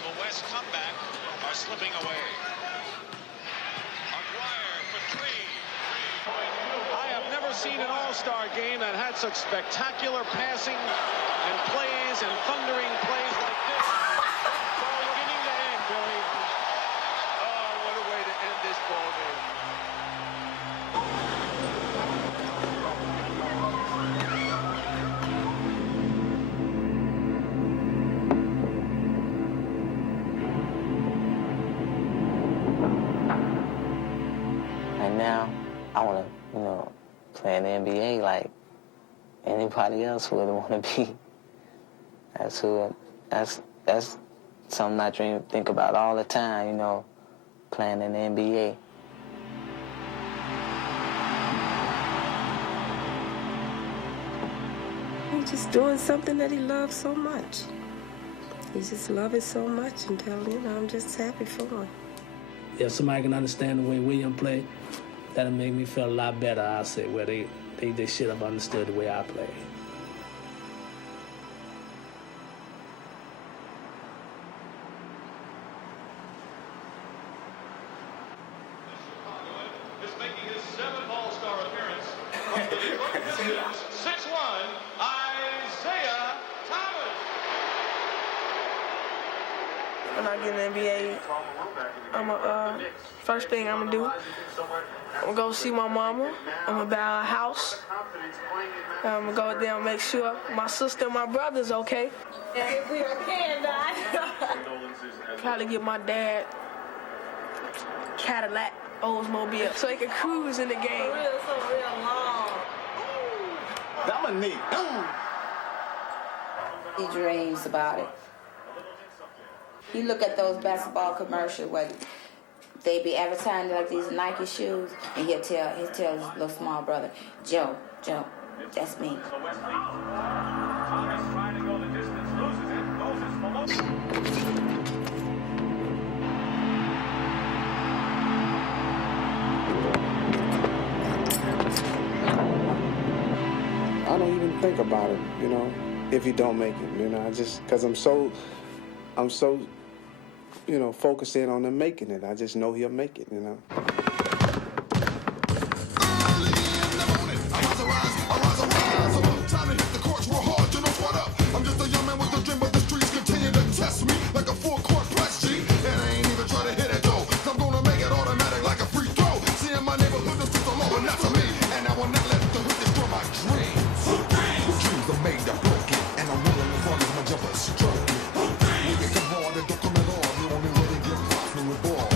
of the West comeback are slipping away. Aguirre for three. I have never seen an all-star game that had such spectacular passing and plays and thundering plays like this. Ball beginning to end, Billy. Oh, what a way to end this ball game. And now, I want to, play in the NBA like anybody else would want to be. That's something I think about all the time, playing in the NBA. He's just doing something that he loves so much. He just loves it so much, and I'm just happy for him. If somebody can understand the way William played, that'll make me feel a lot better, I say, where they should have understood the way I play. Is making his 7th all-star appearance. 6'1", Isaiah Thomas. When I get in the NBA, first thing I'm gonna do, I'm gonna go see my mama. I'm gonna buy a house. I'm gonna go there and make sure my sister and my brother's okay. If we can, probably get my dad Cadillac Oldsmobile so he can cruise in the game. Real long. Dominique. He dreams about it. You look at those basketball commercials where they be advertising like these Nike shoes, and he'll tell his little small brother, Joe, that's me. I don't even think about it, if you don't make it, I just, because I'm so, focused in on him making it. I just know he'll make it, I'm just a young man with a dream, but the streets continue to test me like a full-court press, G. And I ain't even try to hit it, though. I'm gonna make it automatic like a free throw. See, in my neighborhood, the streets are low, and that's me. And I will not let the hood destroy my dreams. Dreams are made up broken, and I'm willing as long as my jumper is stroking. When you come on, and don't come at all. You only ready to get past me with ball.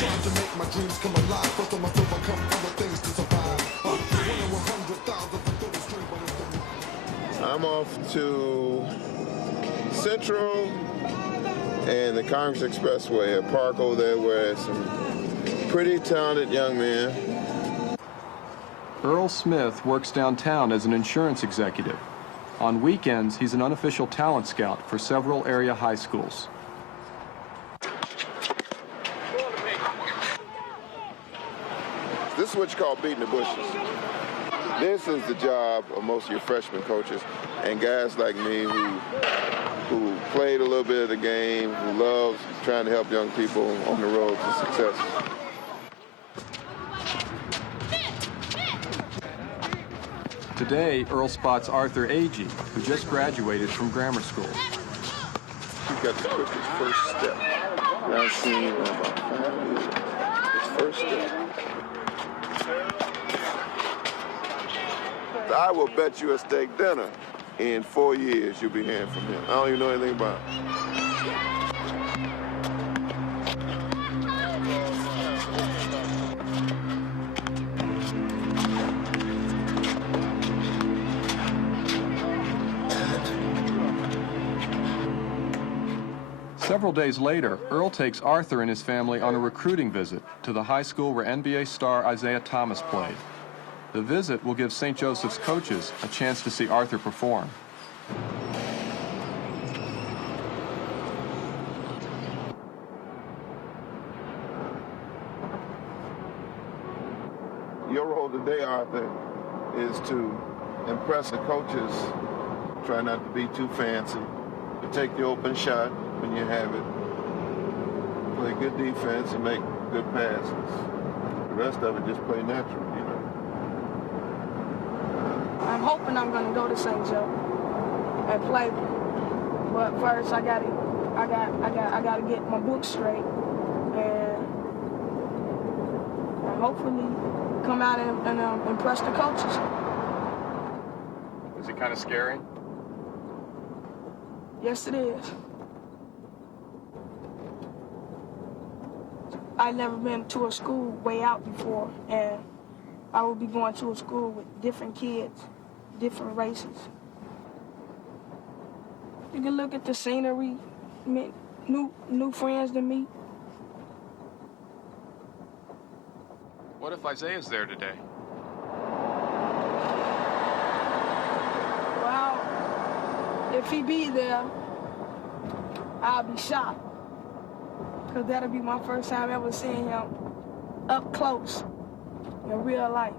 Trying to make my dreams come alive. First on my field, become other things to survive. 100,000 for 30 straight, but it's the I'm off to Central and the Congress Expressway, a park over there where some pretty talented young men. Earl Smith works downtown as an insurance executive. On weekends, he's an unofficial talent scout for several area high schools. This is what you call beating the bushes. This is the job of most of your freshman coaches and guys like me who played a little bit of the game, who loves trying to help young people on the road to success. Today, Earl spots Arthur Agee, who just graduated from grammar school. He got the quickest first step I've seen in about 5 years. His first step. I will bet you a steak dinner in 4 years you'll be hearing from him. I don't even know anything about him. Several days later, Earl takes Arthur and his family on a recruiting visit to the high school where NBA star Isaiah Thomas played. The visit will give St. Joseph's coaches a chance to see Arthur perform. Your role today, Arthur, is to impress the coaches. Try not to be too fancy, to take the open shot, when you have it. Play good defense and make good passes. The rest of it, just play natural, you know. I'm hoping I'm gonna go to St. Joe and play, but first I gotta get my book straight and hopefully come out and impress the coaches. Is it kind of scary? Yes, it is. I've never been to a school way out before, and I will be going to a school with different kids, different races. You can look at the scenery, meet new friends to meet. What if Isaiah's there today? Well, if he be there, I'll be shocked. Because that'll be my first time ever seeing him up close in real life.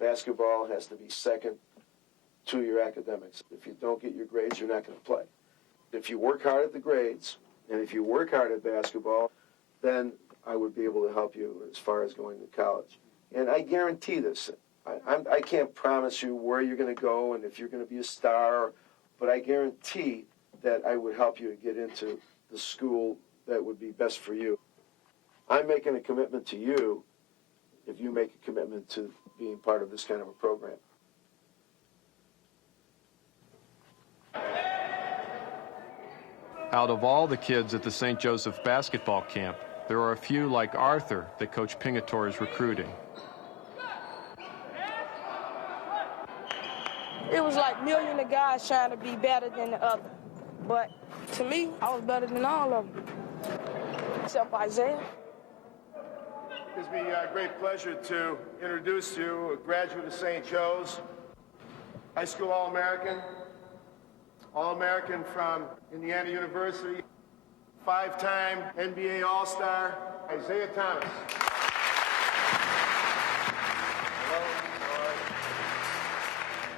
Basketball has to be second to your academics. If you don't get your grades, you're not going to play. If you work hard at the grades, and if you work hard at basketball, then I would be able to help you as far as going to college. And I guarantee this. I can't promise you where you're going to go and if you're going to be a star, but I guarantee that I would help you to get into the school that would be best for you. I'm making a commitment to you if you make a commitment to being part of this kind of a program. Out of all the kids at the St. Joseph basketball camp, there are a few like Arthur that Coach Pingatore is recruiting. It was like millions of guys trying to be better than the other. But to me, I was better than all of them, except Isaiah. It gives me a great pleasure to introduce you, a graduate of St. Joe's, high school All-American from Indiana University, 5-time NBA All-Star, Isaiah Thomas.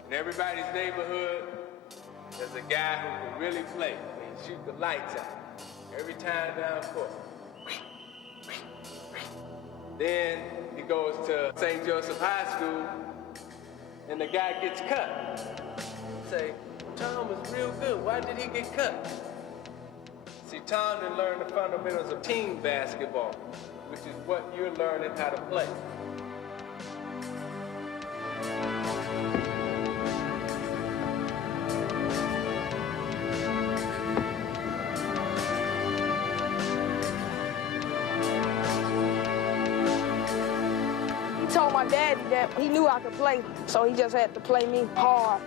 In everybody's neighborhood, there's a guy who can really play. He can shoot the lights out every time down court. Then he goes to St. Joseph High School, and the guy gets cut. Say, Tom was real good. Why did he get cut? See, Tom didn't learn the fundamentals of team basketball, which is what you're learning how to play. He told my daddy that he knew I could play, so he just had to play me hard.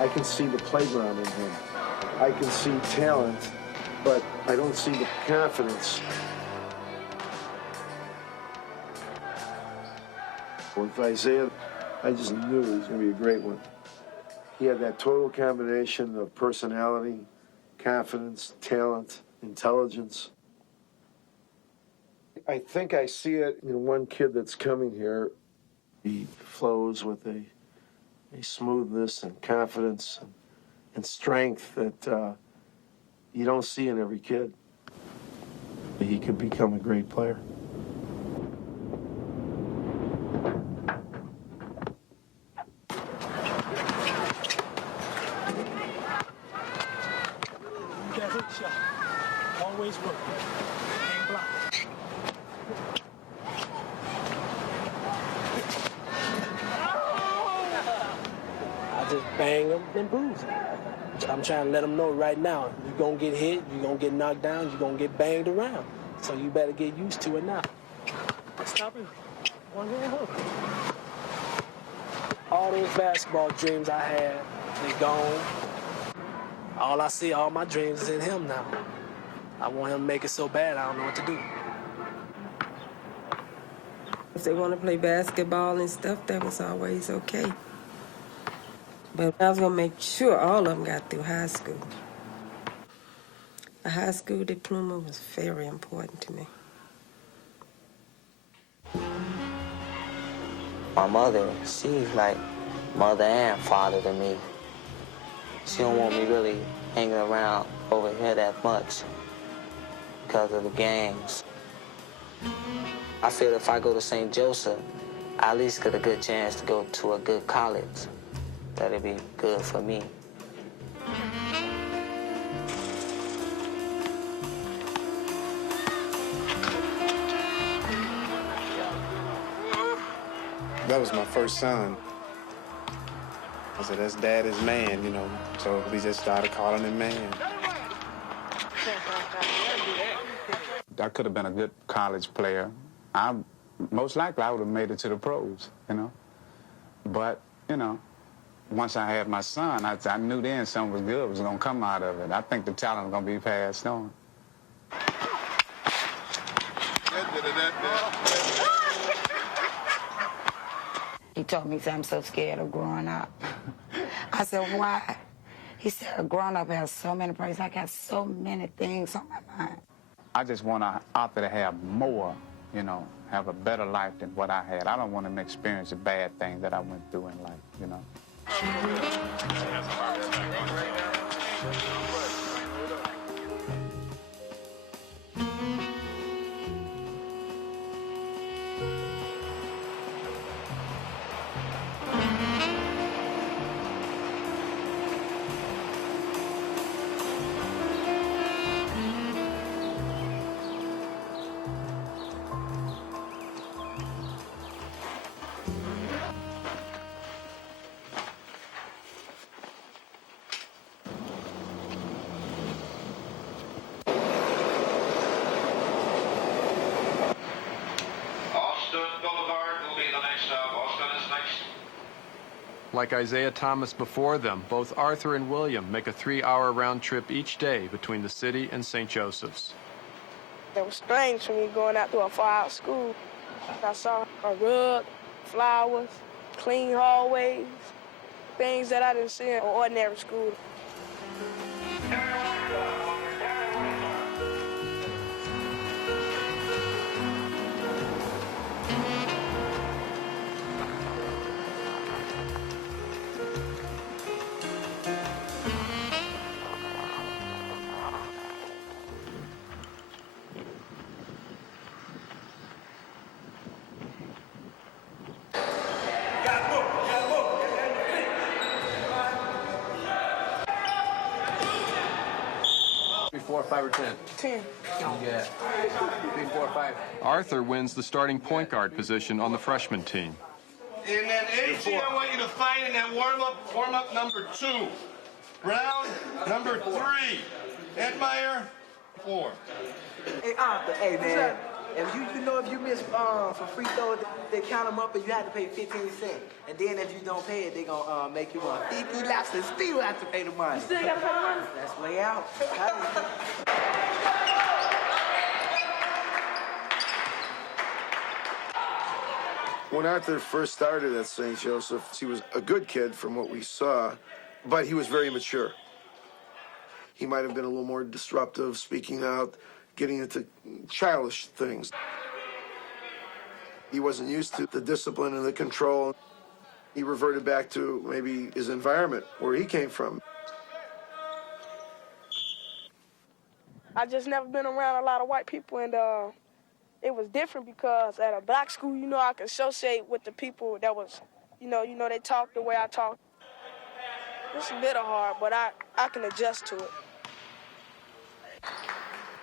I can see the playground in him. I can see talent, but I don't see the confidence. With Isaiah, I just knew he was going to be a great one. He had that total combination of personality, confidence, talent, intelligence. I think I see it in one kid that's coming here. He flows with a smoothness and confidence and strength that you don't see in every kid. He could become a great player. Always work. Ain't block. I just bang them and bruise them. I'm trying to let them know right now, you're going to get hit, you're going to get knocked down, you're going to get banged around. So you better get used to it now. Stop it. One hand hook. All those basketball dreams I had, they're gone. All I see, all my dreams is in him now. I want him to make it so bad, I don't know what to do. If they want to play basketball and stuff, that was always okay. But I was going to make sure all of them got through high school. A high school diploma was very important to me. My mother, she's like mother and father to me. She don't want me really hanging around over here that much because of the gangs. I feel if I go to St. Joseph, I at least get a good chance to go to a good college. That'd be good for me. That was my first son. I said, that's Daddy's man, you know. So we just started calling him man. I could have been a good college player. Most likely I would have made it to the pros, you know. But, you know, once I had my son, I knew then something was good was going to come out of it. I think the talent was going to be passed on. He told me, I'm so scared of growing up. I said, why? He said, growing up has so many problems. I got so many things on my mind. I just want an author to have more, you know, have a better life than what I had. I don't want him to experience the bad things that I went through in life, you know. Like Isaiah Thomas before them, both Arthur and William make a 3-hour round trip each day between the city and St. Joseph's. It was strange for me going out to a far-out school. I saw a rug, flowers, clean hallways, things that I didn't see in an ordinary school. Five or 10? 10. Yeah. 3, 4, 5. Arthur wins the starting point guard position on the freshman team. And then AG, I want you to find in that warm-up number 2. Brown, number 3. Edmeyer, 4. Hey, Arthur, hey, man. If you know if you miss for free throws, they count them up and you have to pay 15 cents. And then if you don't pay it, they gonna make you 50 laps and still have to pay the money. You still gotta pay the money? That's way out. When Arthur first started at St. Joseph's, he was a good kid from what we saw, but he was very mature. He might have been a little more disruptive, speaking out, getting into childish things. He wasn't used to the discipline and the control. He reverted back to maybe his environment, where he came from. I just never been around a lot of white people, and it was different because at a black school, you know, I could associate with the people that was, you know, they talk the way I talk. It's a bit hard, but I can adjust to it.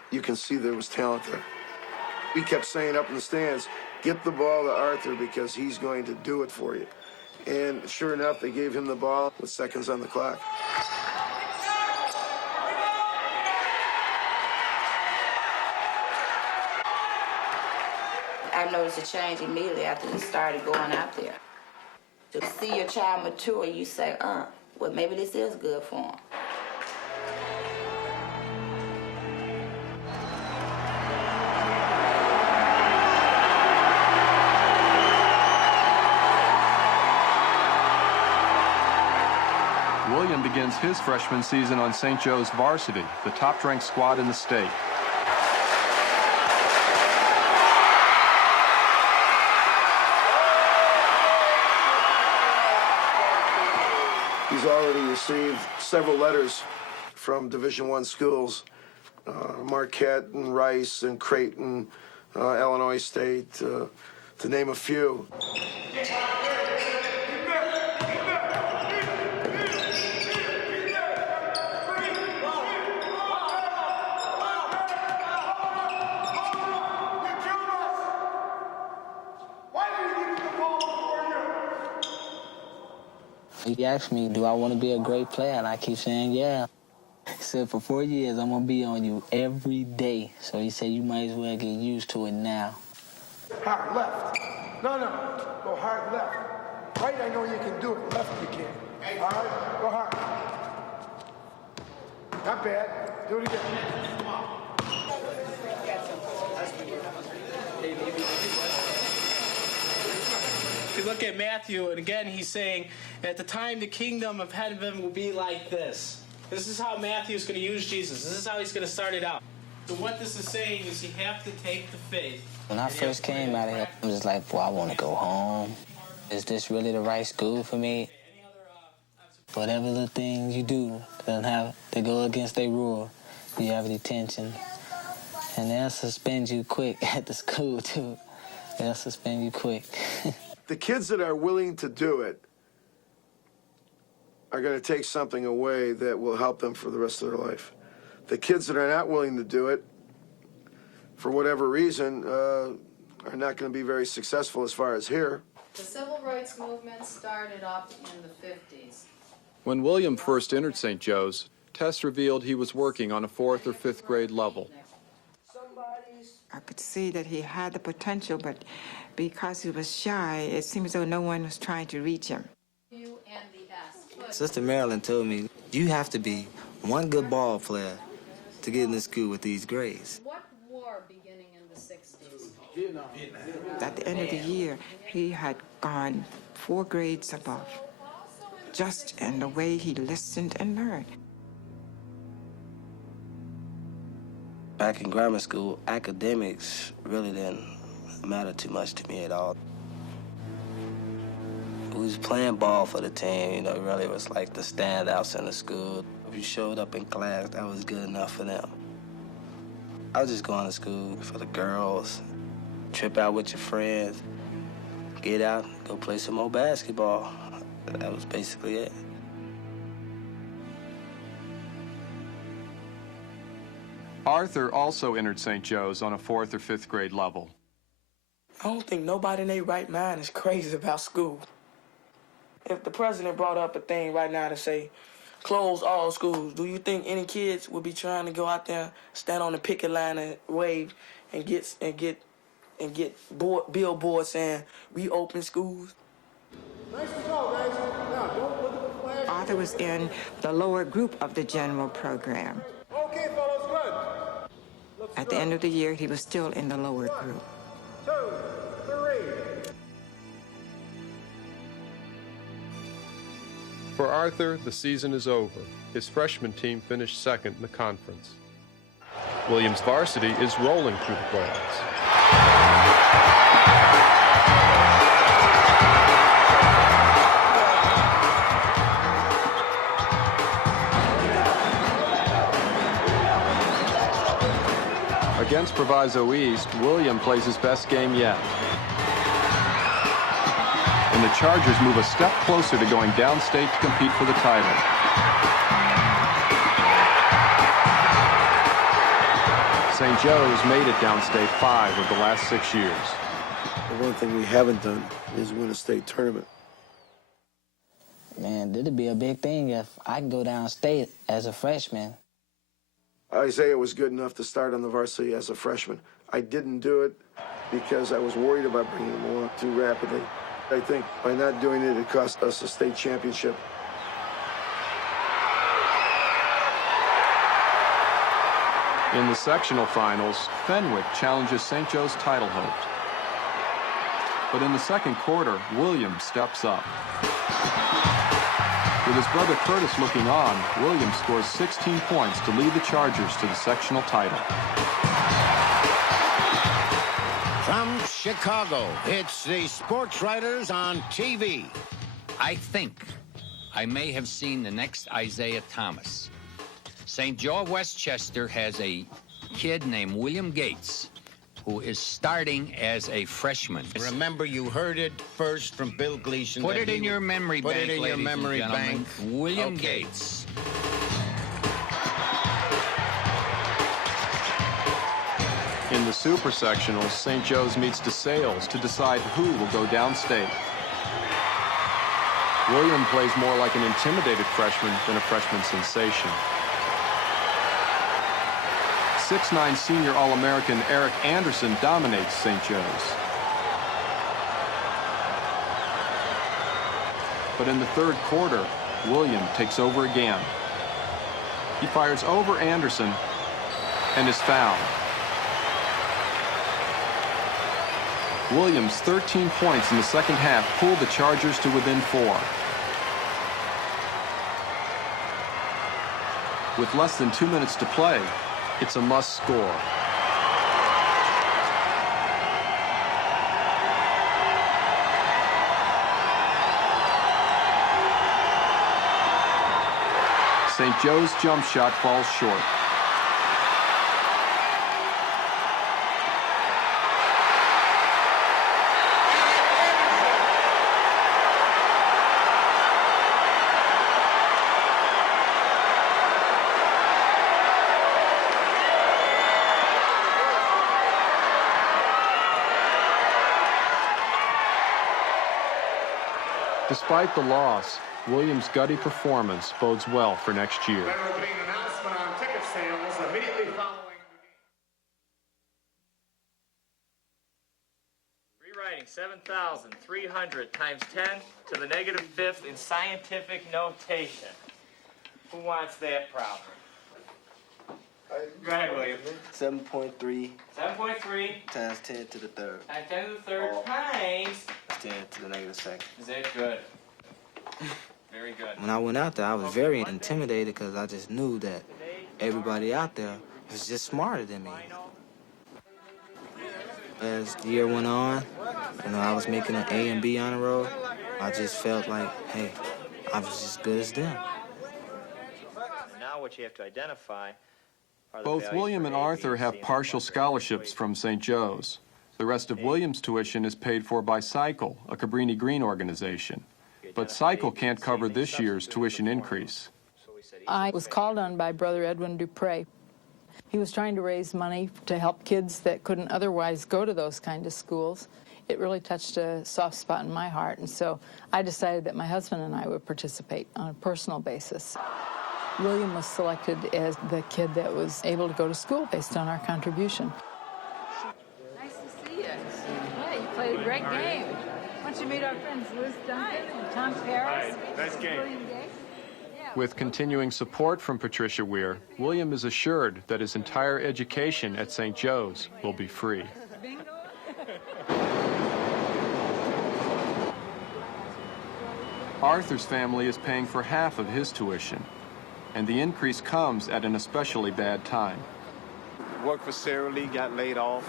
You can see there was talent there. We kept saying up in the stands, get the ball to Arthur because he's going to do it for you. And sure enough, they gave him the ball with seconds on the clock. I noticed a change immediately after he started going out there. To see your child mature, you say, well, maybe this is good for him. begins his freshman season on St. Joe's varsity, the top-ranked squad in the state. He's already received several letters from Division I schools, Marquette and Rice and Creighton, Illinois State, to name a few. He asked me, do I want to be a great player? And I keep saying, yeah. He said, for 4 years, I'm going to be on you every day. So he said, you might as well get used to it now. Hard left. No. Go hard left. Right, I know you can do it. Left, you can. All right, go hard. Not bad. Do it again. If you look at Matthew, and again, he's saying, at the time the kingdom of heaven will be like this. This is how Matthew's going to use Jesus. This is how he's going to start it out. So what this is saying is you have to take the faith. When I first came out of here, I was just like, boy, I want to go home. Is this really the right school for me? Whatever the things you do doesn't have to go against their rule, you have detention. And they'll suspend you quick at the school, too. They'll suspend you quick. The kids that are willing to do it are going to take something away that will help them for the rest of their life. The kids that are not willing to do it, for whatever reason, are not going to be very successful as far as here. The civil rights movement started up in the 50s. When William first entered St. Joe's, tests revealed he was working on a 4th or 5th grade level. I could see that he had the potential, but because he was shy, it seemed as though no one was trying to reach him. U and the S. Sister Marilyn told me, you have to be one good ball player to get in the school with these grades. What war beginning in the 60s? At the end of the year, he had gone 4 grades above, just in the way he listened and learned. Back in grammar school, academics really didn't matter too much to me at all. We was playing ball for the team, you know, it really was like the standouts in the school. If you showed up in class, that was good enough for them. I was just going to school for the girls, trip out with your friends, get out, go play some more basketball. That was basically it. Arthur also entered St. Joe's on a 4th or 5th grade level. I don't think nobody in their right mind is crazy about school. If the president brought up a thing right now to say, close all schools, do you think any kids would be trying to go out there, stand on the picket line and wave and get billboards saying, reopen schools? Nice result, guys. Now, don't look at the flag. Arthur was in the lower group of the general program. Okay, fellas, good. At the end of the year, he was still in the lower group. 2, 3. For Arthur, the season is over. His freshman team finished 2nd in the conference. Williams varsity is rolling through the grounds. Against Proviso East, William plays his best game yet. And the Chargers move a step closer to going downstate to compete for the title. St. Joe's made it downstate 5 of the last 6 years. The one thing we haven't done is win a state tournament. Man, it'd be a big thing if I could go downstate as a freshman. Isaiah was good enough to start on the varsity as a freshman. I didn't do it because I was worried about bringing him along too rapidly. I think by not doing it, it cost us a state championship. In the sectional finals, Fenwick challenges St. Joe's title hopes. But in the second quarter, Williams steps up. With his brother Curtis looking on, Williams scores 16 points to lead the Chargers to the sectional title. From Chicago, it's the Sports Writers on TV. I think I may have seen the next Isaiah Thomas. St. Joe of Westchester has a kid named William Gates who is starting as a freshman. Remember, you heard it first from Bill Gleason. Put it in your memory bank, Put it in your memory bank. William Gates. In the Super Sectionals, St. Joe's meets DeSales to decide who will go downstate. William plays more like an intimidated freshman than a freshman sensation. 6'9" senior All-American Eric Anderson dominates St. Joe's. But in the third quarter, William takes over again. He fires over Anderson and is fouled. Williams' 13 points in the second half pulled the Chargers to within 4. With less than 2 minutes to play, it's a must score. St. Joe's jump shot falls short. Despite the loss, Williams' gutty performance bodes well for next year. There will be an announcement on ticket sales immediately following the game. Rewriting 7,300 times 10 to the negative fifth in scientific notation. Who wants that problem? Go ahead, William. 7.3 7.3 times 10 to the third. times 10 to the third times. 10 to the negative second. Is that good? Very good. When I went out there, I was very intimidated because I just knew that everybody out there was just smarter than me. As the year went on, I was making an A and B honor roll. I just felt like, hey, I was as good as them. Now what you have to identify are the Both values William for and A, B, Arthur C, have and partial D. scholarships from St. Joe's. The rest of William's tuition is paid for by Cycle, a Cabrini Green organization. But Cycle can't cover this year's tuition increase. I was called on by Brother Edwin Dupre. He was trying to raise money to help kids that couldn't otherwise go to those kind of schools. It really touched a soft spot in my heart, and so I decided that my husband and I would participate on a personal basis. William was selected as the kid that was able to go to school based on our contribution. Nice to see you. Yeah, you played a great game. Why don't you meet our friends Liz Duncan and Tom Paris? Nice game. William Gates? With continuing support from Patricia Weir, William is assured that his entire education at St. Joe's will be free. Arthur's family is paying for half of his tuition, and the increase comes at an especially bad time. Worked for Sara Lee, got laid off.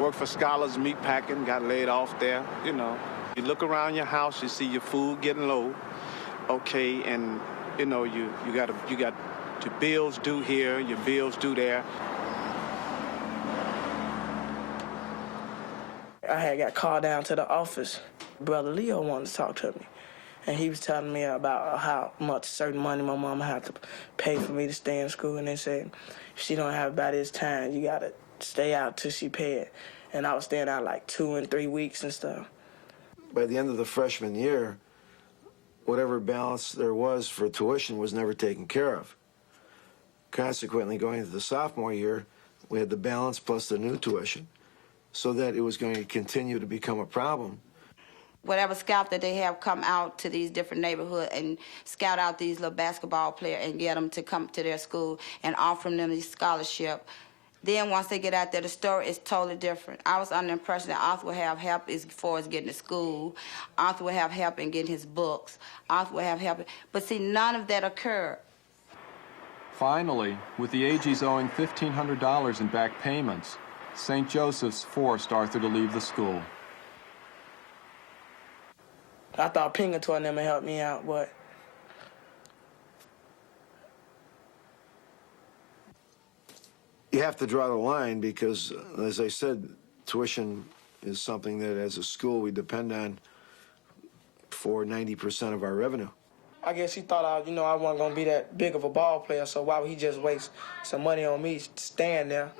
Worked for Scholars Meatpacking, got laid off there. You look around your house, you see your food getting low. Okay, and you got your bills due here, your bills due there. I had got called down to the office. Brother Leo wanted to talk to me, and he was telling me about how much certain money my mama had to pay for me to stay in school, and they said, if she don't have it by this time, you gotta stay out till she pay it. And I was staying out like 2 and 3 weeks and stuff. By the end of the freshman year, whatever balance there was for tuition was never taken care of. Consequently, going into the sophomore year, we had the balance plus the new tuition, so that it was going to continue to become a problem. Whatever scout that they have come out to these different neighborhoods and scout out these little basketball players and get them to come to their school and offer them these scholarship, Then once they get out there, the story is totally different. I was under the impression that Arthur would have help as far as getting to school. Arthur would have help in getting his books. Arthur would have help. But see, none of that occurred. Finally, with the AGs owing $1,500 in back payments, St. Joseph's forced Arthur to leave the school. I thought Pinkerton and them would help me out, but you have to draw the line because, as I said, tuition is something that as a school we depend on for 90% of our revenue. I guess he thought I wasn't gonna be that big of a ball player, so why would he just waste some money on me staying there?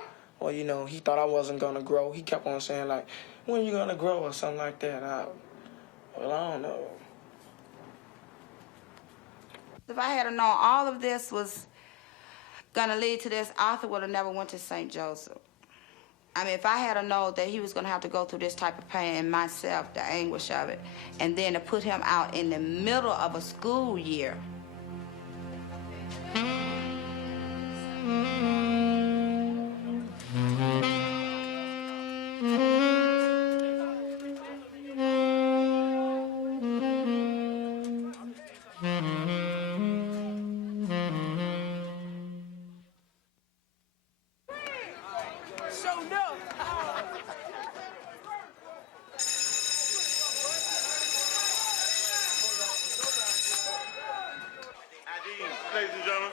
Or, he thought I wasn't gonna grow. He kept on saying, like, when are you gonna grow or something like that? I don't know. If I had known all of this was gonna lead to this, Arthur would have never went to St. Joseph. I mean, if I had known that he was gonna have to go through this type of pain and myself, the anguish of it, and then to put him out in the middle of a school year. Ladies and gentlemen.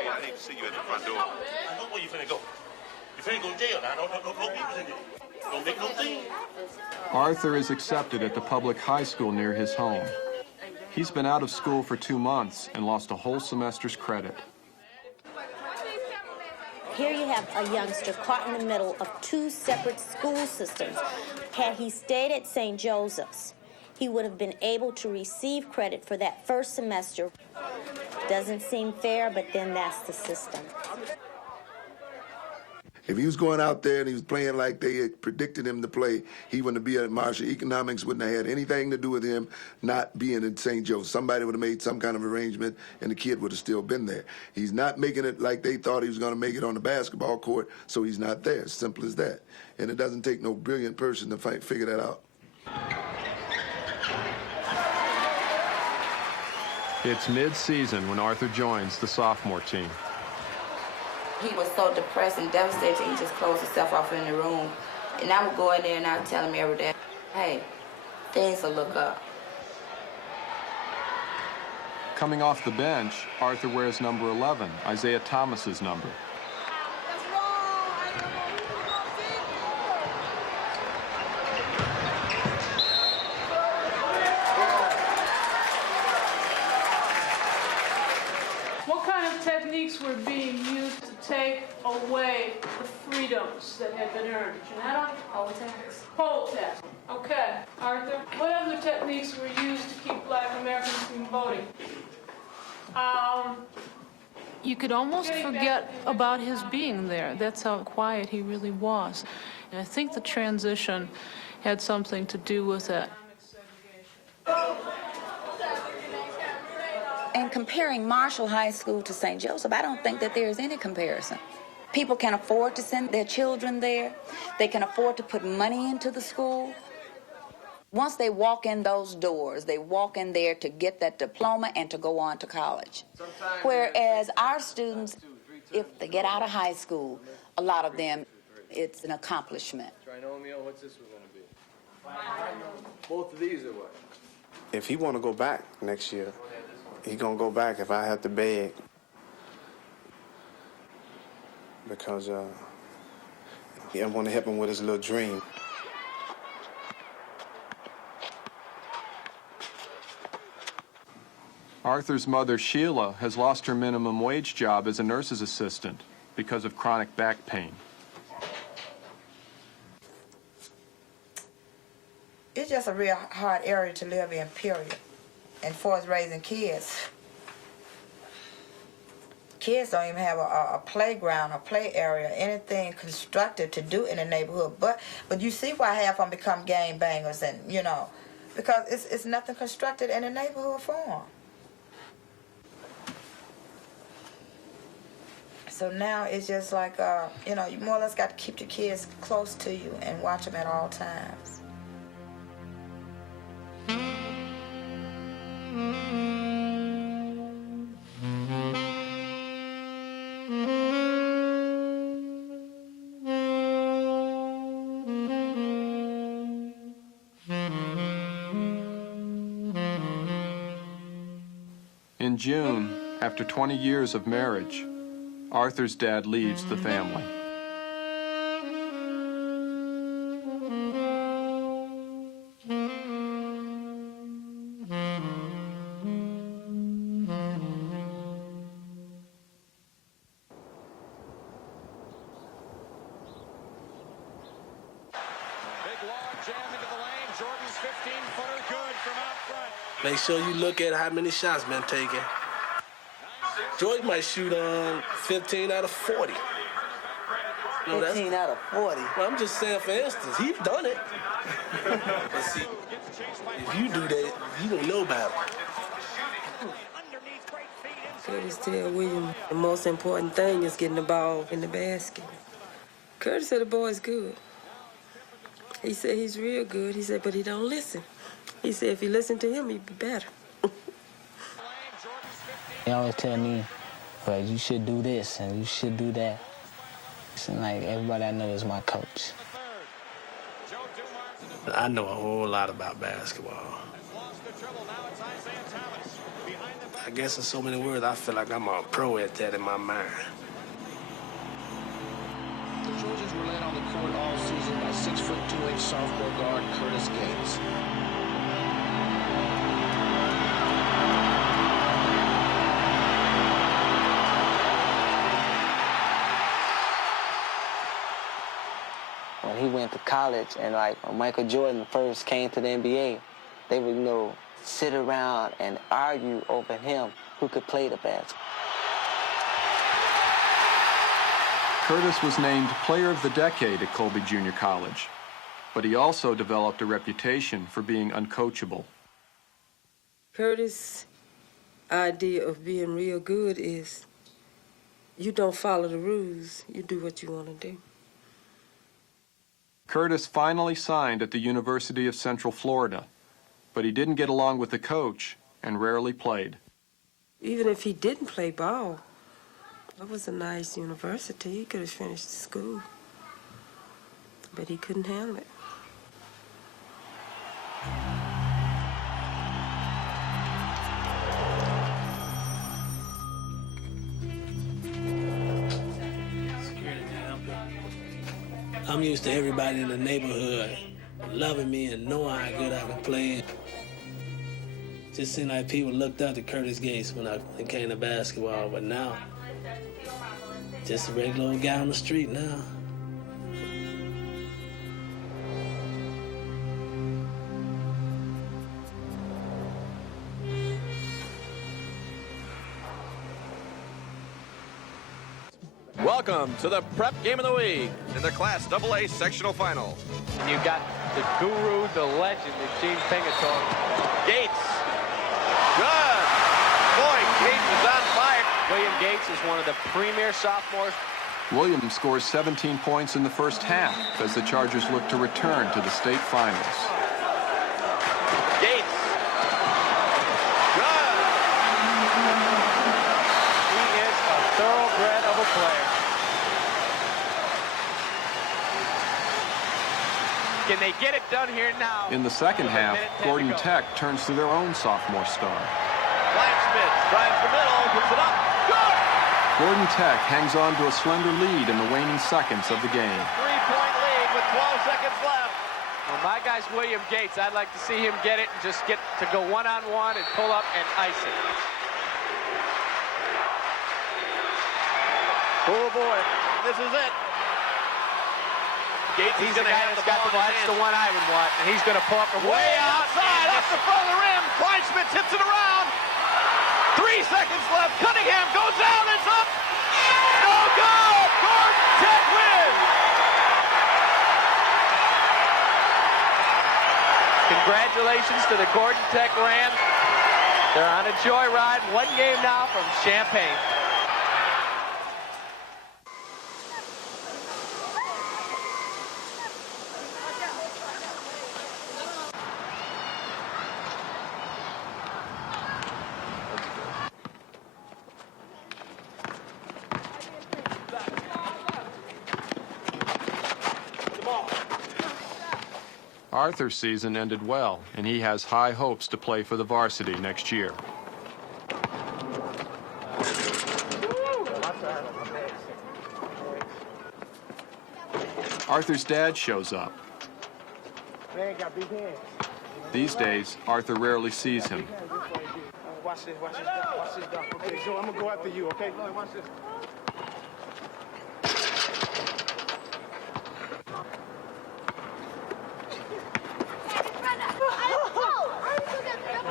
I need to see you at the front door. I know where you finna go. You finna go to jail now. No people in there. Don't make no scene. Arthur is accepted at the public high school near his home. He's been out of school for 2 months and lost a whole semester's credit. Here you have a youngster caught in the middle of 2 separate school systems. Had he stayed at St. Joseph's, he would have been able to receive credit for that first semester. Doesn't seem fair, but then that's the system. If he was going out there and he was playing like they had predicted him to play, he wouldn't be at Marshall. Economics wouldn't have had anything to do with him not being in St. Joe. Somebody would have made some kind of arrangement, and the kid would have still been there. He's not making it like they thought he was going to make it on the basketball court, so he's not there. Simple as that. And it doesn't take no brilliant person to figure that out. It's mid-season when Arthur joins the sophomore team. He was so depressed and devastated, he just closed himself off in the room. And I would go in there and I would tell him every day, hey, things will look up. Coming off the bench, Arthur wears number 11, Isaiah Thomas's number. What kind of techniques were being used to take away the freedoms that had been earned? Janetta? Poll tax. Poll tax. Okay. Arthur, what other techniques were used to keep Black Americans from voting? You could almost forget about his being there. That's how quiet he really was. And I think the transition had something to do with it. And comparing Marshall High School to St. Joseph, I don't think that there's any comparison. People can afford to send their children there. They can afford to put money into the school. Once they walk in those doors, they walk in there to get that diploma and to go on to college. Whereas our students, if they get out of high school, a lot of them, it's an accomplishment. Trinomial, what's this one going to be? Both of these are what? If he want to go back next year, he gonna go back if I have to beg. Because I want to help him with his little dream. Arthur's mother, Sheila, has lost her minimum wage job as a nurse's assistant because of chronic back pain. It's just a real hard area to live in, period. And for us raising kids, Kids don't even have a playground, a play area, anything constructed to do in the neighborhood. But you see why half of them become gang bangers, and you know, because it's nothing constructed in the neighborhood for them. So now it's just like, you know, you more or less got to keep your kids close to you and watch them at all times. In June, after 20 years of marriage, Arthur's dad leaves the family. Make sure you look at how many shots been taken. George might shoot 15 out of 40. You know, 15 out of 40? Well, I'm just saying, for instance, he's done it. But see, if you do that, you don't know about it. Curtis tell William the most important thing is getting the ball in the basket. Curtis said the boy's good. He said he's real good. He said, but he don't listen. He said if he listened to him, he'd be better. He always tell me, well, you should do this and you should do that. It's like everybody I know is my coach. I know a whole lot about basketball. I guess in so many words, I feel like I'm a pro at that in my mind. The Trojans were led on the court all season by 6'2" sophomore guard Curtis Gates. When he went to college and like when Michael Jordan first came to the NBA, they would, you know, sit around and argue over him who could play the basketball. Curtis was named Player of the Decade at Colby Junior College, but he also developed a reputation for being uncoachable. Curtis' idea of being real good is you don't follow the rules, you do what you want to do. Curtis finally signed at the University of Central Florida, but he didn't get along with the coach and rarely played. Even if he didn't play ball, it was a nice university. He could have finished school, but he couldn't handle it. I'm used to everybody in the neighborhood loving me and knowing how good I can play. Just seemed like people looked up to Curtis Gates when it came to basketball, but now, just a regular old guy on the street now. Welcome to the Prep Game of the Week in the Class AA Sectional Final. And you've got the guru, the legend, Eugene Pingatore. Gates. Good. Boy, Gates is on fire. William Gates is one of the premier sophomores. Williams scores 17 points in the first half as the Chargers look to return to the state finals. Gates. Good. He is a thoroughbred of a player. Can they get it done here now? In the second half, Gordon Tech turns to their own sophomore star. Smith drives the middle, puts it up. Good! Gordon Tech hangs on to a slender lead in the waning seconds of the game. 3-point lead with 12 seconds left. Well, my guy's William Gates. I'd like to see him get it and just get to go one-on-one and pull up and ice it. Oh, boy. This is it. Gates He's the guy that's got the ball. That's the one I would want. And he's going to pull up from way outside. Off the front of the rim. Kleinschmidt hits it around. 3 seconds left. Cunningham goes down. It's up. Congratulations to the Gordon Tech Rams. They're on a joyride. One game now from Champaign. Arthur's season ended well, and he has high hopes to play for the varsity next year. Arthur's dad shows up. These days, Arthur rarely sees him. Watch this, watch this, Okay, Joe, I'm gonna go after you, okay? Watch this.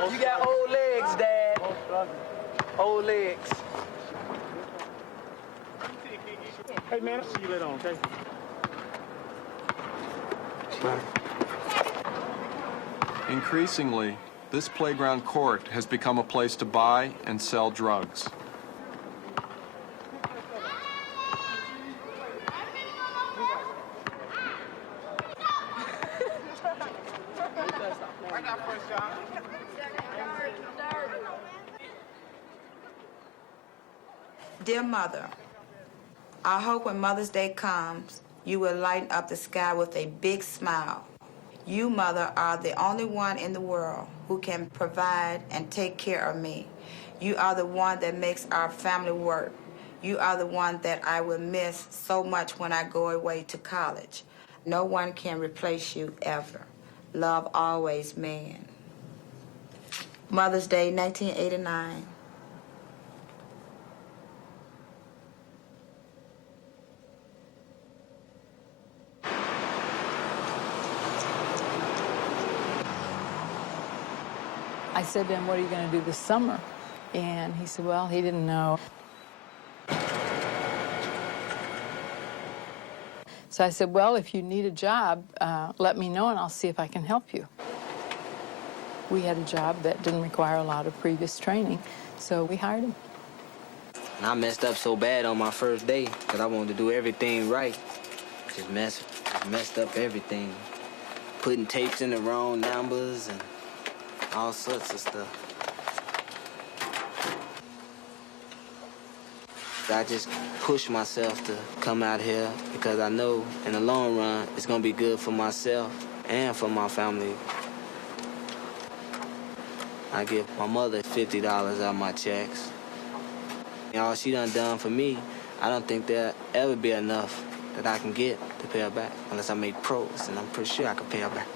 You got old legs, Dad. Old legs. Hey, man, I'll see you later on, okay? Increasingly, this playground court has become a place to buy and sell drugs. Dear Mother, I hope when Mother's Day comes, you will lighten up the sky with a big smile. You, Mother, are the only one in the world who can provide and take care of me. You are the one that makes our family work. You are the one that I will miss so much when I go away to college. No one can replace you ever. Love always, man. Mother's Day, 1989. I said to him, what are you going to do this summer? And he said, well, he didn't know. So I said, well, if you need a job, let me know and I'll see if I can help you. We had a job that didn't require a lot of previous training, so we hired him. And I messed up so bad on my first day because I wanted to do everything right. Just messed up everything. Putting tapes in the wrong numbers and all sorts of stuff. I just push myself to come out here because I know in the long run it's gonna be good for myself and for my family. I give my mother $50 out of my checks. All she done for me, I don't think there'll ever be enough that I can get to pay her back unless I make pros, and I'm pretty sure I can pay her back.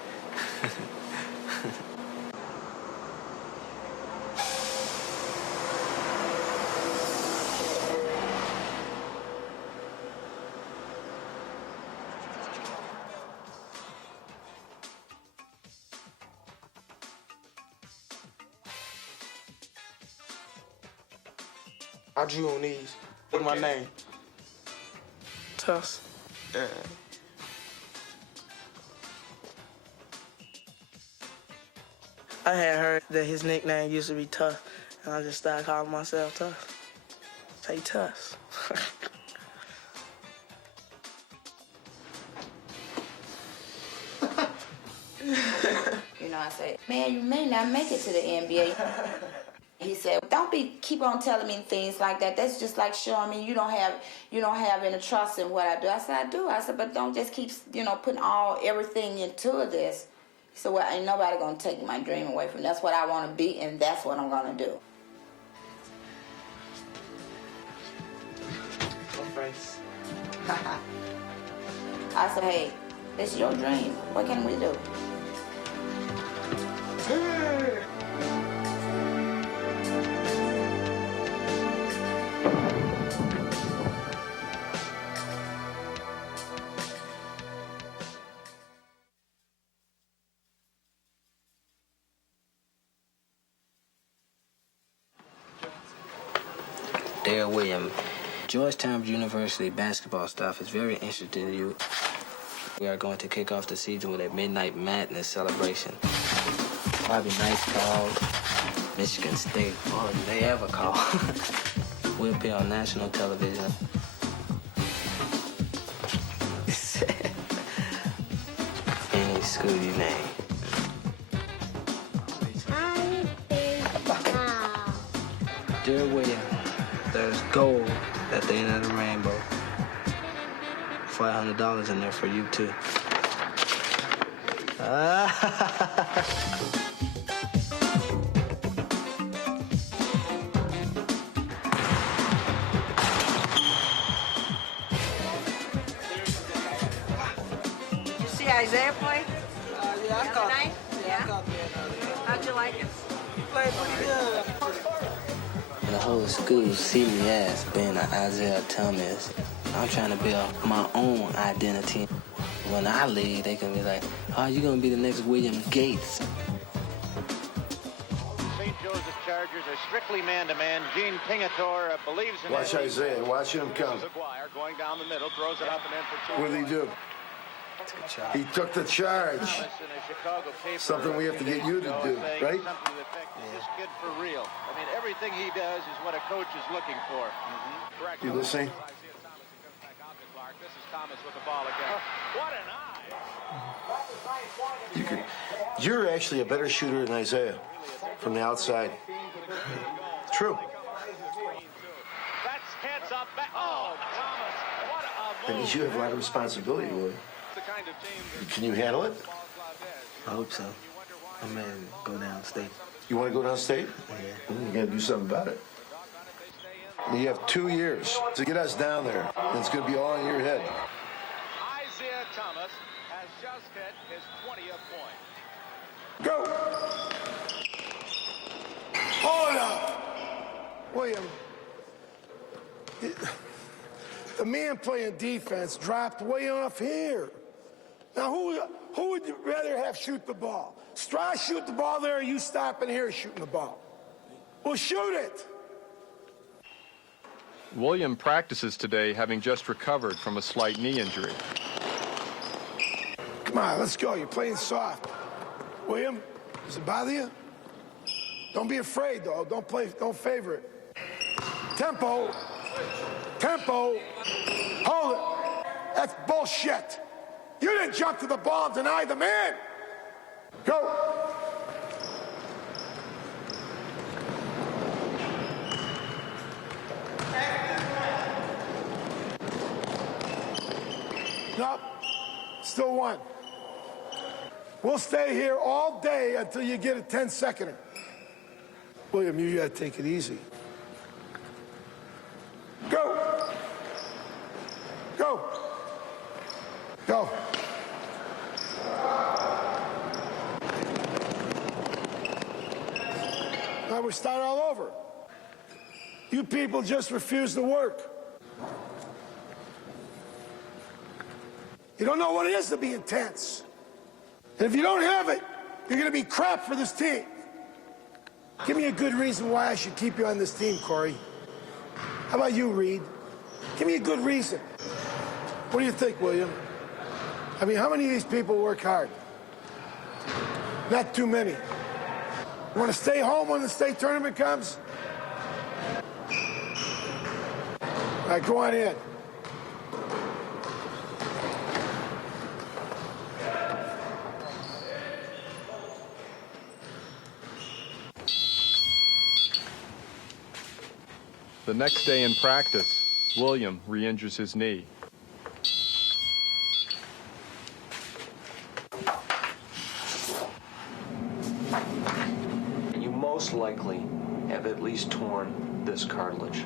I drew on these. What's my name? Tuss. Yeah. I had heard that his nickname used to be Tough, and I just started calling myself Tough. Say Tuss. You know, I said, man, you may not make it to the NBA. He said, don't keep on telling me things like that. That's just like showing me you don't have any trust in what I do. I said, I do. I said, but don't just keep, putting everything into this. He said, well, ain't nobody gonna take my dream away from me. That's what I want to be, and that's what I'm gonna do. I said, hey, it's your dream. What can we do? Dale Williams. Georgetown University basketball stuff is very interesting to you. We are going to kick off the season with a Midnight Madness celebration. Bobby Knight called. Michigan State. Oh, did they ever call? We'll be on national television. Any school you name. Dear William, there's gold at the end of the rainbow. $500 in there for you, too. Did you see Isaiah play? Yeah, I caught night? Yeah. How'd you like it? He played pretty good. The whole school see me as being an Isaiah Thomas. I'm trying to build my own identity. When I leave, they can be like, oh, you're going to be the next William Gates. St. Joseph Chargers are strictly man-to-man. Gene Pingatore believes in Watch Isaiah. Watch him come. Aguirre going down the middle, throws it up and in for two. What did he do? He took the charge. Something we have to get you to do, right? Something that affects this kid for real. I mean, everything he does is what a coach is looking for. Correct. You listening? This is Thomas with the ball again. What an eye! You're actually a better shooter than Isaiah from the outside. True. That's heads up. Back. Oh, Thomas! What a move! Because you have a lot of responsibility, Willie. Can you handle it? I hope so. I'm going to go downstate. You want to go downstate? Yeah. You got to do something about it. You have 2 years to get us down there, and it's going to be all in your head. Isaiah Thomas has just hit his 20th point. Go! Hold up! William, the man playing defense dropped way off here. Now, who would you rather have shoot the ball? Strauss shoot the ball there, or you stopping here shooting the ball? Well, shoot it! William practices today having just recovered from a slight knee injury. Come on, let's go. You're playing soft. William, does it bother you? Don't be afraid, though. Don't favor it. Tempo. Tempo. Hold it. That's bullshit. You didn't jump to the ball and deny the man. Go. Nope. Still one. We'll stay here all day until you get a 10-seconder. William, you gotta take it easy. Go. Go. Go. Now we start all over. You people just refuse to work. You don't know what it is to be intense. And if you don't have it, you're going to be crap for this team. Give me a good reason why I should keep you on this team, Corey. How about you, Reed? Give me a good reason. What do you think, William? I mean, how many of these people work hard? Not too many. You want to stay home when the state tournament comes? All right, go on in. The next day in practice, William re-injures his knee. You most likely have at least torn this cartilage,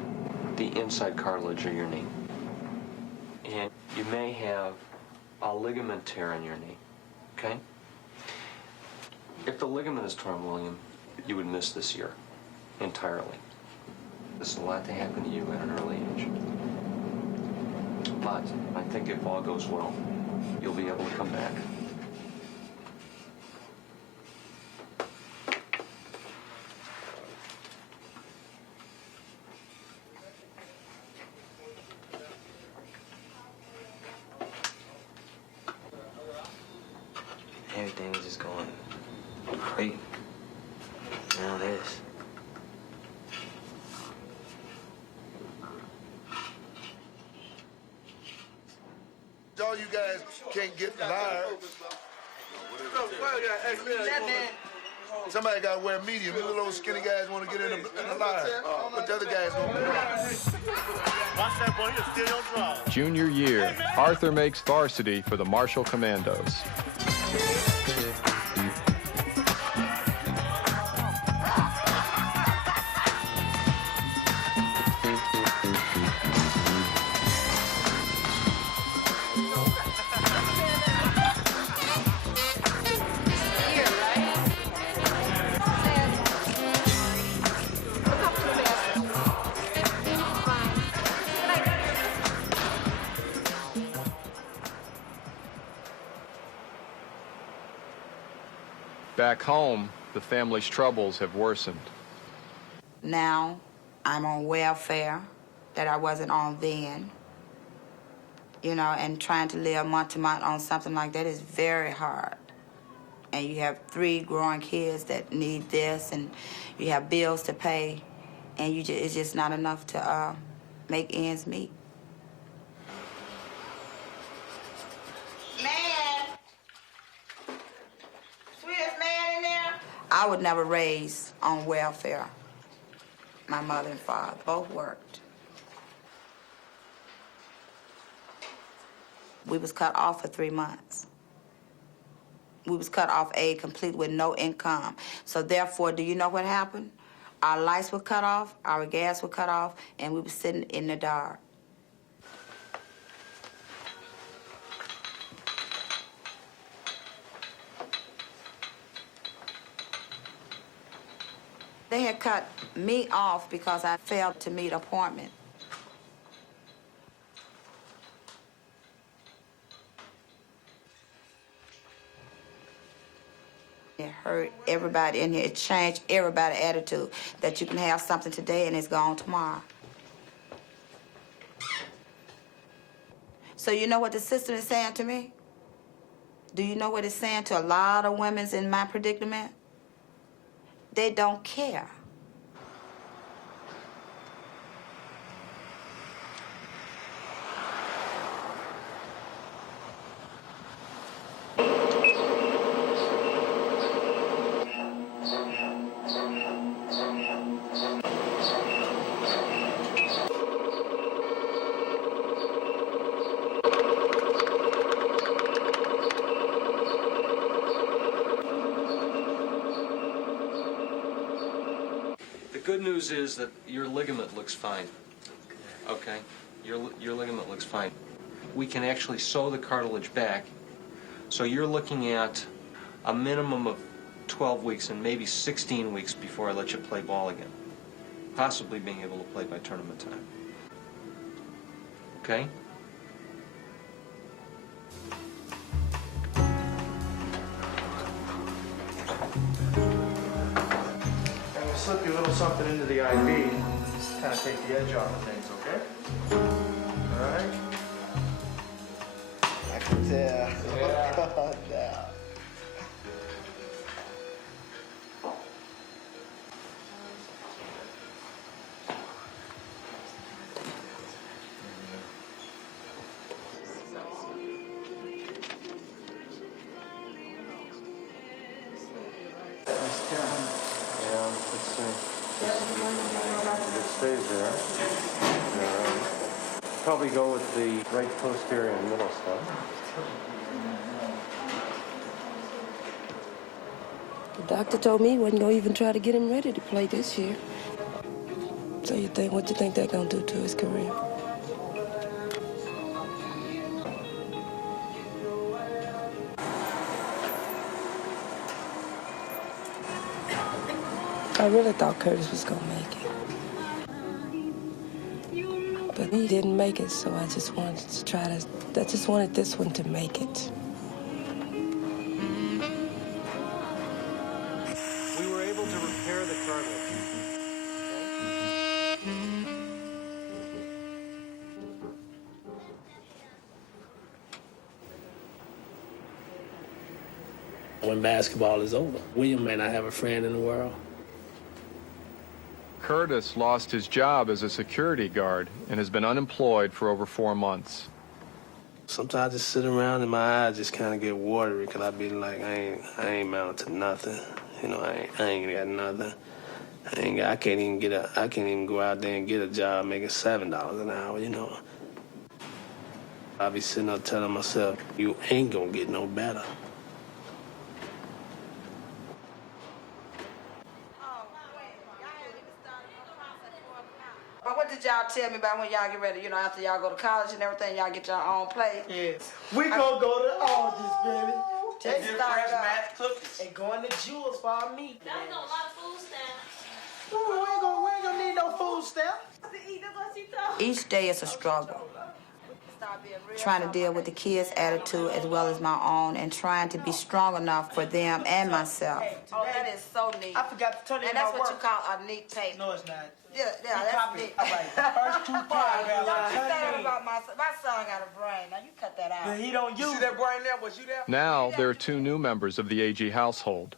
the inside cartilage of your knee. And you may have a ligament tear in your knee, okay? If the ligament is torn, William, you would miss this year entirely. This is a lot to happen to you at an early age. But I think if all goes well, you'll be able to come back. everything was just going great. Now this. All you guys can't get live. Somebody got to wear medium. You little skinny guys want to get in the line. But the other guys don't do Watch that, buddy. You'll steal your draw. Junior year, Arthur makes varsity for the Marshall Commandos. Back home, the family's troubles have worsened. Now, I'm on welfare that I wasn't on then. You know, and trying to live month to month on something like that is very hard. And you have 3 growing kids that need this, and you have bills to pay, and it's just not enough to make ends meet. I was never raised on welfare. My mother and father both worked. We was cut off for 3 months. We was cut off aid complete with no income. So therefore, do you know what happened? Our lights were cut off, our gas were cut off, and we were sitting in the dark. They had cut me off because I failed to meet appointment. It hurt everybody in here. It changed everybody's attitude that you can have something today and it's gone tomorrow. So you know what the system is saying to me? Do you know what it's saying to a lot of women in my predicament? They don't care. The good news is that your ligament looks fine. Okay? Your ligament looks fine. We can actually sew the cartilage back. So you're looking at a minimum of 12 weeks and maybe 16 weeks before I let you play ball again. Possibly being able to play by tournament time. Okay? Slip you a little something into the IV, kind of take the edge off of things, okay? All right? I can tell. Yeah. Yeah. It stays there. Probably go with the right posterior and middle stuff. The doctor told me he wasn't gonna even try to get him ready to play this year. So what you think they're gonna do to his career? I really thought Curtis was gonna make it. But he didn't make it, so I just wanted this one to make it. We were able to repair the cartilage. when basketball is over. William may not have a friend in the world. Curtis lost his job as a security guard and has been unemployed for over 4 months. Sometimes I just sit around and my eyes just kind of get watery because I be like, I ain't amounted to nothing. You know, I ain't got nothing. I can't even go out there and get a job making $7 an hour, you know. I be sitting there telling myself, you ain't gonna get no better. But what did y'all tell me about when y'all get ready? You know, after y'all go to college and everything, y'all get your own place? Yes. We gonna go to Aldous, baby. Take They some started fresh out. match cookies. And going to Jewel's for our meat. That was a lot of food stamps. Ooh, we ain't gonna need no food stamps. Each day is a struggle. Trying to deal with the kids' attitude as well as my own and trying to be strong enough for them and myself. Oh, that is so neat. I forgot to turn in And my that's what work. you call a neat paper. No, it's not. Yeah, He that's copied neat. it. All right, the first two paragraphs. Don't you I say turned in. about my son got a brain. Now you cut that out. But he don't use. You see that brain there? Was you there? Now there are 2 new members of the AG household.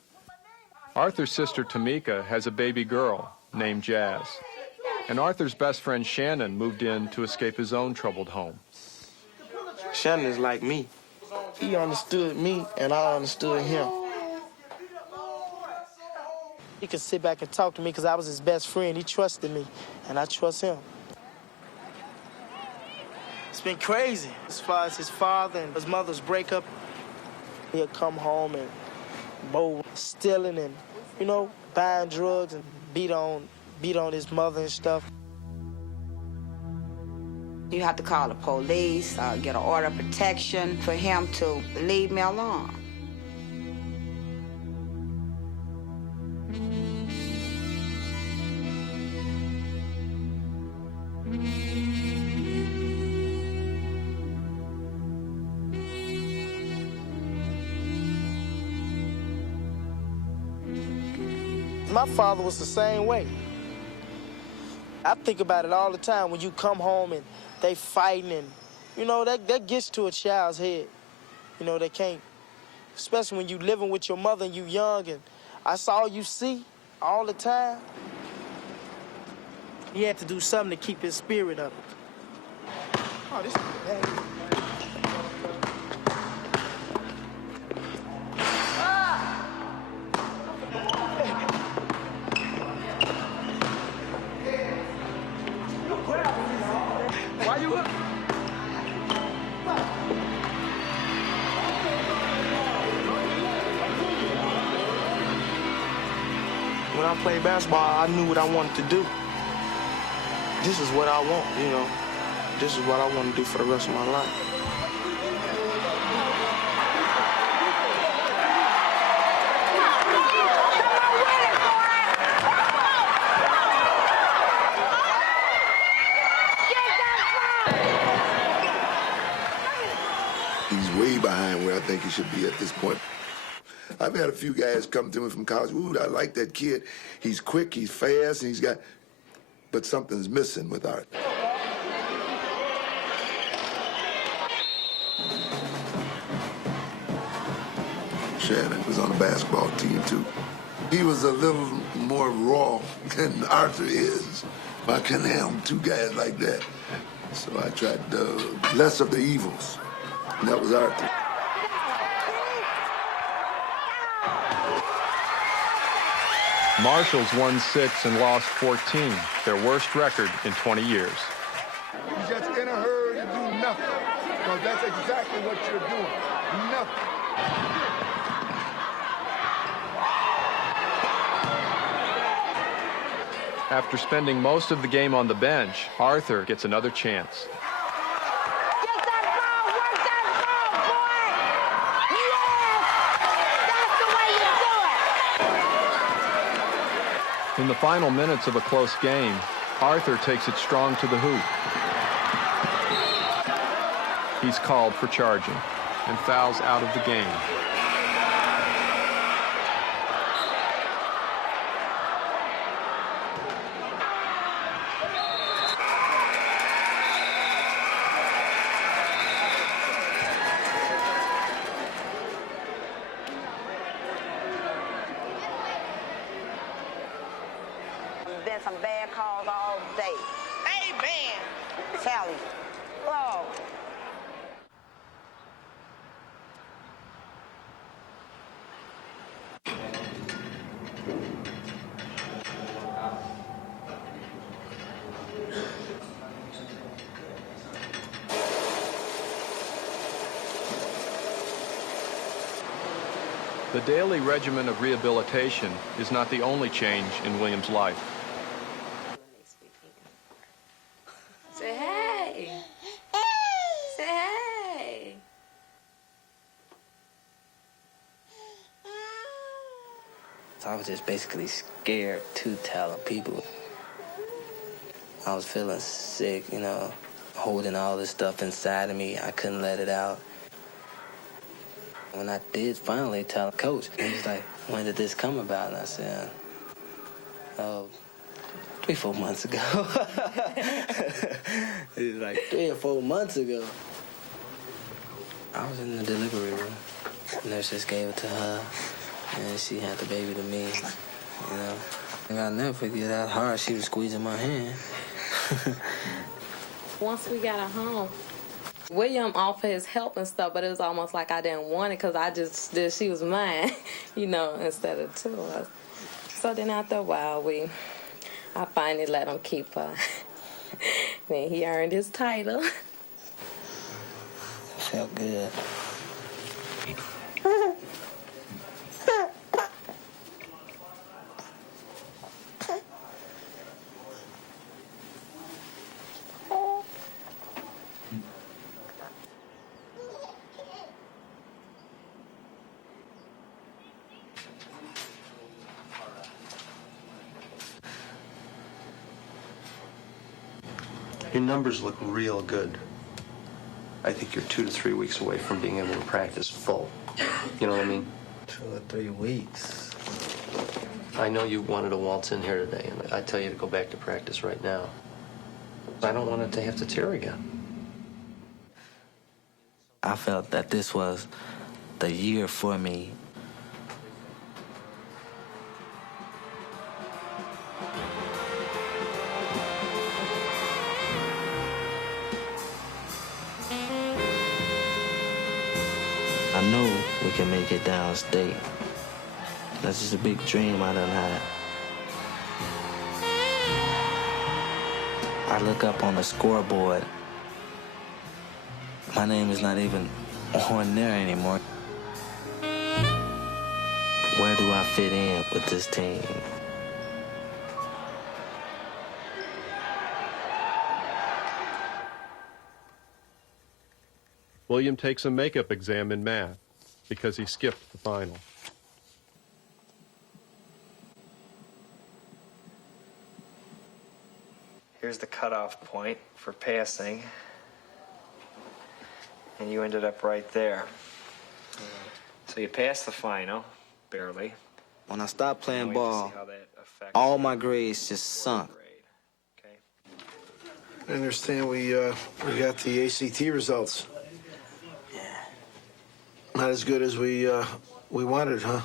Arthur's sister Tamika has a baby girl named Jazz. And Arthur's best friend Shannon moved in to escape his own troubled home. Shannon is like me. He understood me, and I understood him. He could sit back and talk to me because I was his best friend. He trusted me, and I trust him. It's been crazy. As far as his father and his mother's breakup, he'll come home and bowl, stealing and, you know, buying drugs and beat on his mother and stuff. You have to call the police, get an order of protection for him to leave me alone. My father was the same way. I think about it all the time when you come home and they fighting and, you know, that gets to a child's head. You know, they can't, especially when you living with your mother and you young and that's all you see all the time. He had to do something to keep his spirit up. Oh, this is bad. Why you up? When I played basketball, I knew what I wanted to do. This is what I want, you know. This is what I want to do for the rest of my life. He's way behind where I think he should be at this point. I've had a few guys come to me from college. Ooh, I like that kid. He's quick, he's fast, and he's got... But something's missing with Art. Shannon was on the basketball team, too. He was a little more raw than Arthur is. I couldn't handle 2 guys like that. So I tried less of the evils. And that was Arthur. Marshall's won 6 and lost 14, their worst record in 20 years. You're just in a hurry to do nothing, because that's exactly what you're doing. Nothing. After spending most of the game on the bench, Arthur gets another chance. In the final minutes of a close game, Arthur takes it strong to the hoop. He's called for charging and fouls out of the game. had some bad calls all day. Amen. Tell you. Oh. The daily regimen of rehabilitation is not the only change in William's life. Say hey. Say hey. So I was just basically scared to tell people. I was feeling sick, you know, holding all this stuff inside of me. I couldn't let it out. When I did finally tell Coach, he was like, when did this come about? And I said, 3-4 months ago. He was like, 3 or 4 months ago. I was in the delivery room. The nurse just gave it to her, and she had the baby to me, you know. And I'll never forget how hard she was squeezing my hand. Once we got her home, William offered his help and stuff, but it was almost like I didn't want it because I just did, she was mine, you know, instead of two of us. So then after a while, I finally let him keep her. Then he earned his title. Felt good. Your numbers look real good. I think you're 2 to 3 weeks away from being able to practice full. You know what I mean? 2 or 3 weeks. I know you wanted to waltz in here today, and I tell you to go back to practice right now. I don't want it to have to tear again. I felt that this was the year for me. I know we can make it downstate. That's just a big dream I done had. I look up on the scoreboard. My name is not even on there anymore. Where do I fit in with this team? William takes a makeup exam in math because he skipped the final. Here's the cutoff point for passing. And you ended up right there. So you passed the final, barely. When I stopped playing ball, all my grades just sunk. I understand we got the ACT results. Not as good as we wanted, huh?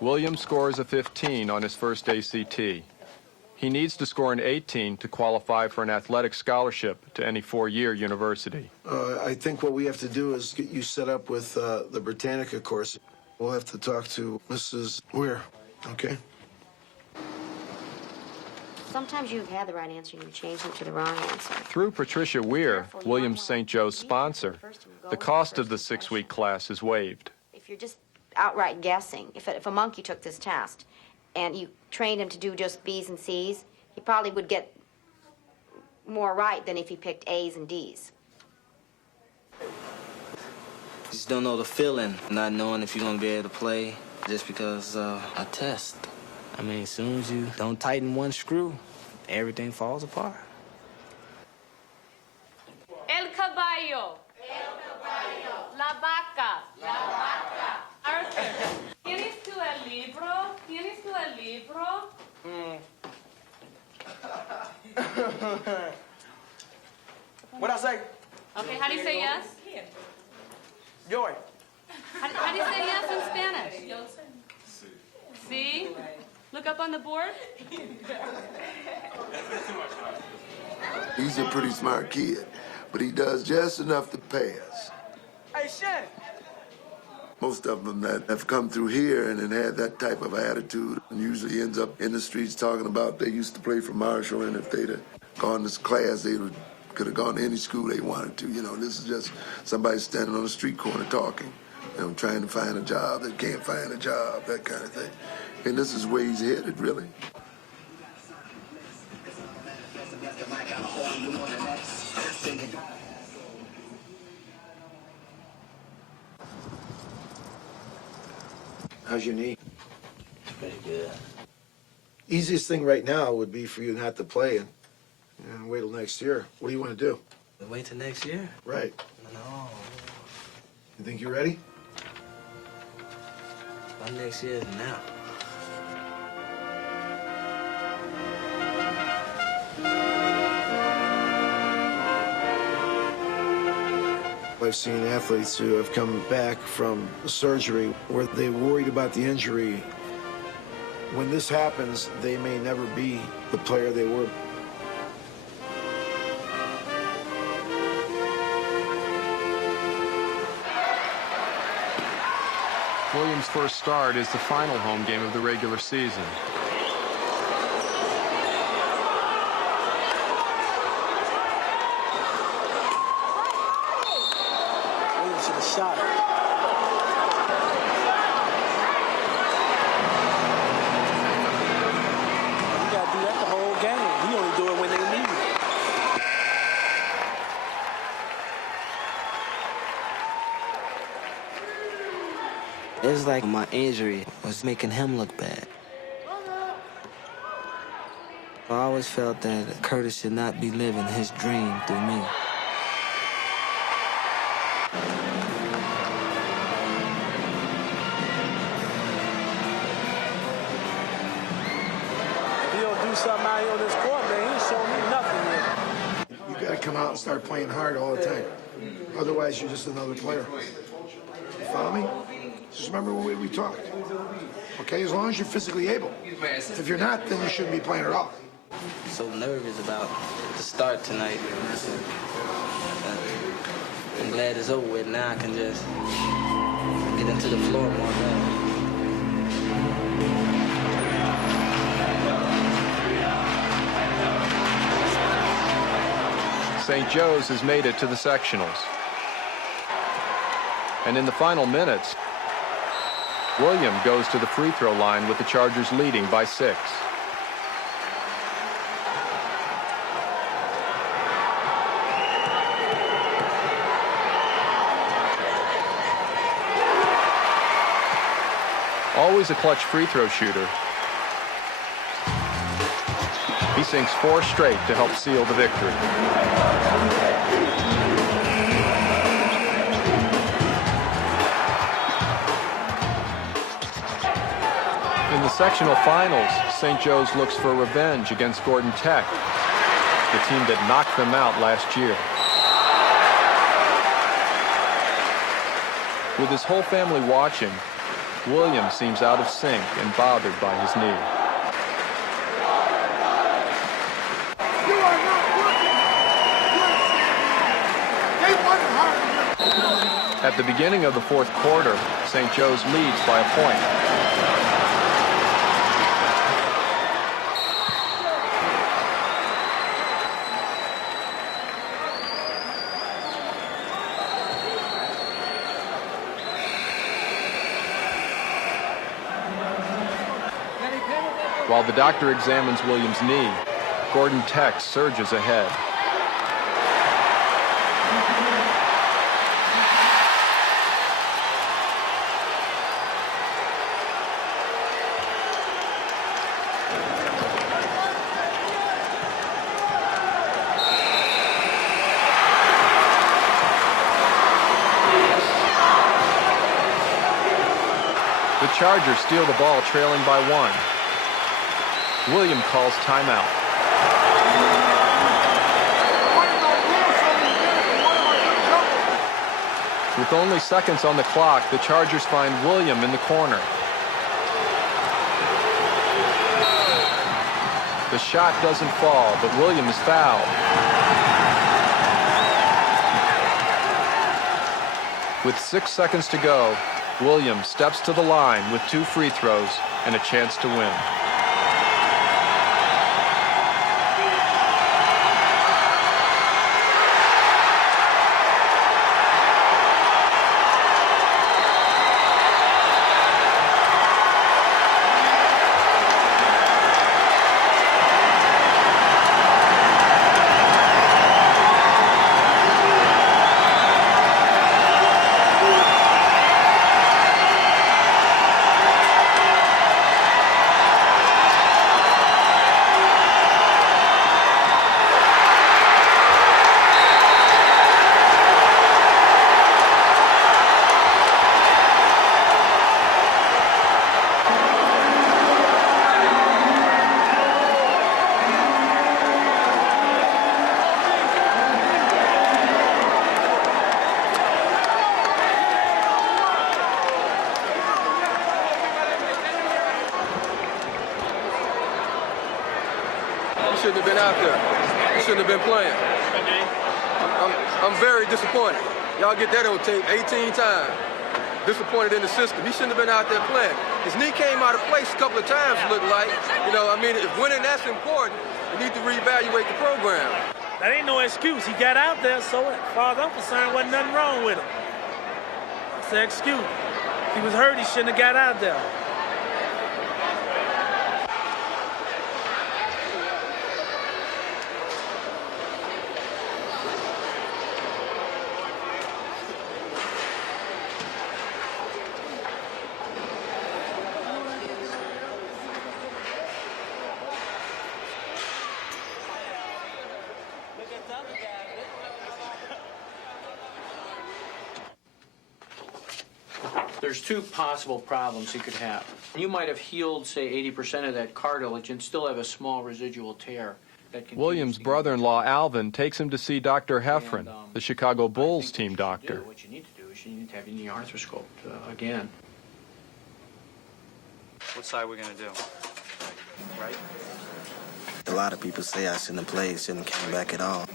William scores a 15 on his first ACT. He needs to score an 18 to qualify for an athletic scholarship to any 4-year university. I think what we have to do is get you set up with the Britannica course. We'll have to talk to Mrs. Weir, okay? Sometimes you have the right answer and you change them to the wrong answer. Through Patricia Weir, Williams St. Joe's sponsor, the cost of the 6-week class is waived. If you're just outright guessing, if a monkey took this test and you trained him to do just B's and C's, he probably would get more right than if he picked A's and D's. Just don't know the feeling, not knowing if you're gonna be able to play just because a test. I mean, as soon as you don't tighten one screw, everything falls apart. El caballo. El caballo. La vaca. La vaca. Arthur, ¿tienes tú el libro? ¿Tienes tú el libro? What'd I say? Okay, how do you say yes? Joy. How up on the board? He's a pretty smart kid, but he does just enough to pass. Hey, Shannon. Most of them that have come through here and then had that type of attitude and usually ends up in the streets talking about they used to play for Marshall, and if they'd have gone to class, could have gone to any school they wanted to. You know, this is just somebody standing on the street corner talking, you know, trying to find a job that can't find a job, that kind of thing. And this is where he's headed, really. How's your knee? Pretty good. Easiest thing right now would be for you not to play and wait till next year. What do you want to do? Wait till next year? Right. No. You think you're ready? My next year is now. I've seen athletes who have come back from surgery where they worried about the injury. When this happens, they may never be the player they were. Williams' first start is the final home game of the regular season. Williams should have shot it. You gotta do that the whole game. You only do it when they need it. It's like my injury was making him look bad. I always felt that Curtis should not be living his dream through me. If he don't do something out here on this court, man, he ain't showing me nothing yet. You got to come out and start playing hard all the time. Otherwise, you're just another player. You follow me? Just remember the way we talked. Okay, as long as you're physically able. If you're not, then you shouldn't be playing at all. So nervous about the start tonight. I'm glad it's over with. Now I can just get into the floor and walk out. St. Joe's has made it to the sectionals. And in the final minutes, William goes to the free throw line with the Chargers leading by 6. Always a clutch free throw shooter, he sinks 4 straight to help seal the victory. In the sectional finals, St. Joe's looks for revenge against Gordon Tech, the team that knocked them out last year. With his whole family watching, William seems out of sync and bothered by his knee. At the beginning of the fourth quarter, St. Joe's leads by a point. While the doctor examines Williams' knee, Gordon Tech surges ahead. The Chargers steal the ball trailing by 1. William calls timeout. With only seconds on the clock, the Chargers find William in the corner. The shot doesn't fall, but William is fouled. With 6 seconds to go, Williams steps to the line with 2 free throws and a chance to win. Shouldn't have been out there. You shouldn't have been playing. I'm very disappointed. Y'all get that on tape 18 times. Disappointed in the system. He shouldn't have been out there playing. His knee came out of place a couple of times, looked like. You know, I mean, if winning that's important, you need to reevaluate the program. That ain't no excuse. He got out there, so as far as I'm concerned, wasn't nothing wrong with him. That's an excuse. If he was hurt, he shouldn't have got out there. There's 2 possible problems he could have. You might have healed, say, 80% of that cartilage and still have a small residual tear. Williams' brother-in-law, Alvin, takes him to see Dr. Heffron, the Chicago Bulls team doctor. What you need to do is you need to have your knee arthroscoped again. What side are we going to do? Right? A lot of people say I shouldn't have played, shouldn't have came back at all.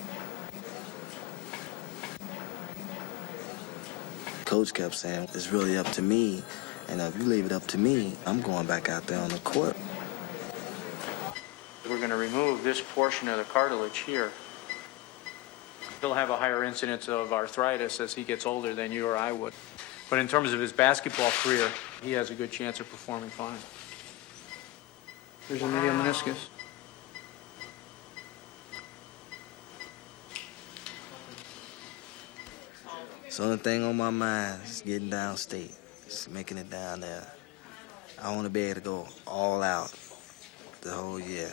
Coach kept saying, it's really up to me, and if you leave it up to me, I'm going back out there on the court. We're going to remove this portion of the cartilage here. He'll have a higher incidence of arthritis as he gets older than you or I would. But in terms of his basketball career, he has a good chance of performing fine. There's a medial meniscus. So the only thing on my mind is getting downstate, just making it down there. I want to be able to go all out the whole year.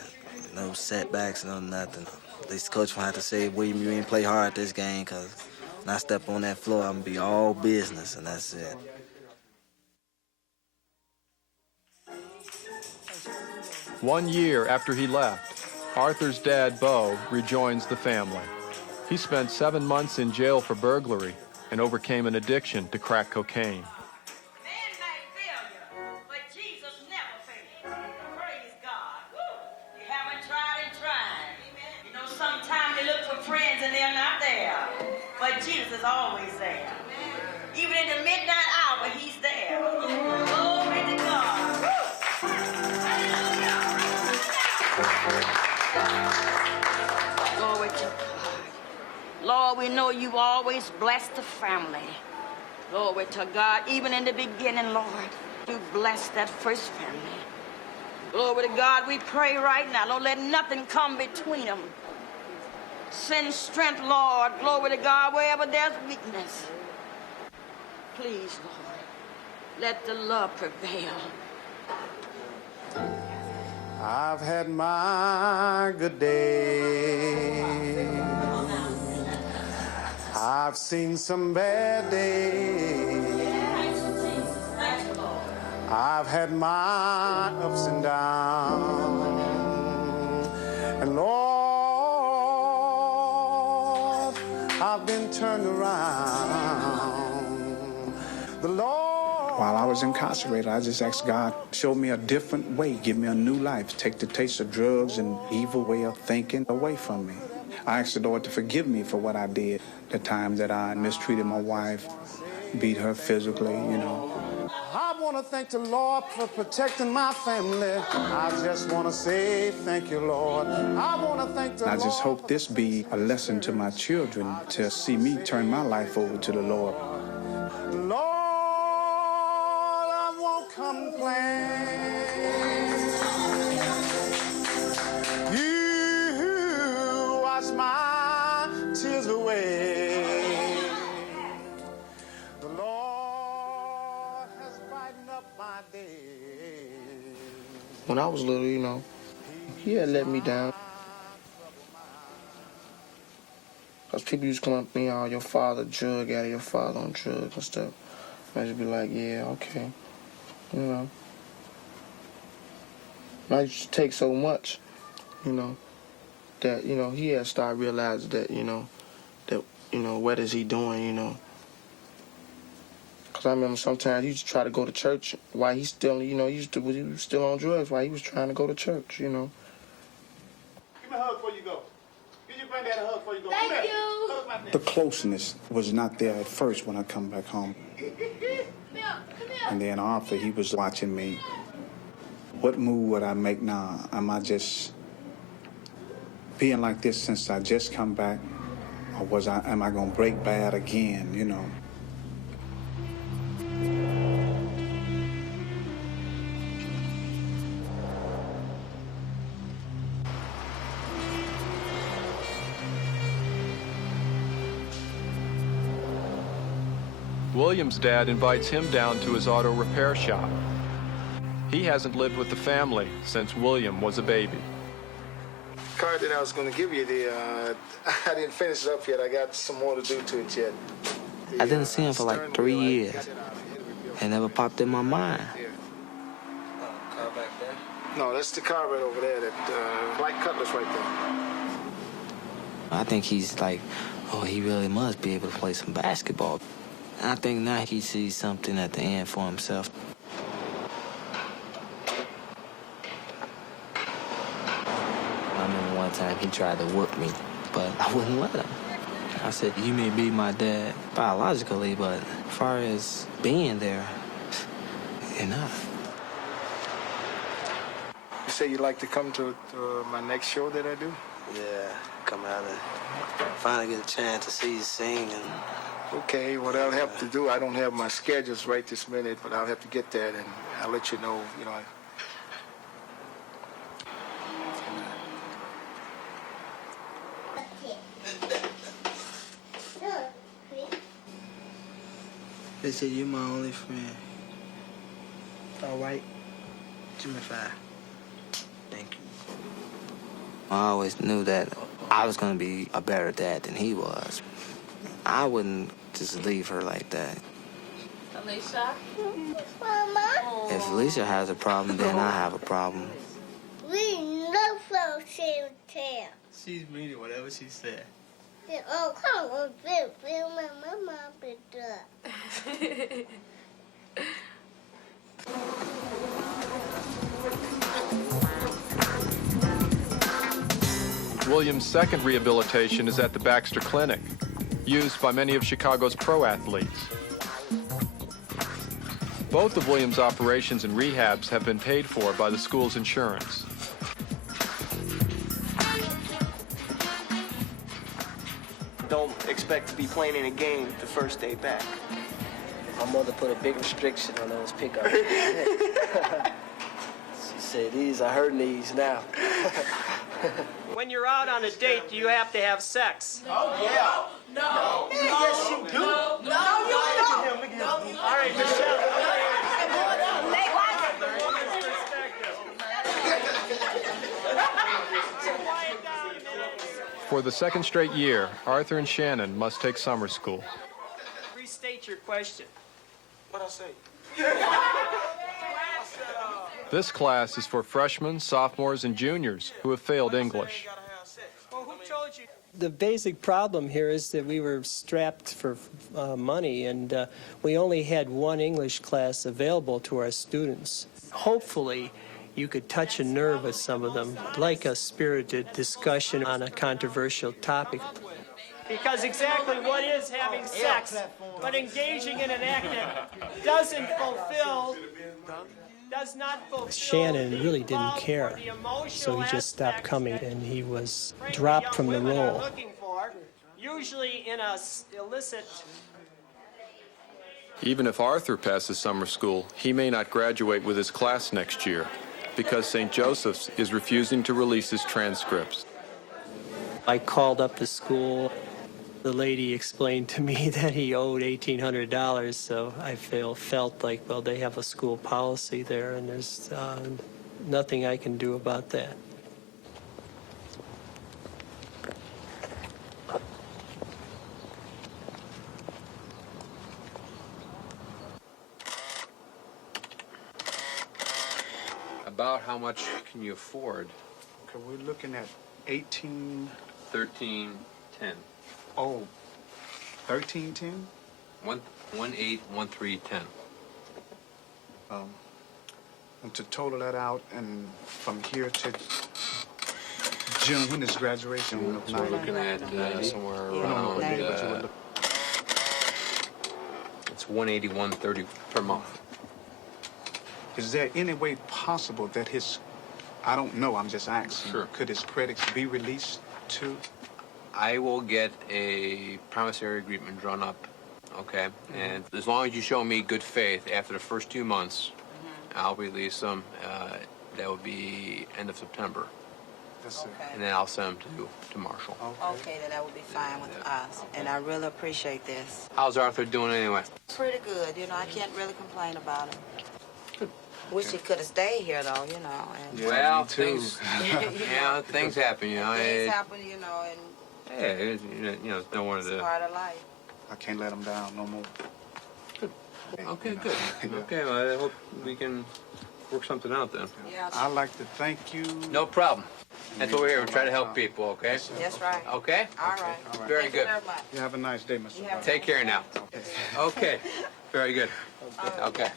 No setbacks, no nothing. At least the coach will have to say, William, you ain't play hard this game, because when I step on that floor, I'm going to be all business, and that's it. One year after he left, Arthur's dad, Bo, rejoins the family. He spent 7 months in jail for burglary and overcame an addiction to crack cocaine. But Jesus is always there. Even in the midnight hour, he's there. Glory to God. Glory to God. Lord, we know you always bless the family. Glory to God. Even in the beginning, Lord, you blessed that first family. Glory to God. We pray right now. Don't let nothing come between them. Send strength, Lord. Glory to God, wherever there's weakness. Please, Lord, let the love prevail. I've had my good days. I've seen some bad days. I've had my ups and downs. And Lord, I've been turned around. The Lord While I was incarcerated, I just asked God, show me a different way, give me a new life, take the taste of drugs and evil way of thinking away from me. I asked the Lord to forgive me for what I did, the time that I mistreated my wife, beat her physically, you know. I want to thank the Lord for protecting my family. I just want to say thank you, Lord. I want to thank the Lord. I just hope this be a lesson to my children to see me turn my life over to the Lord. Lord, I won't complain. You wash my tears away. The Lord has brightened up my day. When I was little, you know, he had let me down. Because people used to come up to me, oh, your father drug out of your father on drugs and stuff. I just be like, yeah, okay. You know. And I used to take so much, you know, that, you know, he had started realizing that, you know, what is he doing, you know. Because I remember sometimes he used to try to go to church while he still, you know, he was still on drugs while he was trying to go to church, you know. Give me a hug before you go. Give your granddad a hug before you go. Thank you. The closeness was not there at first when I come back home. And then Arthur, he was watching me. What move would I make now? Am I just being like this since I just come back? Or am I gonna break bad again, you know? William's dad invites him down to his auto repair shop. He hasn't lived with the family since William was a baby. Card that I was going to give you, I didn't finish it up yet. I got some more to do to it yet. I didn't see him for like 3 years. It never popped in my mind. Car back there? No, that's the car right over there, that black Cutlass right there. I think he's like, oh, he really must be able to play some basketball. And I think now he sees something at the end for himself. I remember one time he tried to whoop me, but I wouldn't let him. I said, you may be my dad biologically, but as far as being there, you're not. You say you'd like to come to my next show that I do? Yeah, come out and finally get a chance to see you sing. And okay, what I'll have to do, I don't have my schedules right this minute, but I'll have to get that, and I'll let you know, you know. They said you're my only friend. All right. Give me 5. Thank you. I always knew that I was going to be a better dad than he was. I wouldn't just leave her like that. Alicia? Mama? If Alicia has a problem, then I have a problem. We love fairy tale. She's reading whatever she said. Oh, come on, Bill, my mama be there. William's second rehabilitation is at the Baxter Clinic, used by many of Chicago's pro athletes. Both of William's operations and rehabs have been paid for by the school's insurance. Don't expect to be playing in a game the first day back. my mother put a big restriction on those pickups. She said, these are her knees now. When you're out on a date, do you have to have sex? Oh, yeah. No. Yes, you do. No, you don't. Look at him. All right, Michelle. For the second straight year, Arthur and Shannon must take summer school. Restate your question. What'd I say? This class is for freshmen, sophomores, and juniors who have failed English. Well, who told you? The basic problem here is that we were strapped for money, and we only had one English class available to our students. Hopefully, you could touch a nerve with some of them, like a spirited discussion on a controversial topic. Because exactly what is having sex, but engaging in an act that does not fulfill. Shannon really didn't care, so he just stopped coming, and he was dropped from the role. Usually in a illicit. Even if Arthur passes summer school, he may not graduate with his class next year because St. Joseph's is refusing to release his transcripts. I called up the school. The lady explained to me that he owed $1,800, so I felt like, well, they have a school policy there, and there's nothing I can do about that. About how much can you afford? Okay, we're looking at 18... 1310. Oh, 1310? 181310. And to total that out, and from here to June, when is graduation? So we're looking at somewhere around. It's 181.30 per month. Is there any way possible that his, I don't know, I'm just asking, Sure. Could his credits be released to? I will get a promissory agreement drawn up, okay? And as long as you show me good faith after the first 2 months, I'll release them. That will be end of September. That's it. And then I'll send them to Marshall. Okay, then that would be fine with us. And I really appreciate this. How's Arthur doing anyway? Pretty good, I can't really complain about him. Wish he could have stayed here, though, And Well, things, things happen, Things happen, and Yeah, don't want it's to. part of life. I can't let him down no more. Okay, good. Okay, well, I hope we can work something out then. Yeah. I'd like to thank you. No problem. That's what we're here. We're trying to help people, okay? That's right. Okay? All right. Very Thank good. you very much. You have a nice day, Mr. Brown. Take care now. Okay. Very good. Okay.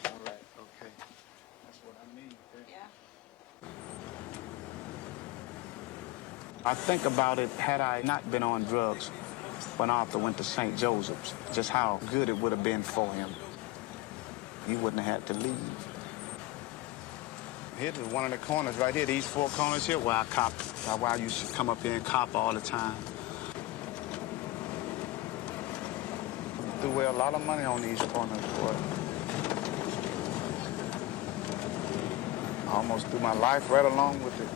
I think about it, had I not been on drugs when Arthur went to St. Joseph's, just how good it would have been for him. He wouldn't have had to leave. Here's one of the corners right here, these 4 corners here, where I used to come up here and cop all the time. Threw away a lot of money on these corners, boy. I almost threw my life right along with it.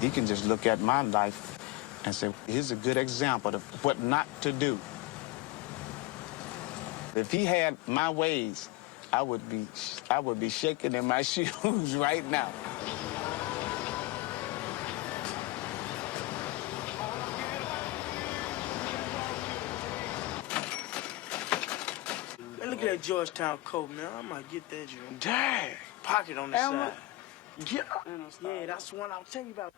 He can just look at my life and say, here's a good example of what not to do. If he had my ways, I would be shaking in my shoes right now. Man, look at that Georgetown coat, man. I might get that joint. Dang. Pocket on the side. Yeah, that's the one I was telling you about.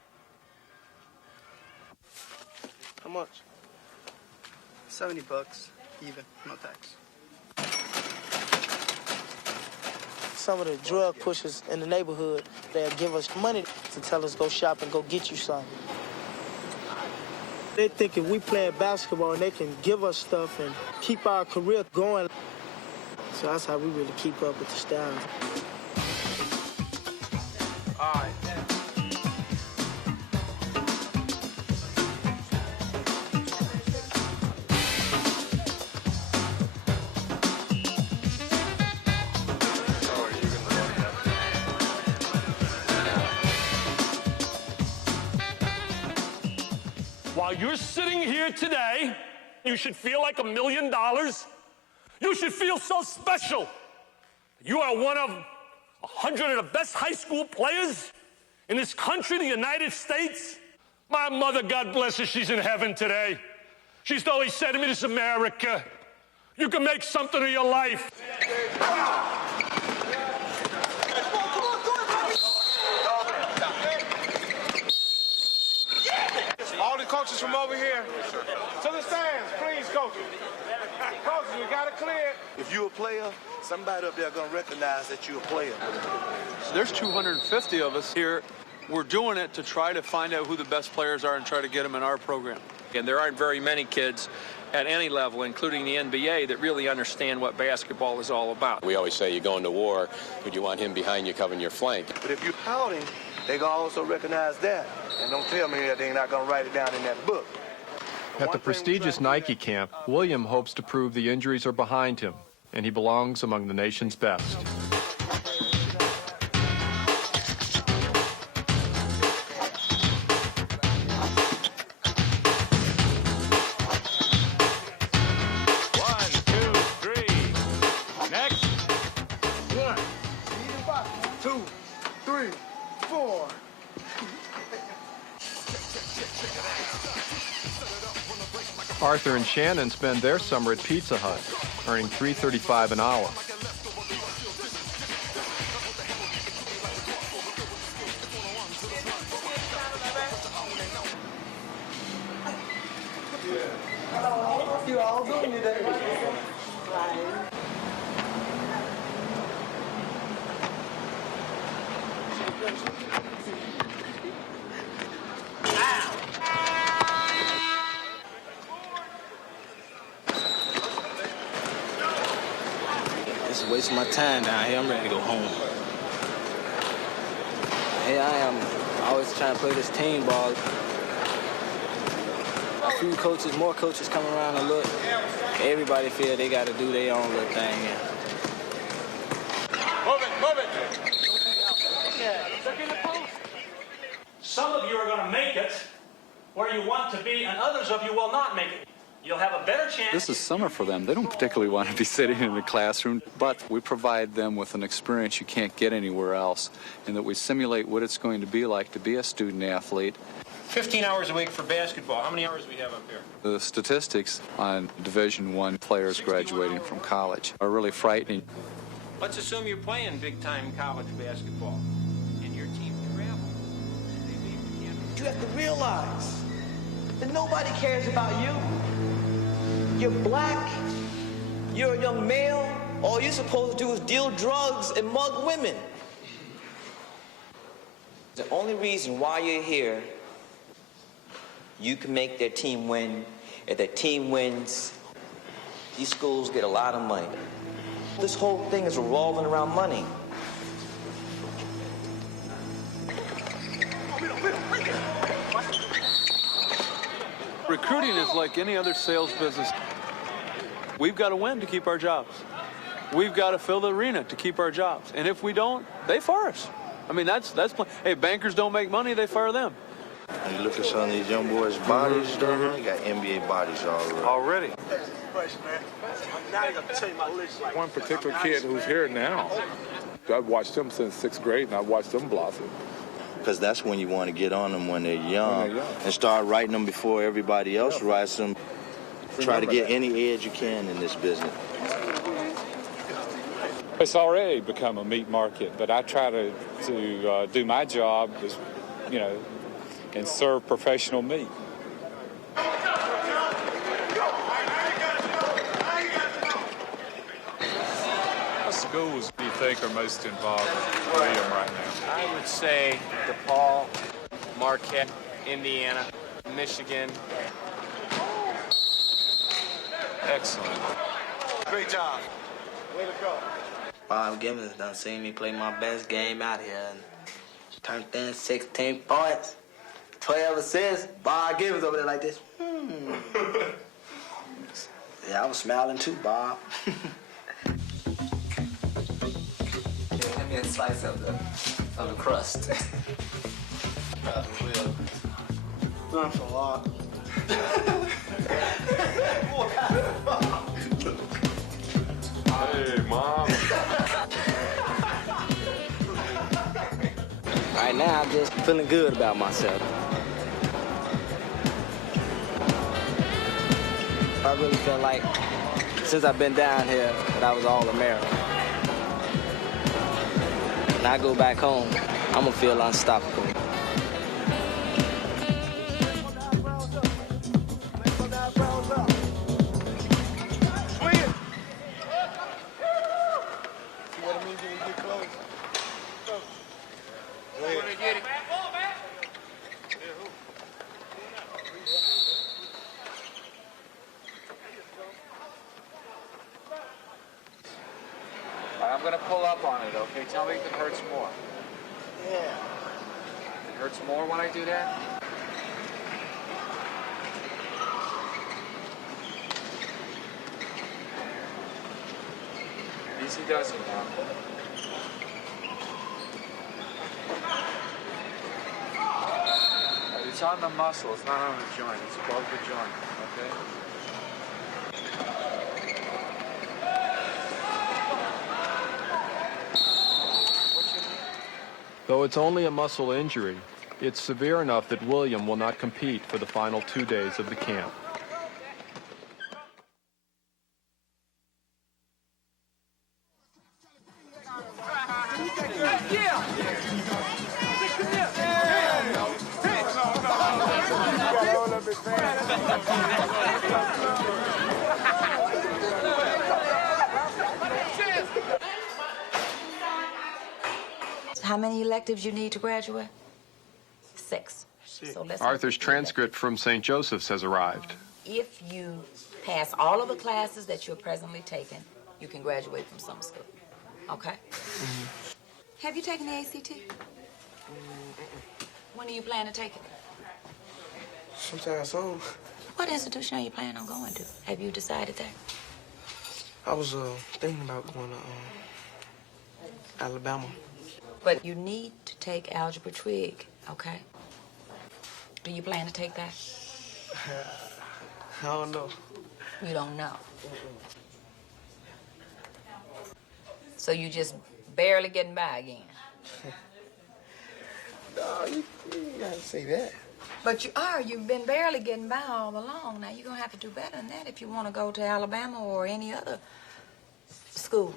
How much? $70, even, no tax. Some of the drug pushers in the neighborhood, they'll give us money to tell us go shop and go get you something. They think if we playing basketball and they can give us stuff and keep our career going. So that's how we really keep up with the style. All right. While you're sitting here today, you should feel like $1 million. You should feel so special. You are one of 100 of the best high school players in this country, the United States. My mother, God bless her, she's in heaven today. She's always said to me, this is America. You can make something of your life. All the coaches from over here. To the stands, please, coaches. Coaches, we got it clear. If you're a player, somebody up there going to recognize that you're a player. There's 250 of us here. We're doing it to try to find out who the best players are and try to get them in our program. And there aren't very many kids at any level, including the NBA, that really understand what basketball is all about. We always say you're going to war, but you want him behind you covering your flank. But if you're pouting, they're going to also recognize that. And don't tell me that they're not going to write it down in that book. At the prestigious Nike camp, William hopes to prove the injuries are behind him, and he belongs among the nation's best. Arthur and Shannon spend their summer at Pizza Hut, earning $3.35 an hour. You all doing today? This is wasting my time down here. I'm ready to go home. Here I am, always trying to play this team ball. A few coaches, more coaches come around and look. Everybody feel they got to do their own little thing. Move it. Some of you are going to make it where you want to be, and others of you will not make it. You'll have a better chance. This is summer for them. They don't particularly want to be sitting in the classroom, but we provide them with an experience you can't get anywhere else, in that we simulate what it's going to be like to be a student athlete. 15 hours a week for basketball. How many hours do we have up here? The statistics on Division I players graduating from college are really frightening. Let's assume you're playing big-time college basketball, and your team travels. You have to realize that nobody cares about you. You're black, you're a young male, all you're supposed to do is deal drugs and mug women. The only reason why you're here, you can make their team win. If their team wins, these schools get a lot of money. This whole thing is revolving around money. Recruiting is like any other sales business. We've got to win to keep our jobs. We've got to fill the arena to keep our jobs. And if we don't, they fire us. I mean, that's hey, bankers don't make money, they fire them. And you look at some of these young boys' bodies, they got NBA bodies already. One particular kid who's here now, I've watched him since 6th grade, and I've watched them blossom. Because that's when you want to get on them when they're young and start writing them before everybody else writes them. Try to get any edge you can in this business. It's already become a meat market, but I try to do my job, as, you know, and serve professional meat. What schools do you think are most involved with William right now? I would say DePaul, Marquette, Indiana, Michigan. Excellent. Great job. Way to go. Bob Gibbons done seen me play my best game out here and turned in 16 points, 12 assists. Bob Gibbons over there like this. Yeah, I was smiling too, Bob. Give me a slice of the crust. Thanks a lot. Hey, Mom. Right now, I'm just feeling good about myself. I really feel like since I've been down here that I was All-American. When I go back home, I'm gonna feel unstoppable. I'm going to pull up on it, okay? Tell me if it hurts more. Yeah. It hurts more when I do that? Easy does it now. It's on the muscle, it's not on the joint. It's above the joint, okay? Though it's only a muscle injury, it's severe enough that William will not compete for the final 2 days of the camp. How many electives you need to graduate? 6. So let's Arthur's transcript from St. Joseph's has arrived. If you pass all of the classes that you're presently taking, you can graduate from summer school. Okay? Have you taken the ACT? When do you plan to take it? Sometime soon. What institution are you planning on going to? Have you decided that? I was thinking about going to Alabama. But you need to take algebra trig, okay? Do you plan to take that? I don't know. You don't know. So you just barely getting by again. No, you gotta say that. But you are. You've been barely getting by all along. Now you're gonna have to do better than that if you want to go to Alabama or any other school.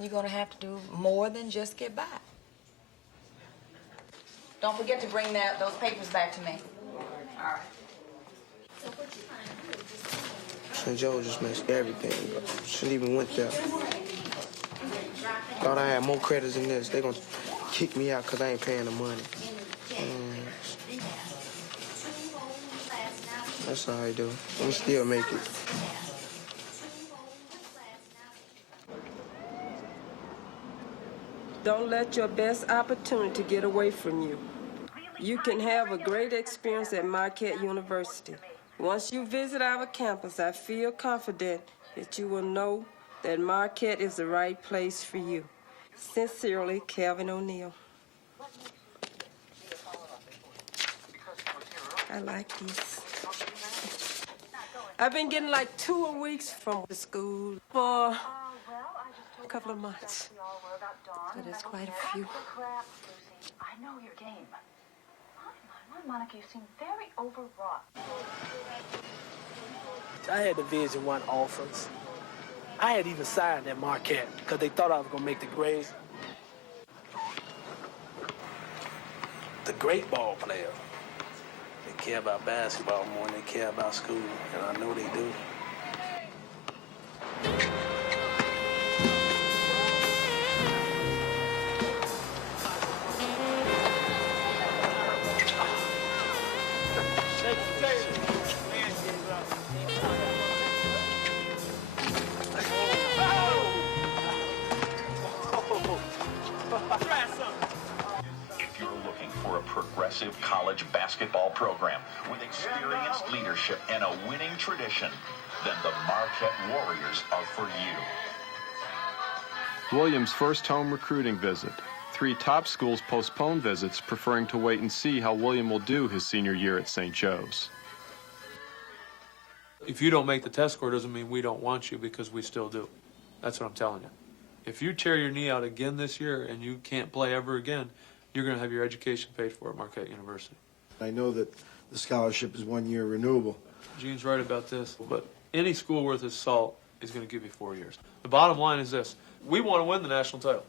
You're gonna have to do more than just get by. Don't forget to bring those papers back to me. All right. St. Joe just messed everything up. Shouldn't even went there. Thought I had more credits than this. They gonna kick me out because I ain't paying the money. That's all I do. I'm still make it. Don't let your best opportunity get away from you. You can have a great experience at Marquette University. Once you visit our campus, I feel confident that you will know that Marquette is the right place for you. Sincerely, Calvin O'Neill. I like these. I've been getting like 2 a week from the school for a couple of months. So that's quite a few. I know your game. Monica, you seem very overwrought. I had Division I offers. I had even signed at Marquette because they thought I was going to make the grade. The great ball players, they care about basketball more than they care about school, and I know they do. If you're looking for a progressive college basketball program with experienced leadership and a winning tradition, then the Marquette Warriors are for you. William's first home recruiting visit. 3 top schools postponed visits, preferring to wait and see how William will do his senior year at St. Joe's. If you don't make the test score, doesn't mean we don't want you, because we still do. That's what I'm telling you. If you tear your knee out again this year and you can't play ever again, you're going to have your education paid for at Marquette University. I know that the scholarship is 1 year renewable. Gene's right about this, but any school worth its salt is going to give you 4 years. The bottom line is this. We want to win the national title.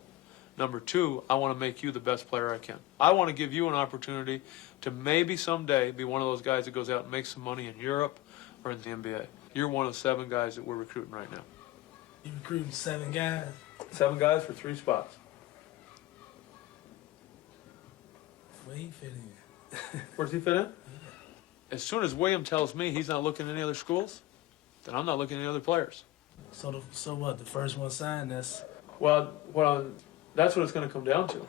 Number 2, I want to make you the best player I can. I want to give you an opportunity to maybe someday be one of those guys that goes out and makes some money in Europe or in the NBA. You're one of 7 guys that we're recruiting right now. You recruiting 7 guys? 7 guys for 3 spots. Where he fit in? Where does he fit in? As soon as William tells me he's not looking at any other schools, then I'm not looking at any other players. So what? The first one signed, that's Well, that's what it's going to come down to.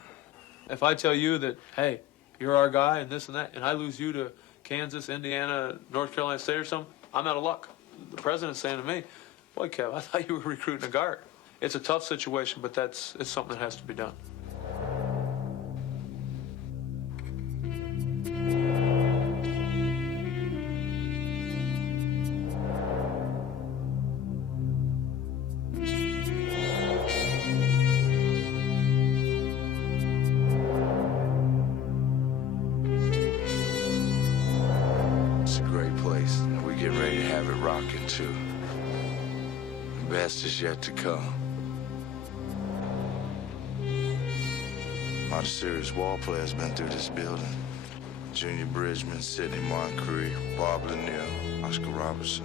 If I tell you that, hey, you're our guy and this and that, and I lose you to Kansas, Indiana, North Carolina State or something, I'm out of luck. The president's saying to me, boy, Kev, I thought you were recruiting a guard. It's a tough situation, but it's something that has to be done. It's a great place. We're getting ready to have it rocking, too. The best is yet to come. A lot of serious ball players been through this building. Junior Bridgman, Sidney Moncrief, Bob Lanier, Oscar Robertson.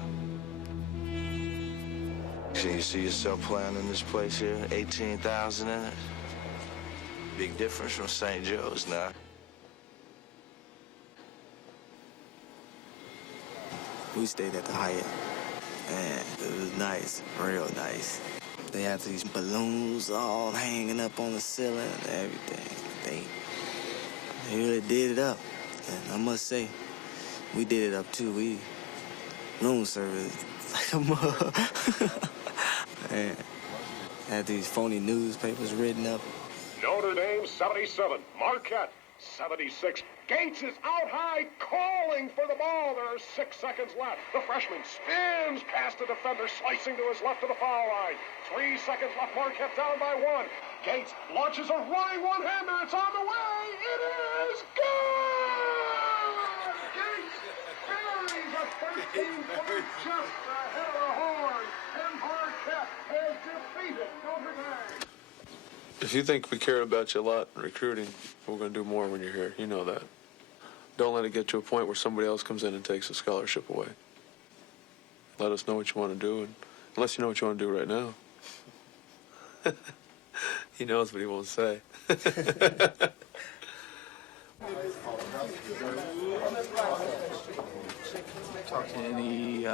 Can you see yourself playing in this place here? 18,000 in it? Big difference from St. Joe's now. We stayed at the Hyatt. Man, it was nice, real nice. They had these balloons all hanging up on the ceiling and everything. They really did it up. And I must say, we did it up too. We room service like a mug. Man, had these phony newspapers written up. Notre Dame 77, Marquette 76. Gates is out high, calling for the ball. There are 6 seconds left. The freshman spins past the defender, slicing to his left to the foul line. 3 seconds left. Marquette down by 1. Gates launches a running one-hander. It's on the way. It is good! Gates buries a 13-point just ahead of the horn, and Marquette has defeated Notre Dame. If you think we care about you a lot in recruiting, we're going to do more when you're here. You know that. Don't let it get to a point where somebody else comes in and takes a scholarship away. Let us know what you want to do, and unless you know what you want to do right now. He knows what he won't say. Talk to any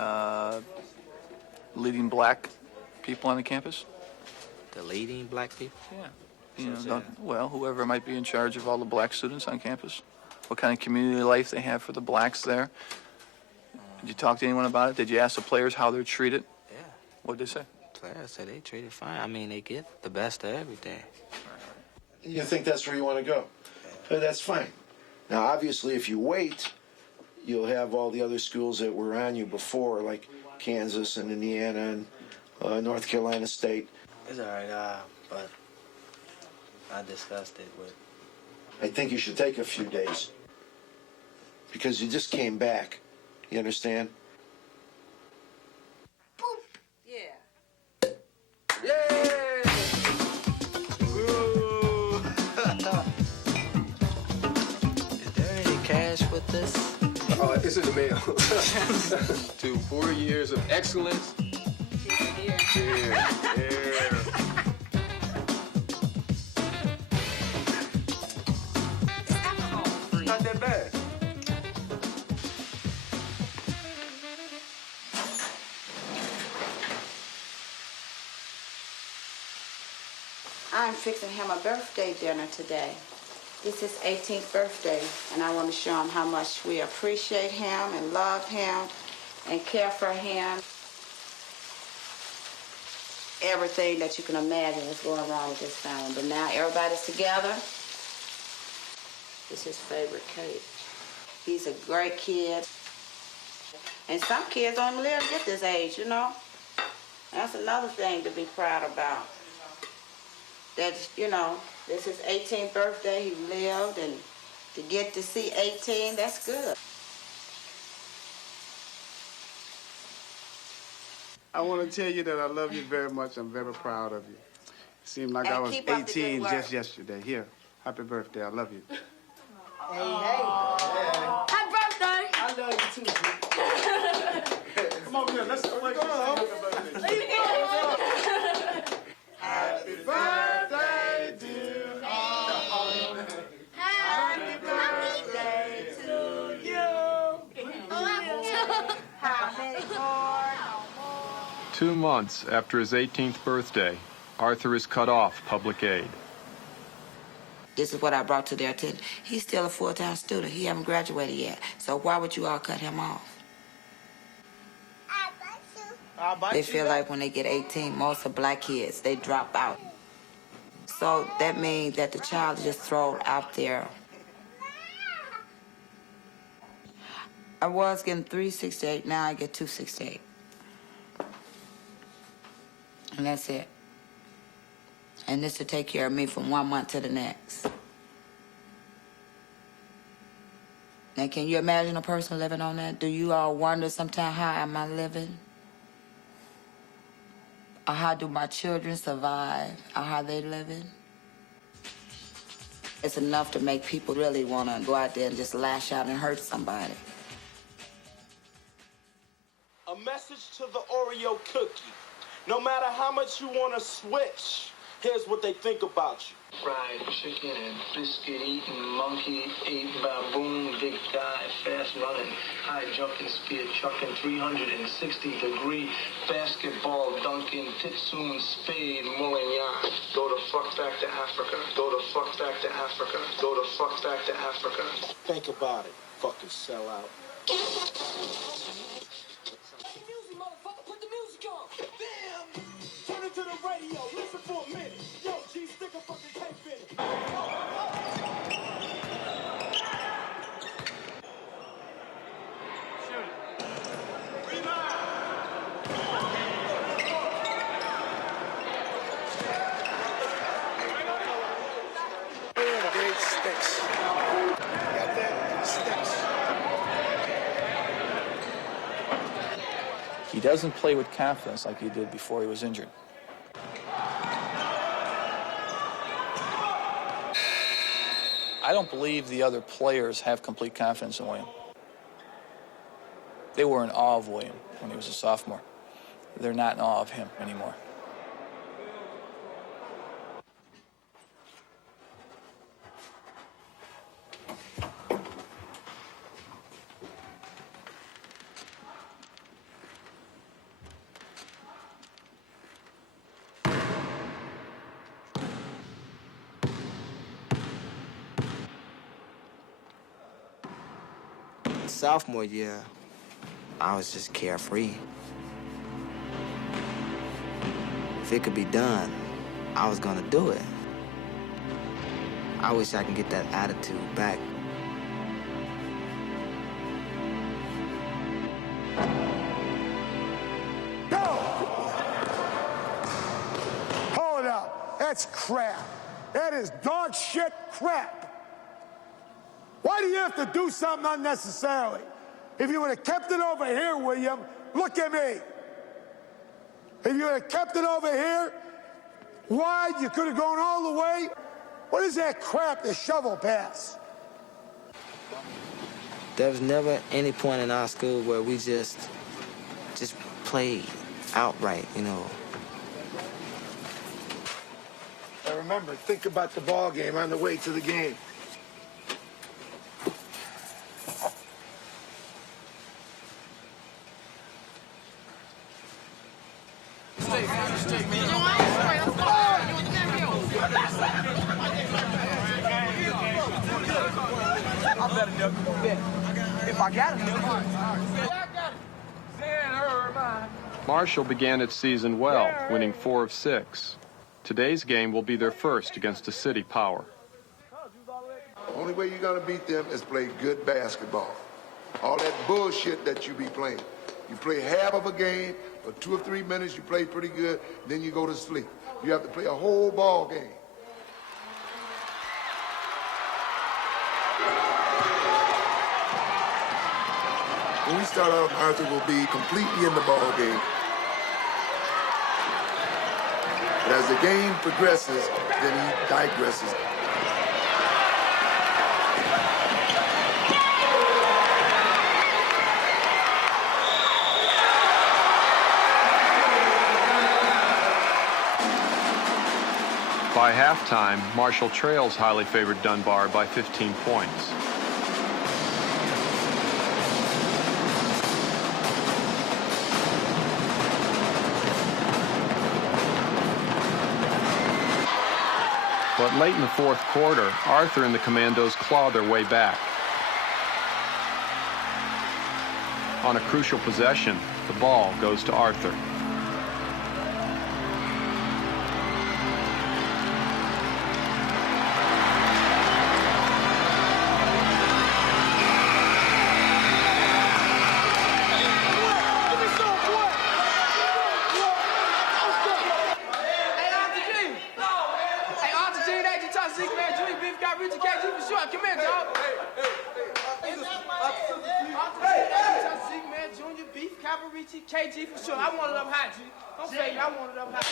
leading black people on the campus? The leading black people? Yeah. You know, well, whoever might be in charge of all the black students on campus. What kind of community life they have for the blacks there. Did you talk to anyone about it? Did you ask the players how they're treated? Yeah. What did they say? Players said they treated fine. I mean, they get the best of everything. You think that's where you want to go? That's fine. Now, obviously, if you wait, you'll have all the other schools that were on you before, like Kansas and Indiana and North Carolina State. It's all right, but I discussed it with... I think you should take a few days because you just came back. You understand? Yeah. Yay! Woo! Is there any cash with this? Oh, it's in the mail. To 4 years of excellence. Here. Not that bad. I'm fixing him a birthday dinner today. This is his 18th birthday, and I want to show him how much we appreciate him and love him and care for him. Everything that you can imagine is going wrong with this family, but now everybody's together. It's his favorite cake. He's a great kid. And some kids don't even live to get this age, you know? That's another thing to be proud about. That, you know, this is his 18th birthday, he lived, and to get to see 18, that's good. I want to tell you that I love you very much. I'm very proud of you. It seemed like I was 18 just yesterday. Here, happy birthday. I love you. Hey, hey. Happy birthday. I love you too, G. Come on, man. Let's go. Happy birthday, dear. Happy birthday to you. How many more? 2 months after his 18th birthday, Arthur is cut off public aid. This is what I brought to their attention. He's still a full-time student. He haven't graduated yet. So why would you all cut him off? They feel like when they get 18, most of black kids, they drop out. So that means that the child is just thrown out there. I was getting $368, now I get $268. And that's it. And this to take care of me from 1 month to the next. Now, can you imagine a person living on that? Do you all wonder sometimes how am I living? Or how do my children survive? Or how they living? It's enough to make people really want to go out there and just lash out and hurt somebody. A message to the Oreo cookie. No matter how much you want to switch, here's what they think about you. Fried chicken and biscuit eating, monkey ate baboon, big guy, fast running, high jumping, spear chucking, 360-degree basketball dunking, titsoon, spade, mulling yarn. Go the fuck back to Africa. Go the fuck back to Africa. Go the fuck back to Africa. Think about it, fucking sellout. Turn it to the radio, listen for a minute. Yo, G, stick a fucking tape in it. Shoot it. Great sticks. Got that? Sticks. He doesn't play with confidence like he did before he was injured. I don't believe the other players have complete confidence in William. They were in awe of William when he was a sophomore. They're not in awe of him anymore. Sophomore year, I was just carefree. If it could be done, I was gonna do it. I wish I could get that attitude back. Go! Hold up. That's crap. That is dog shit crap. Why do you have to do something unnecessarily? If you would have kept it over here, William, look at me. If you would have kept it over here, wide, you could have gone all the way. What is that crap, the shovel pass? There was never any point in our school where we just played outright, you know. Now remember, think about the ball game on the way to the game. If I got it, Marshall began its season well, winning 4 of 6. Today's game will be their first against a city power. The only way you're going to beat them is play good basketball. All that bullshit that you be playing. You play half of a game, or 2 or 3 minutes, you play pretty good, then you go to sleep. You have to play a whole ball game. When we start out, Arthur will be completely in the ball game. But as the game progresses, then he digresses. By halftime, Marshall trails highly favored Dunbar by 15 points. But late in the fourth quarter, Arthur and the Commandos claw their way back. On a crucial possession, the ball goes to Arthur. KG for sure. I want it up high, G. Don't say I want it up high.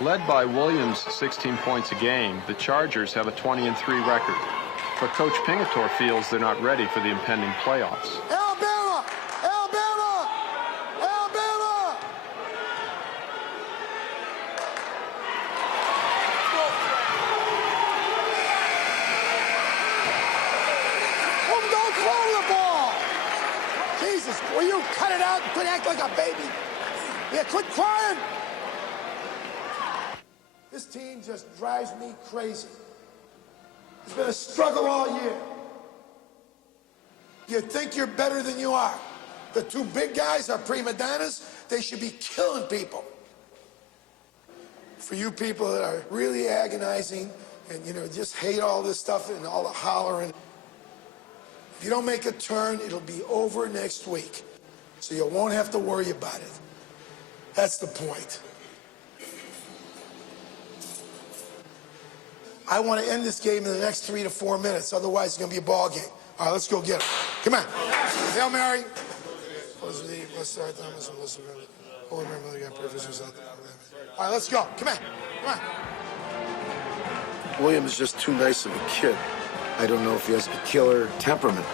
Led by Williams' 16 points a game, the Chargers have a 20-3 record. But Coach Pingatore feels they're not ready for the impending playoffs. Alabama! Alabama! Alabama! Don't throw the ball! Jesus, will you cut it out and quit acting like a baby? Yeah, quit crying! This team just drives me crazy. It's been a struggle all year. You think you're better than you are. The two big guys are prima donnas. They should be killing people. For you people that are really agonizing and, you know, just hate all this stuff and all the hollering, if you don't make a turn, it'll be over next week. So you won't have to worry about it. That's the point. I want to end this game in the next 3 to 4 minutes. Otherwise, it's going to be a ball game. All right, let's go get it. Come on. Hail Mary. All right, let's go. Come on. Come on. Williams is just too nice of a kid. I don't know if he has a killer temperament.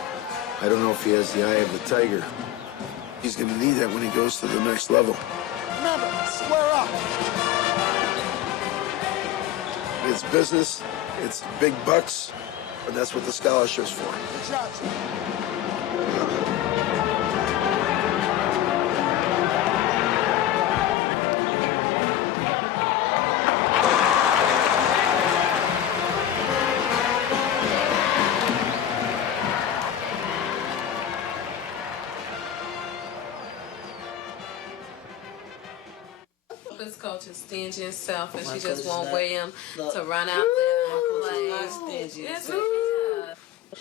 I don't know if he has the eye of the tiger. He's going to need that when he goes to the next level. Remember, square up. It's business, it's big bucks, and that's what the scholarship's for. Good job, Jim. This coach is stingy and selfish. He just want William to run out there and play.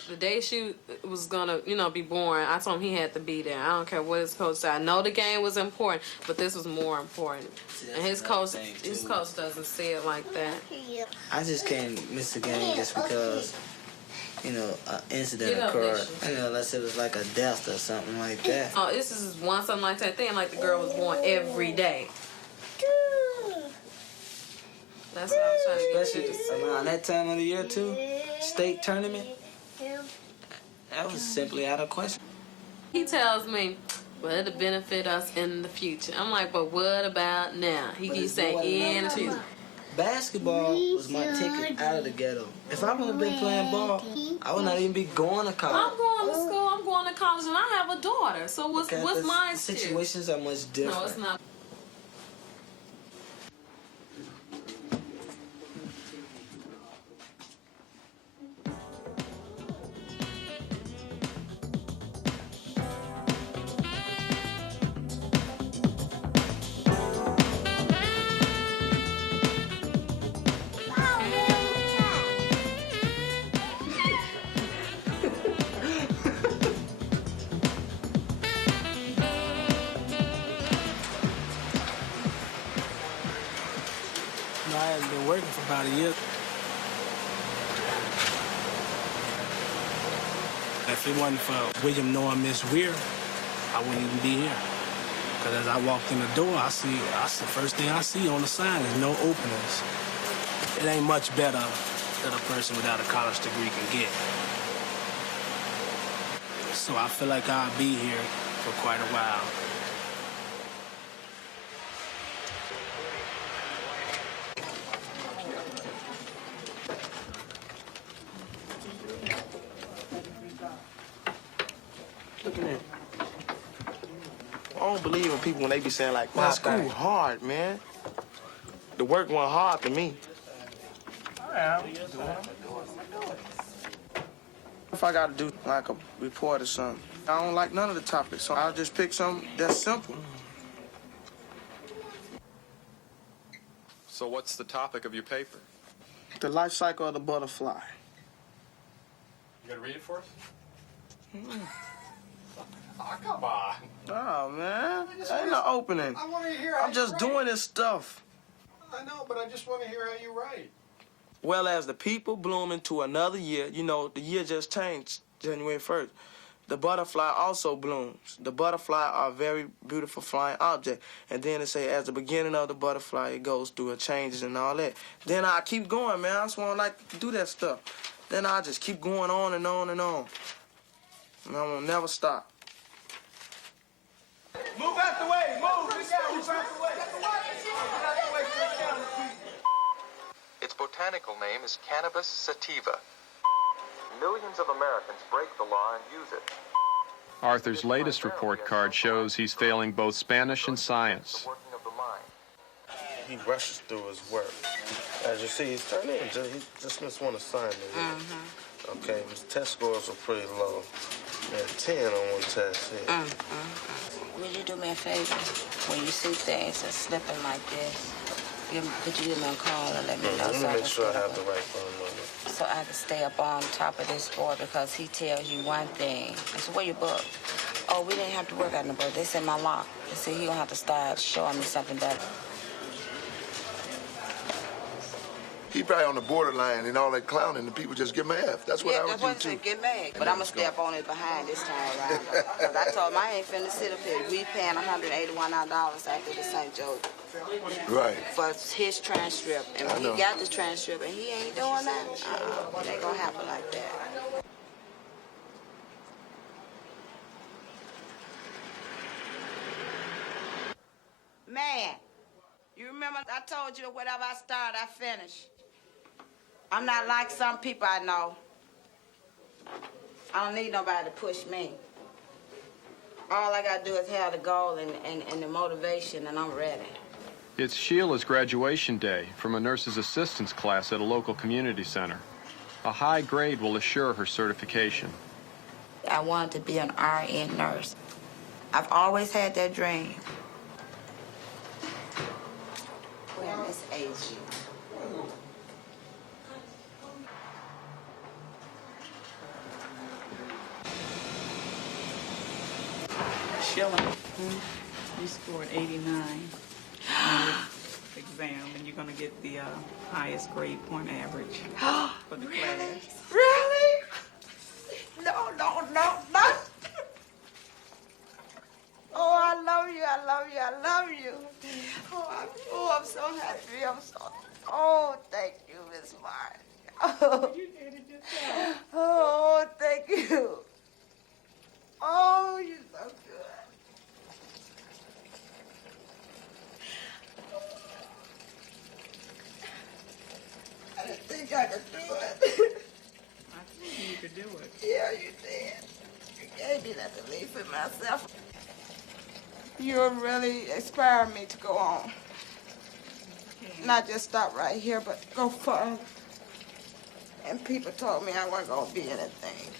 The day shoot was gonna, be boring. I told him he had to be there. I don't care what his coach said. I know the game was important, but this was more important. And his coach doesn't see it like that. I just can't miss the game just because, an incident occurred. Unless it was like a death or something like that. Oh, this is one something like that thing. Like the girl was born every day. That's what I was trying to get you to say. Around that time of the year too, state tournament. That was simply out of question. He tells me, well, it'll benefit us in the future. I'm like, but what about now? He keeps saying in the future. Basketball was my ticket out of the ghetto. If I would have been playing ball, I would not even be going to college. I'm going to school, I'm going to college, and I have a daughter. So what's my excuse? Situations are much different. No, it's not. I hadn't been working for about a year. If it wasn't for William knowing Miss Weir, I wouldn't even be here. Because as I walked in the door, that's the first thing I see on the sign is no openings. It ain't much better than a person without a college degree can get. So I feel like I'll be here for quite a while. Look at that. I don't believe in people when they be saying like, man, school hard, man. The work went hard to me. All right, if I gotta do like a report or something, I don't like none of the topics, so I'll just pick something that's simple. So what's the topic of your paper? The life cycle of the butterfly. You gonna read it for us? Oh, come on. Oh, man. Ain't no opening. I want to hear how I'm just doing this stuff. I know, but I just want to hear how you write. Well, as the people bloom into another year, you know, the year just changed January 1st. The butterfly also blooms. The butterfly are a very beautiful flying object. And then it say, as the beginning of the butterfly, it goes through changes and all that. Then I keep going, man. I just want to, like, do that stuff. Then I just keep going on and on and on. And I will never stop. Move out the way. Move. Move out the way. Its botanical name is Cannabis sativa. Millions of Americans break the law and use it. Arthur's latest report card shows he's failing both Spanish and science. He rushes through his work. As you see, he's turning in. He just missed one assignment. Okay, his test scores were pretty low. He had 10 on one test here. Would you do me a favor? When you see things that's slipping like this, could you give me a call and let me know? Let me make sure I have the right phone number. So I can stay up on top of this board because he tells you one thing. I said, where your book? Oh, we didn't have to work on the book. They said my lock. They said he gonna have to start showing me something better. He probably on the borderline and all that clowning, and people just give him an F. That's what I would do, too. Get mad. But I'm going to stay up on it behind this time around. Because I told him I ain't finna sit up here. We paying $181 after the St. Joe. Right. For his transcript. And when he got the transcript and he ain't doing that, it ain't going to happen like that. Man, you remember I told you whatever I start, I finish. I'm not like some people I know. I don't need nobody to push me. All I gotta do is have the goal and the motivation, and I'm ready. It's Sheila's graduation day from a nurse's assistance class at a local community center. A high grade will assure her certification. I wanted to be an RN nurse. I've always had that dream. Where Miss AG? Sheila, you scored 89 on your exam, and you're going to get the highest grade point average for the class. Really? No. Oh, I love you. Oh, I'm so happy. Oh, thank you, Miss Martin. Oh, thank you. Oh, you're so good. I didn't think I could do it. I told you could do it. Yeah, you did. You gave me that belief in myself. You really inspired me to go on. Not just stop right here, but go far. And people told me I wasn't going to be anything.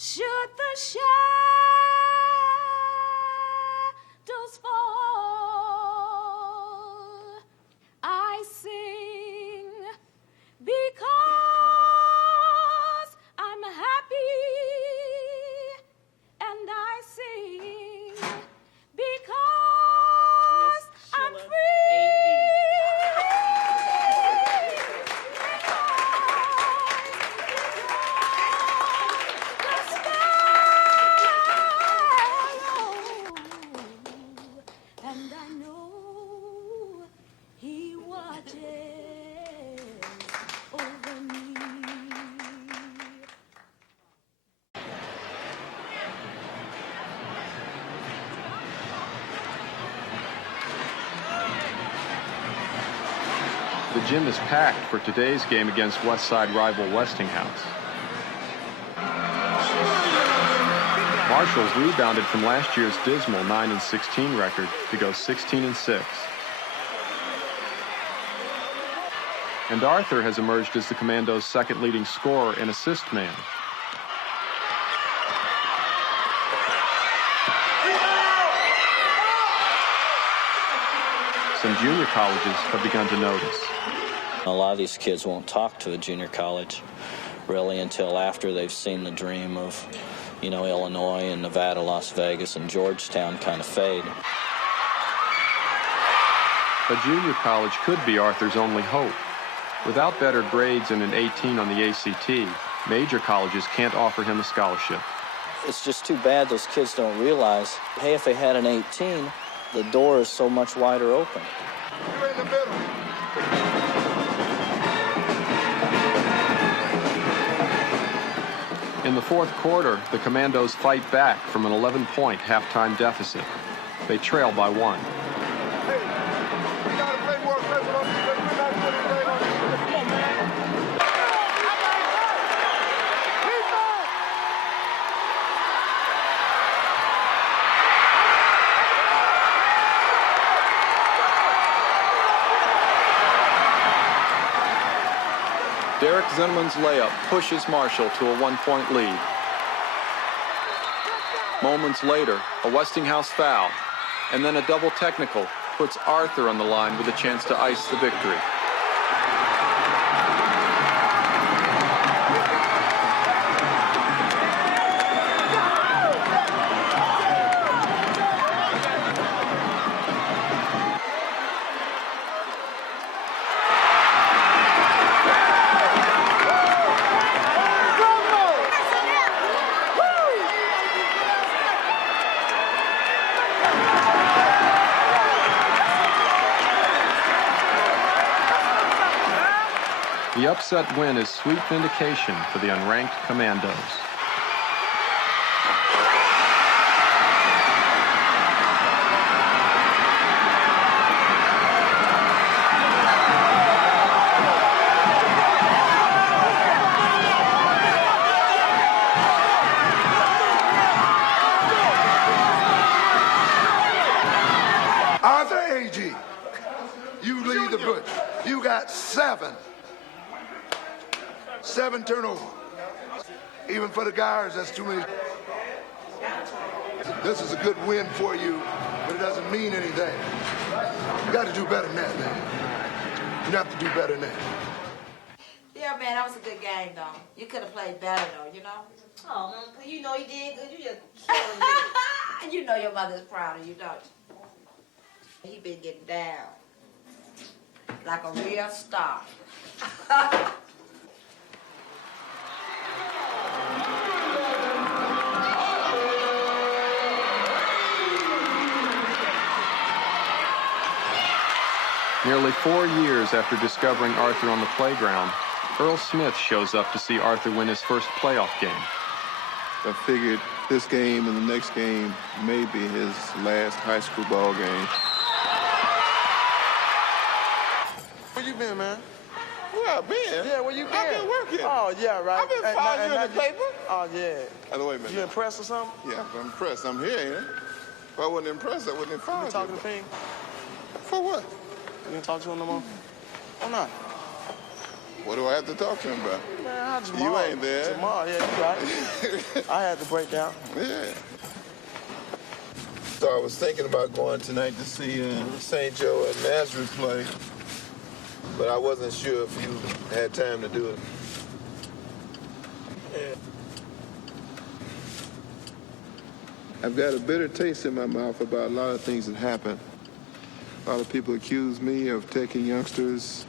Should the shadows fall, I sing because I'm happy, and I sing because I'm free. The sky gym is packed for today's game against West Side rival Westinghouse. Marshall's rebounded from last year's dismal 9-16 record to go 16-6. And Arthur has emerged as the Commandos' second leading scorer and assist man. Some junior colleges have begun to notice. A lot of these kids won't talk to a junior college really until after they've seen the dream of, you know, Illinois and Nevada, Las Vegas, and Georgetown kind of fade. A junior college could be Arthur's only hope. Without better grades and an 18 on the ACT, major colleges can't offer him a scholarship. It's just too bad those kids don't realize, hey, if they had an 18, the door is so much wider open. You're in the middle. In the fourth quarter, the Commandos fight back from an 11-point halftime deficit. They trail by 1. Derek Zinman's layup pushes Marshall to a 1-point lead. Moments later, a Westinghouse foul, and then a double technical puts Arthur on the line with a chance to ice the victory. The upset win is sweet vindication for the unranked Commandos. Arthur A.G., you lead the butch. You got 7 turnovers. Even for the guards, that's too many. This is a good win for you, but it doesn't mean anything. You got to do better than that, man. You have to do better than that. Yeah, man, that was a good game, though. You could have played better, though, you know? Oh, you know you did good. You just killing me. You know your mother's proud of you, don't you? He been getting down like a real star. Nearly 4 years after discovering Arthur on the playground, Earl Smith shows up to see Arthur win his first playoff game. I figured this game and the next game may be his last high school ball game. Where you been, man? Where I been? Yeah, where you been? I've been working. Oh, yeah, right. I've been following you in the paper. Oh, yeah. Wait a minute. You impressed or something? Yeah, I'm impressed. I'm here, ain't I? If I wasn't impressed, I wouldn't have followed you. You talking to Ping? For what? You gonna talk to him no more? Or not? What do I have to talk to him about? Man, Jamal. You ain't there. Jamal, yeah, you right. I had to break down. Yeah. So I was thinking about going tonight to see St. Joe at Nazareth play, but I wasn't sure if you had time to do it. Yeah. I've got a bitter taste in my mouth about a lot of things that happened. A lot of people accuse me of taking youngsters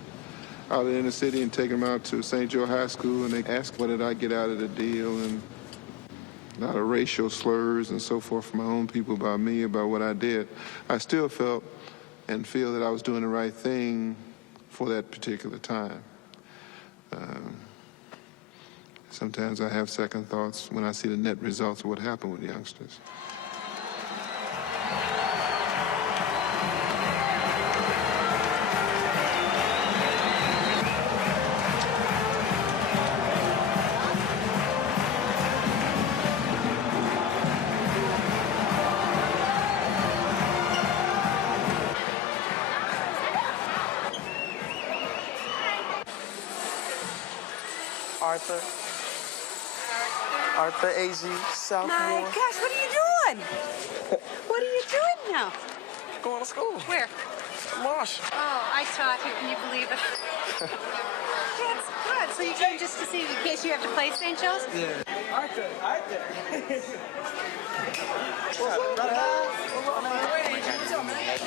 out of the inner city and taking them out to St. Joe High School, and they ask what did I get out of the deal, and a lot of racial slurs and so forth from my own people about me, about what I did. I still felt and feel that I was doing the right thing for that particular time. Sometimes I have second thoughts when I see the net results of what happened with youngsters. Arthur. Arthur AZ, Southmore. My gosh, what are you doing? What are you doing now? Going to school. Where? Marshall. Oh, I taught you. Can you believe it? That's good. So you came just to see in case you have to play St. Joe's? Yeah. Arthur. What's up, brother?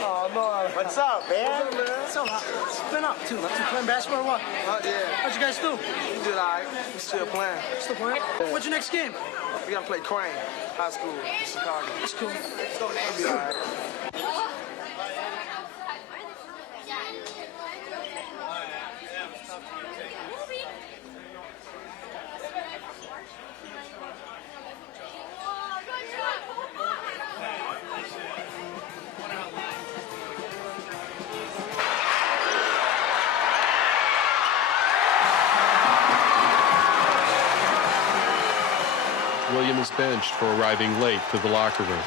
Oh, no. What's up, man? What's up, man? What's been up to? Playing basketball or what? Yeah. What'd you guys do? We did all right. We still playing. Still playing? What's your next game? We got to play Crane High School in Chicago. That's cool. It'll be all right. William is benched for arriving late to the locker room,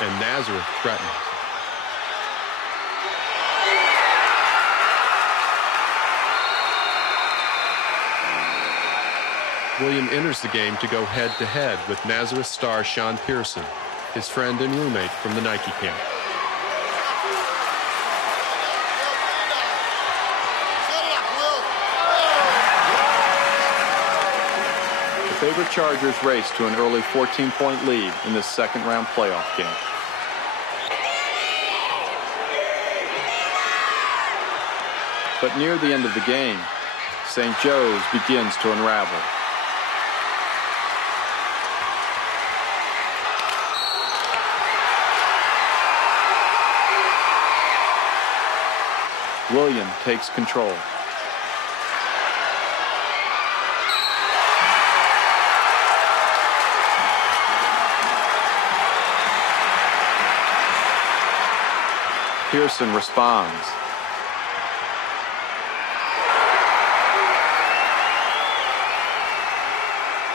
and Nazareth threatens. William enters the game to go head-to-head with Nazareth star Sean Pearson, his friend and roommate from the Nike camp. The favorite Chargers race to an early 14-point lead in this second-round playoff game. But near the end of the game, St. Joe's begins to unravel. William takes control. Pearson responds.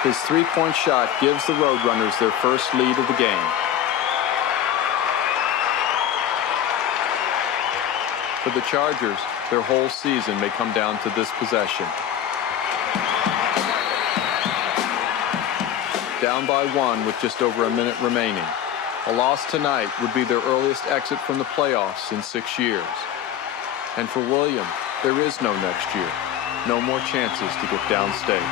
His three-point shot gives the Roadrunners their first lead of the game. For the Chargers, their whole season may come down to this possession. Down by one with just over a minute remaining. A loss tonight would be their earliest exit from the playoffs in 6 years. And for William, there is no next year. No more chances to get downstate.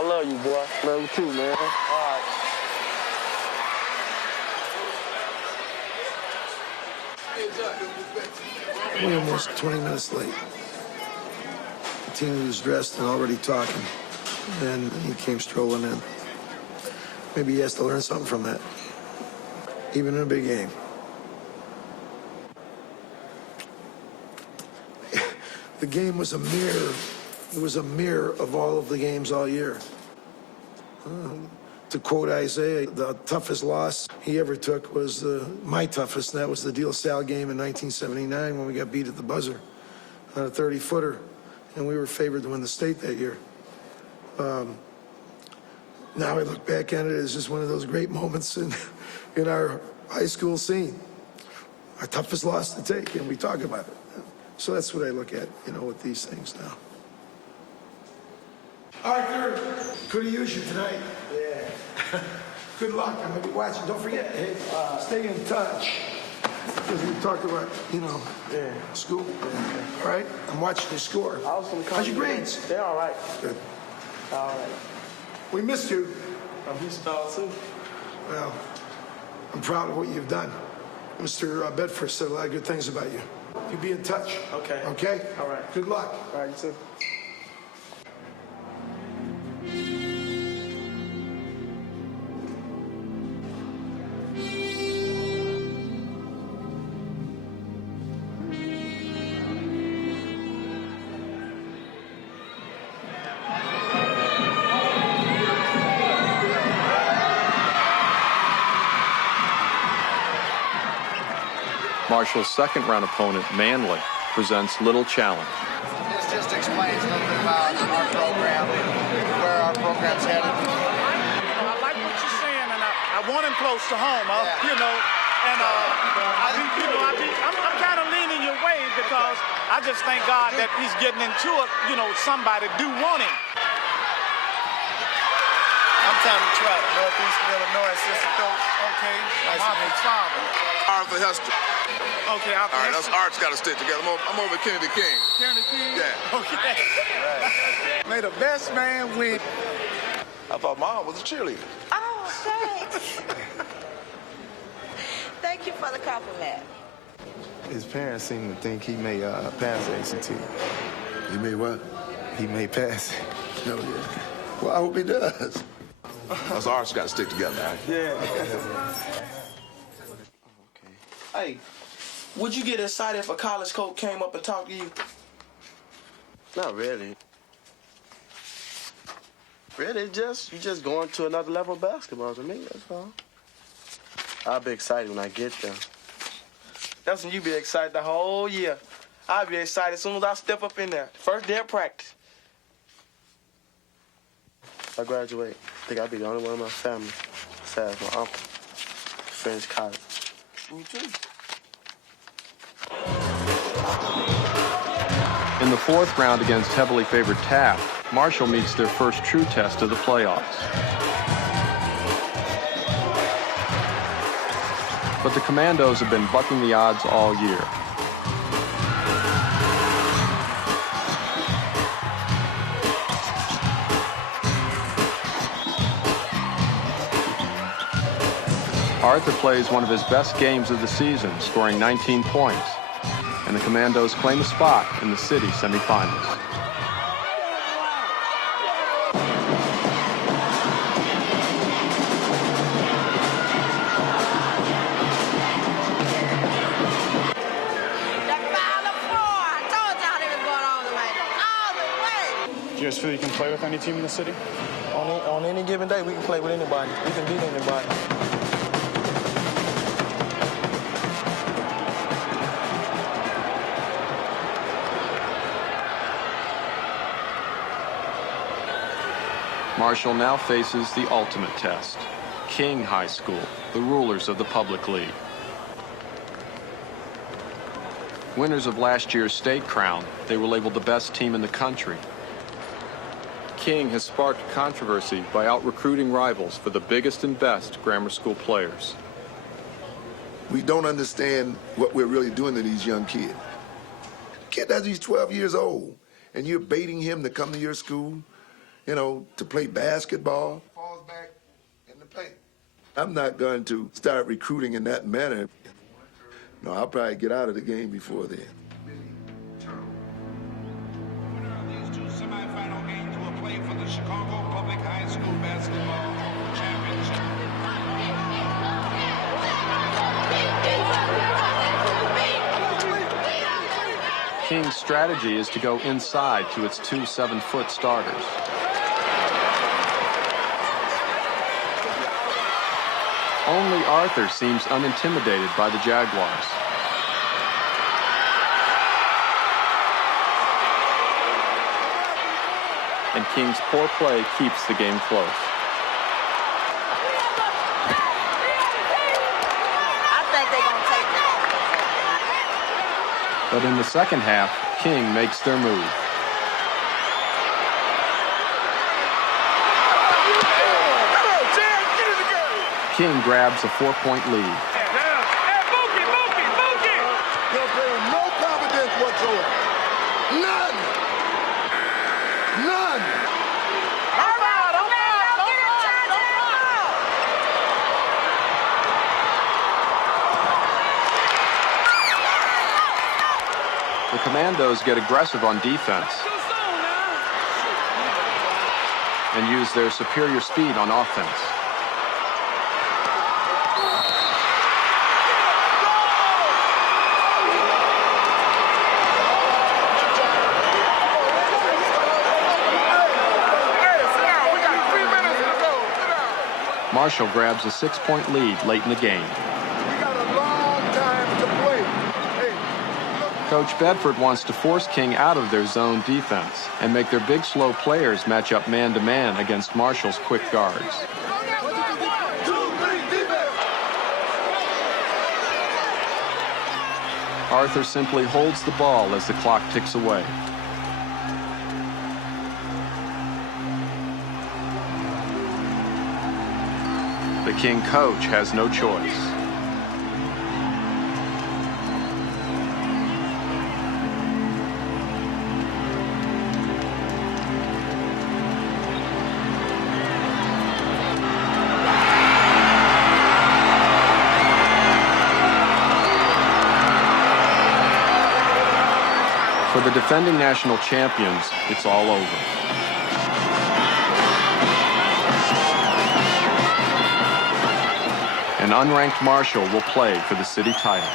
I love you, boy. Love you too, man. All right. We were almost 20 minutes late. The team was dressed and already talking. Then he came strolling in. Maybe he has to learn something from that, even in a big game. The game was a mirror. It was a mirror of all of the games all year. To quote Isaiah, the toughest loss he ever took was my toughest, and that was the De La Salle game in 1979 when we got beat at the buzzer on a 30-footer, and we were favored to win the state that year. Now I look back at it as just one of those great moments in our high school scene. Our toughest loss to take, and we talk about it. So that's what I look at, with these things now. Arthur, could have used you tonight. Yeah. Good luck. I'm going to be watching. Don't forget, hey, stay in touch. Because we talked about, school. Yeah. All right? I'm watching your score. How's your grades? They're all right. Good. All right. We missed you. I missed y'all too. Well, I'm proud of what you've done. Mr. Bedford said a lot of good things about you. You be in touch. Okay. Okay? All right. Good luck. All right, you too. Marshall's second-round opponent, Manly, presents Little Challenge. This just explains a little bit about our program, where our program's headed. I like what you're saying, and I want him close to home, I'm kind of leaning your way because I just thank God that he's getting into it, somebody do want him. I'm Tommy Trout, Northeastern Illinois assistant coach. Okay, Nice to meet you. Arthur Hester. Okay, Arthur All right, Hester. us arts got to stick together. I'm over Kennedy King. Kennedy King? Yeah. Okay. Right. May the best man win. I thought Mom was a cheerleader. Oh, thanks. Thank you for the compliment. His parents seem to think he may pass the ACT. He may what? He may pass. Hell yeah. Well, I hope he does. Us arts got to stick together, right? Yeah. Hey, would you get excited if a college coach came up and talked to you? Not really. Really, you just going to another level of basketball to me, that's all. I'll be excited when I get there. That's when you be excited the whole year. I'll be excited as soon as I step up in there. First day of practice. If I graduate, I think I'll be the only one in my family, besides my uncle, to finish college. Me too. In the fourth round against heavily favored Taft, Marshall meets their first true test of the playoffs. But the Commandos have been bucking the odds all year. Arthur plays one of his best games of the season, scoring 19 points, and the Commandos claim a spot in the city semifinals. Do you guys feel you can play with any team in the city? On any given day, we can play with anybody. We can beat anybody. Marshall now faces the ultimate test. King High School, the rulers of the public league. Winners of last year's state crown, they were labeled the best team in the country. King has sparked controversy by out-recruiting rivals for the biggest and best grammar school players. We don't understand what we're really doing to these young kids. Kid, he's 12 years old, and you're baiting him to come to your school, you know, to play basketball. Falls back in the paint. I'm not going to start recruiting in that manner. No, I'll probably get out of the game before then. Winner of these two semifinal games will play for the Chicago Public High School Basketball Championship. King's strategy is to go inside to its two 7-foot starters. Only Arthur seems unintimidated by the Jaguars. And King's poor play keeps the game close. I think they're going to take that. But in the second half, King makes their move. King grabs a 4-point lead. You're playing no confidence whatsoever. None. None. The Commandos get aggressive on defense and use their superior speed on offense. Marshall grabs a 6-point lead late in the game. We got a long time to play. Hey, Coach Bedford wants to force King out of their zone defense and make their big, slow players match up man-to-man against Marshall's quick guards. Arthur simply holds the ball as the clock ticks away. The King coach has no choice. For the defending national champions, it's all over. An unranked Marshall will play for the city title.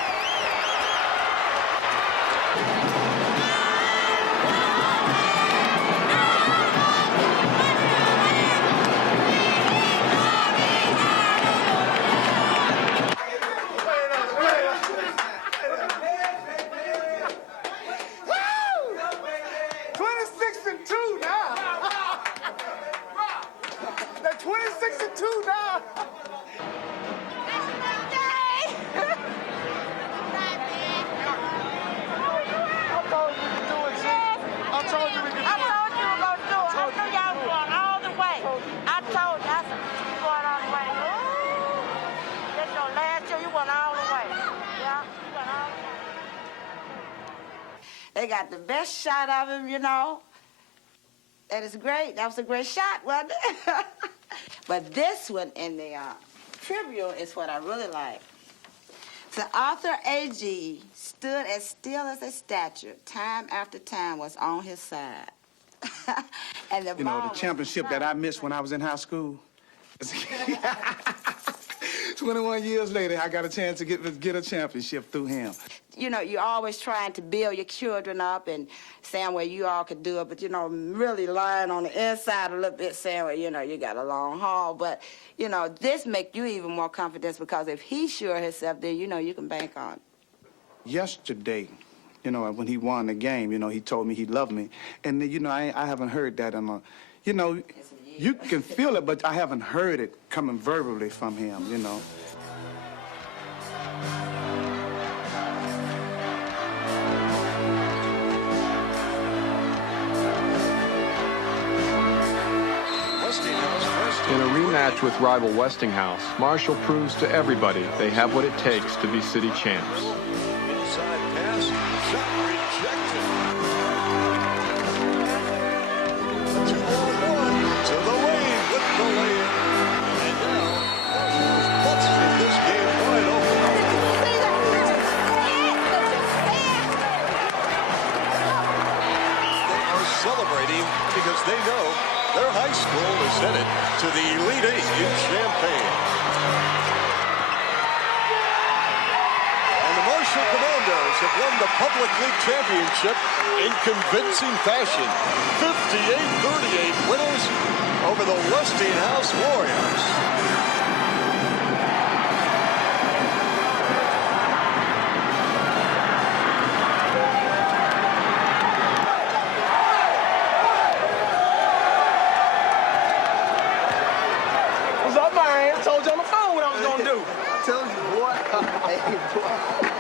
They got the best shot of him, you know. That is great. That was a great shot, wasn't it? But this one in the tribute is what I really like. So Arthur A.G. stood as still as a statue. Time after time was on his side. And the you know, the championship that I missed when I was in high school. 21 years later, I got a chance to get a championship through him. You know, you're always trying to build your children up and saying, well, you all could do it, but, you know, really lying on the inside a little bit, saying, well, you know, you got a long haul. But, you know, this makes you even more confidence because if he's sure of himself, then, you know, you can bank on it. Yesterday, you know, when he won the game, you know, he told me he loved me. And, you know, I haven't heard that in a, you know, you can feel it, but I haven't heard it coming verbally from him, you know. In a rematch with rival Westinghouse, Marshall proves to everybody they have what it takes to be city champs. Inside pass, shot rejected. 2-on-1. High School is headed to the Elite Eight in Champaign. And the Marshall Commandos have won the Public League Championship in convincing fashion. 58-38 winners over the Westinghouse Warriors. What's up, man? I told you on the phone what I was gonna do. I told you, boy. Hey, boy.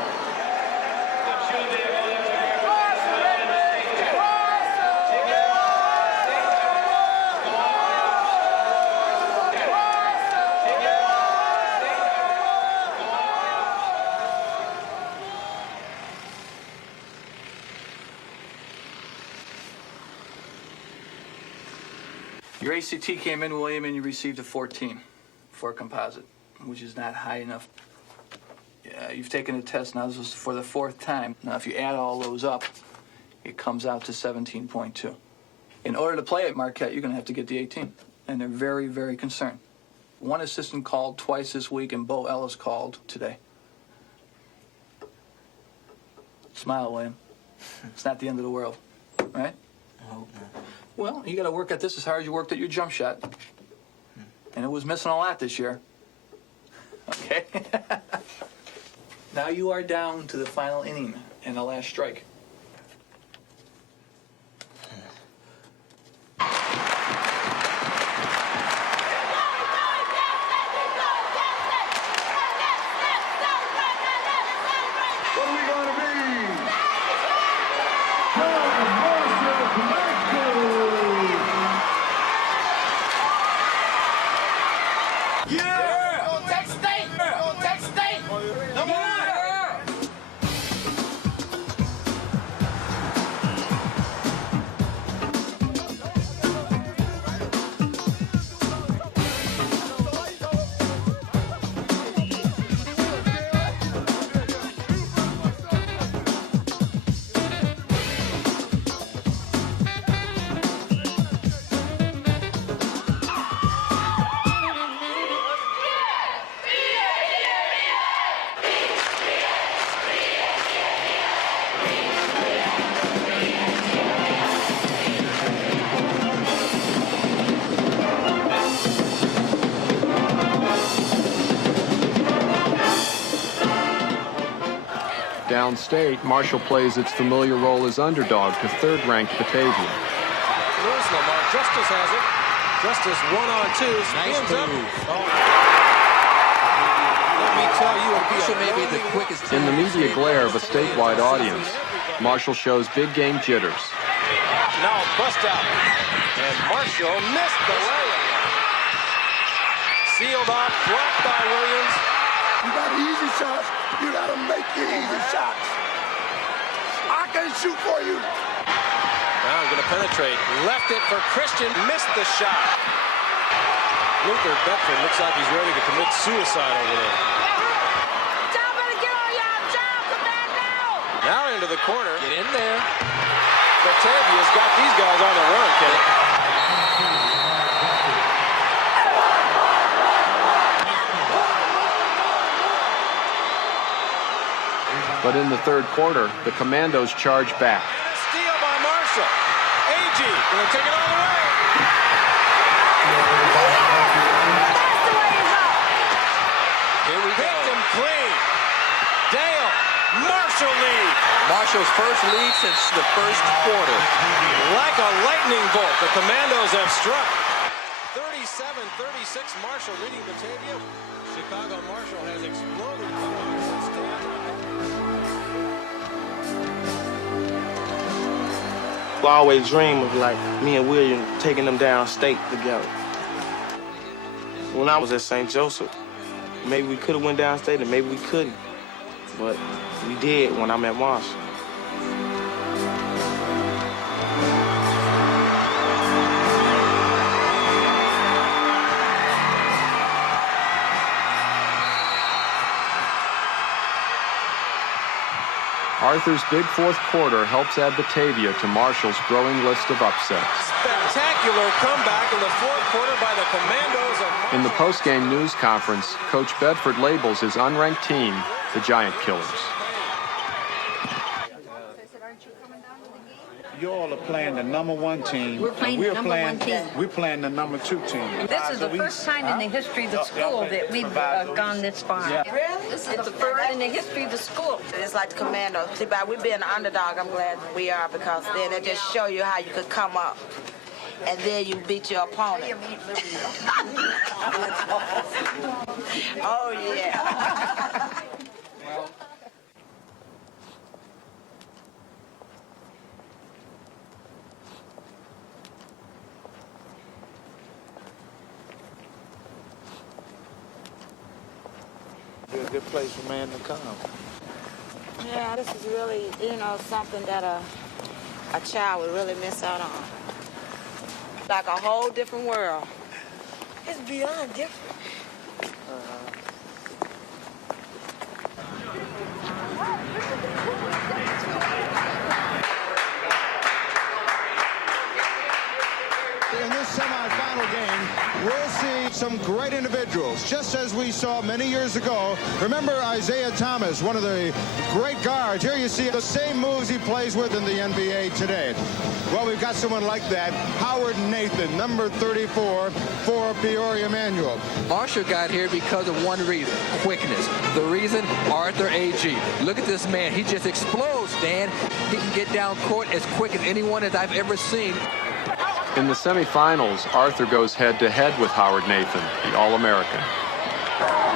Your ACT came in, William, and you received a 14 for a composite, which is not high enough. You've taken a test now. This is for the 4th time. Now, if you add all those up, it comes out to 17.2. In order to play at Marquette, you're going to have to get the 18, and they're very, very concerned. One assistant called twice this week, and Bo Ellis called today. Smile, William. It's not the end of the world, right? I hope not. Well, you got to work at this as hard as you worked at your jump shot. And it was missing a lot this year. Okay? Now you are down to the final inning and the last strike. What are we going to be? Yeah! Go Texas State! Go Texas State! Number one! Downstate, Marshall plays its familiar role as underdog to third-ranked Batavia. Loose, Lamar. Justice has it. Justice 1-on-2. Nice move. Let me tell you, Marshall may be the quickest. In the media glare of a statewide audience, Marshall shows big game jitters. Now bust out. And Marshall missed the layup. Sealed off, blocked by Williams. You got easy shots. You got to make the easy shots. I can shoot for you. Now going to penetrate. Left it for Christian. Missed the shot. Luther Bedford looks like he's ready to commit suicide over there. Y'all better get on y'all job, Commando! Now into the corner. Get in there. Batavia's got these guys on the run, Kenny. But in the third quarter, the Commandos charge back. And a steal by Marshall. A.G. going to take it all the way. Here we go. Picked him clean. Dale. Marshall lead. Marshall's first lead since the first quarter. Like a lightning bolt, the Commandos have struck. 37-36, Marshall leading Batavia. Chicago Marshall has exploded. I always dream of like me and William taking them down state together. When I was at St. Joseph, maybe we could have went downstate and maybe we couldn't. But we did when I'm at Marshall. Arthur's big fourth quarter helps add Batavia to Marshall's growing list of upsets. Spectacular comeback in the fourth quarter by the Commandos of... In the post-game news conference, Coach Bedford labels his unranked team the Giant Killers. You all are playing the #1 team. We're playing the number one team. We're playing the #2 team. This is the first time in the history of the school that we've gone this far. Yeah. Really? This is the first in the history of the school. It's like the Commandos. See, by we being an underdog, I'm glad we are, because then it just show you how you could come up. And then you beat your opponent. Oh, yeah. Be a good place for man to come. Yeah, this is really, something that a child would really miss out on. Like a whole different world. It's beyond different. In this semifinal game, we'll see some great individuals, just as we saw many years ago. Remember Isaiah Thomas, one of the great guards. Here you see the same moves he plays with in the NBA today. Well, we've got someone like that. Howard Nathan, number 34 for Peoria Manual. Marshall got here because of one reason, quickness. The reason, Arthur A.G. Look at this man. He just explodes, Dan. He can get down court as quick as anyone that I've ever seen. In the semifinals, Arthur goes head-to-head with Howard Nathan, the All-American.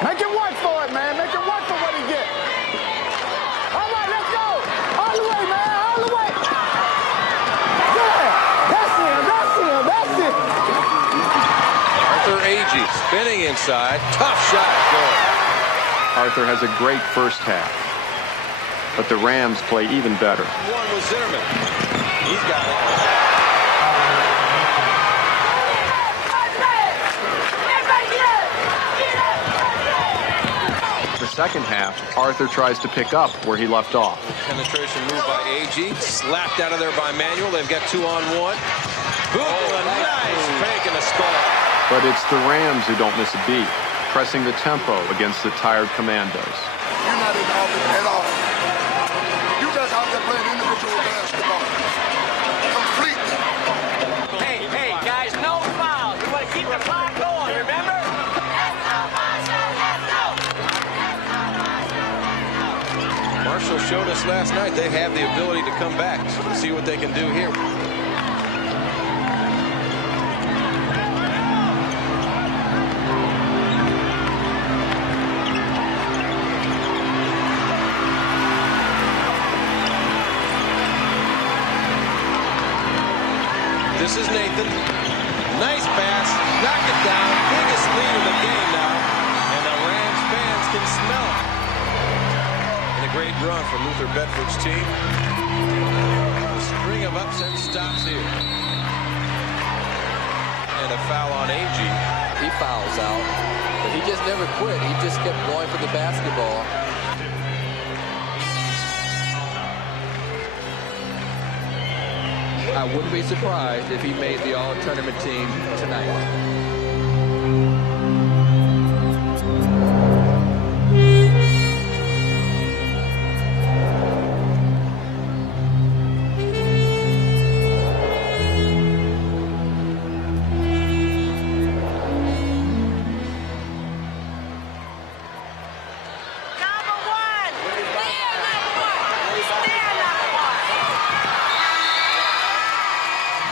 Make it work for it, man. Make it work for what he get. All right, let's go. All the way, man. All the way. Yeah. That's it. That's it. That's it. Arthur Agee spinning inside. Tough shot. Good. Arthur has a great first half, but the Rams play even better. One was Zimmerman. He's got it. Second half, Arthur tries to pick up where he left off. Penetration move by AG, slapped out of there by Manuel. They've got 2-on-1. Boom, a nice fake and a score. But it's the Rams who don't miss a beat, pressing the tempo against the tired Commandos. You're not in the offense at all. You just out there playing individual basketball. Completely. Hey, guys, no fouls. We want to keep the clock going, remember? Marshall showed us last night they have the ability to come back. So we'll see what they can do here. This is Nathan. Nice pass. Knock it down. Biggest lead of the game now. And the Rams fans can smell it. And a great run from Luther Bedford's team. The string of upsets stops here. And a foul on AG. He fouls out, but he just never quit. He just kept going for the basketball. I wouldn't be surprised if he made the all-tournament team tonight.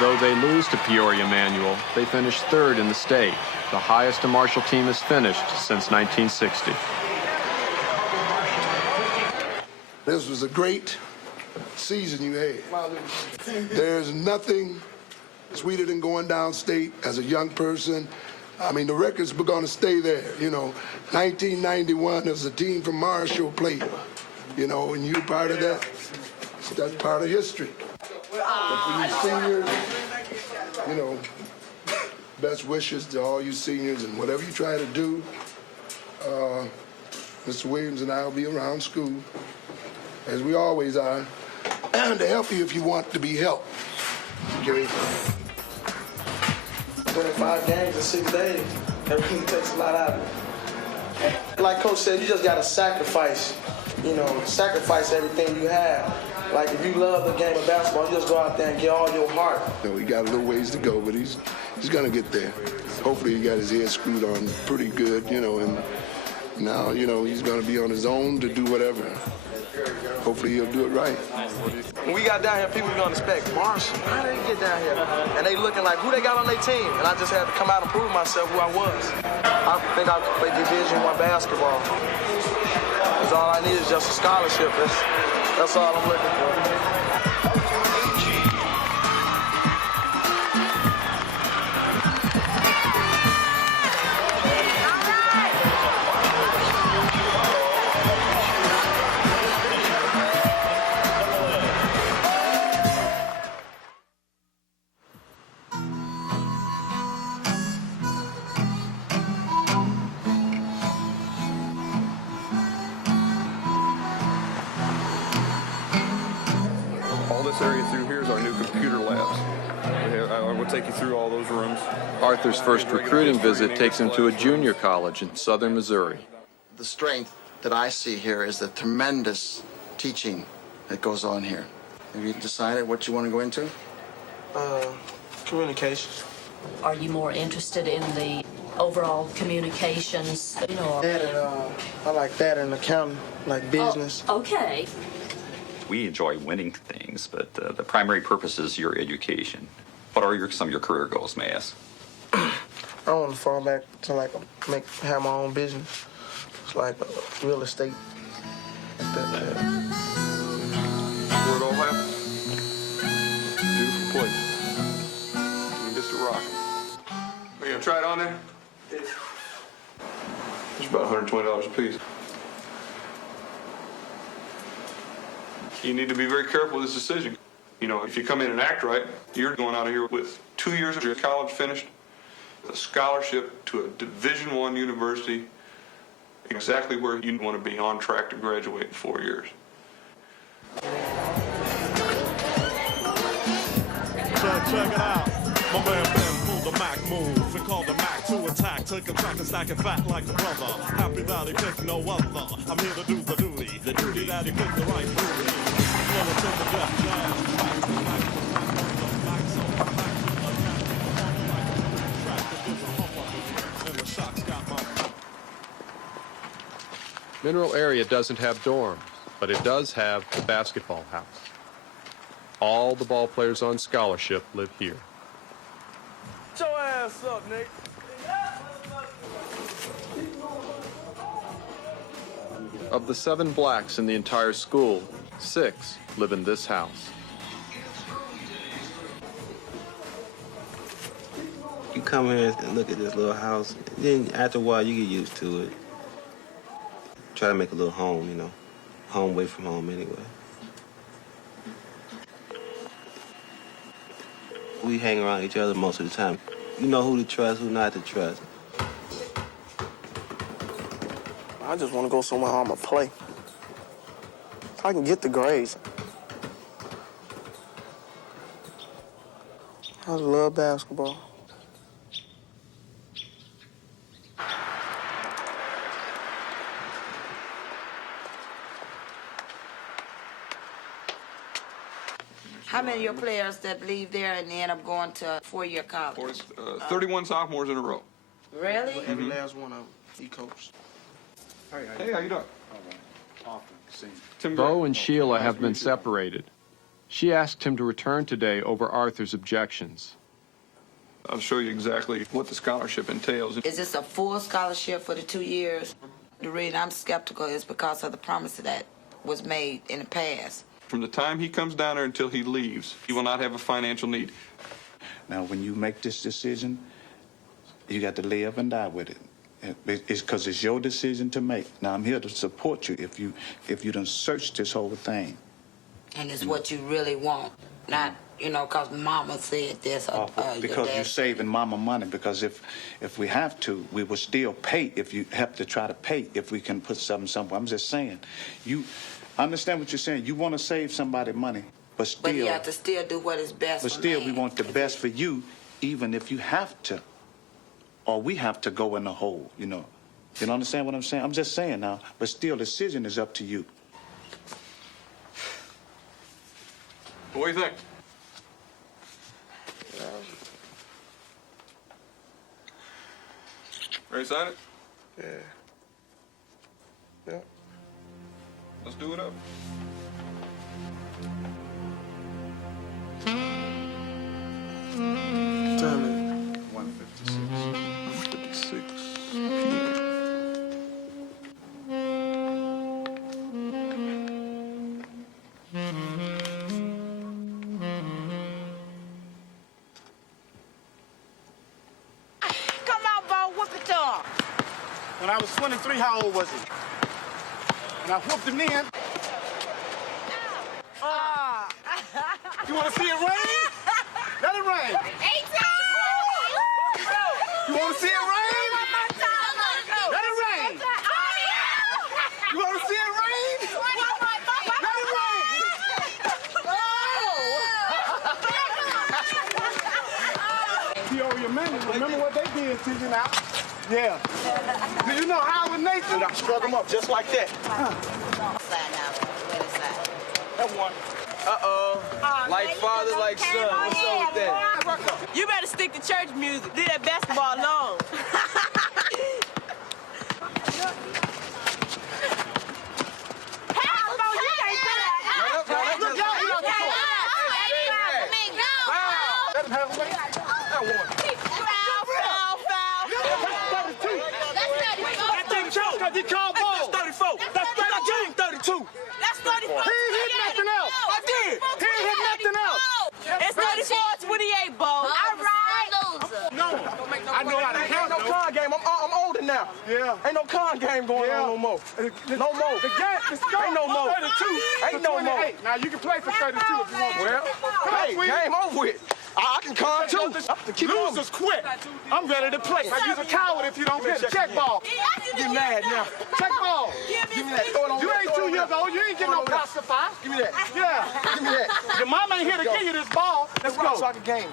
Though they lose to Peoria Manual, they finish third in the state, the highest a Marshall team has finished since 1960. This was a great season you had. There's nothing sweeter than going downstate as a young person. I mean, the record's going to stay there. 1991, there was a team from Marshall played, and you're part of that. That's part of history. But for you seniors, best wishes to all you seniors, and whatever you try to do, Mr. Williams and I will be around school. as we always are, to help you if you want to be helped. Okay? 25 games in 6 days. Everything takes a lot out of it. Like Coach said, you just gotta sacrifice, sacrifice everything you have. Like if you love the game of basketball, you just go out there and get all your heart. He got a little ways to go, but he's gonna get there. Hopefully he got his head screwed on pretty good, and now, he's gonna be on his own to do whatever. Hopefully he'll do it right. When we got down here, people were gonna expect Marshall. How did he get down here? And they looking like who they got on their team. And I just had to come out and prove myself who I was. I think I could play Division I basketball. Because all I need is just a scholarship. That's all I'm looking for. Take you through all those rooms. Arthur's first recruiting visit takes him to a junior college in southern Missouri. The strength that I see here is the tremendous teaching that goes on here. Have you decided what you want to go into? Communications. Are you more interested in the overall communications? That and I like that and accounting, like business. Oh, okay. We enjoy winning things, but the primary purpose is your education. What are some of your career goals, may I ask? I want to fall back to have my own business. It's like real estate. Where it all happened. Beautiful place. Just a rock. Are you gonna try it on there? It's about $120 a piece. You need to be very careful with this decision. If you come in and act right, you're going out of here with 2 years of your college finished, a scholarship to a Division I university, exactly where you want to be, on track to graduate in 4 years. Check it out. My man Ben pulled the Mac move and called the Mac to attack. Took a track and stack it fat like the brother. Happy that he picked no other. I'm here to do the duty. The duty that he picked the right movie. Mineral area doesn't have dorms, but it does have the basketball house. All the ball players on scholarship live here. Get your ass up, Nate. Of the 7 blacks in the entire school, 6 live in this house. You come here and look at this little house, then after a while you get used to it. Try to make a little home, home away from home anyway. We hang around each other most of the time. You know who to trust, who not to trust. I just want to go somewhere I'm going to play. So I can get the grades. I love basketball. How many of your players that leave there and end up going to 4-year college? 31 sophomores in a row. Really? Every last one of them, he coached. Hey, how you doing? Bo and Sheila have been separated. She asked him to return today over Arthur's objections. I'll show you exactly what the scholarship entails. Is this a full scholarship for the 2 years? The reason I'm skeptical is because of the promise that was made in the past. From the time he comes down there until he leaves, he will not have a financial need. Now, when you make this decision, you got to live and die with it. It's because it's your decision to make. Now, I'm here to support you if you done search this whole thing. And it's what you really want, not, because mama said this or because you're saving mama money. Because if we have to, we will still pay if you have to try to pay if we can put something somewhere. I'm just saying, I understand what you're saying. You want to save somebody money, but still. But you have to still do what is best But for still, man. we want the best for you, even if you have to, or we have to go in the hole. You know. You don't understand what I'm saying? I'm just saying now. But still, the decision is up to you. What do you think? Ready to sign it? Yeah. Yeah. Let's do it up. Time it. 1:56. 1:56 p.m. Come on, Bo, whoop it to him. When I was 23, how old was he? And I whooped him then. You want to see it rain? Let it rain. 18! You want to see it rain? Let it rain. You want to see it rain? Let it rain. Peoria man, remember what they did to you now? Yeah. Do you know how with Nathan? I struck him up just like that. That one. Uh-oh. Like father, like son. What's up with that? You better stick to church music. Leave that basketball alone. He called ball. That's 34. That's 32. That's 34. He ain't hit nothing else. I did. He ain't hit nothing else. It's 34-28, Bo. All right. No. I know how to count. Ain't no con game. I'm older now. Yeah. Ain't no con game going on no more. No more. The game, Ain't no more. 32. Ain't no more. Now you can play for 32 if you want to. Well, hey, game over with. I can con too. Losers quit. I'm ready to play. Now you're a coward if you don't get a check ball. Get mad now. Check ball. Give me that. Throw it on. You ain't 2 years old. You ain't getting no pacifier. Give me that. Yeah. Give me that. Your mama ain't here to give you this ball. Let's go. So I can game.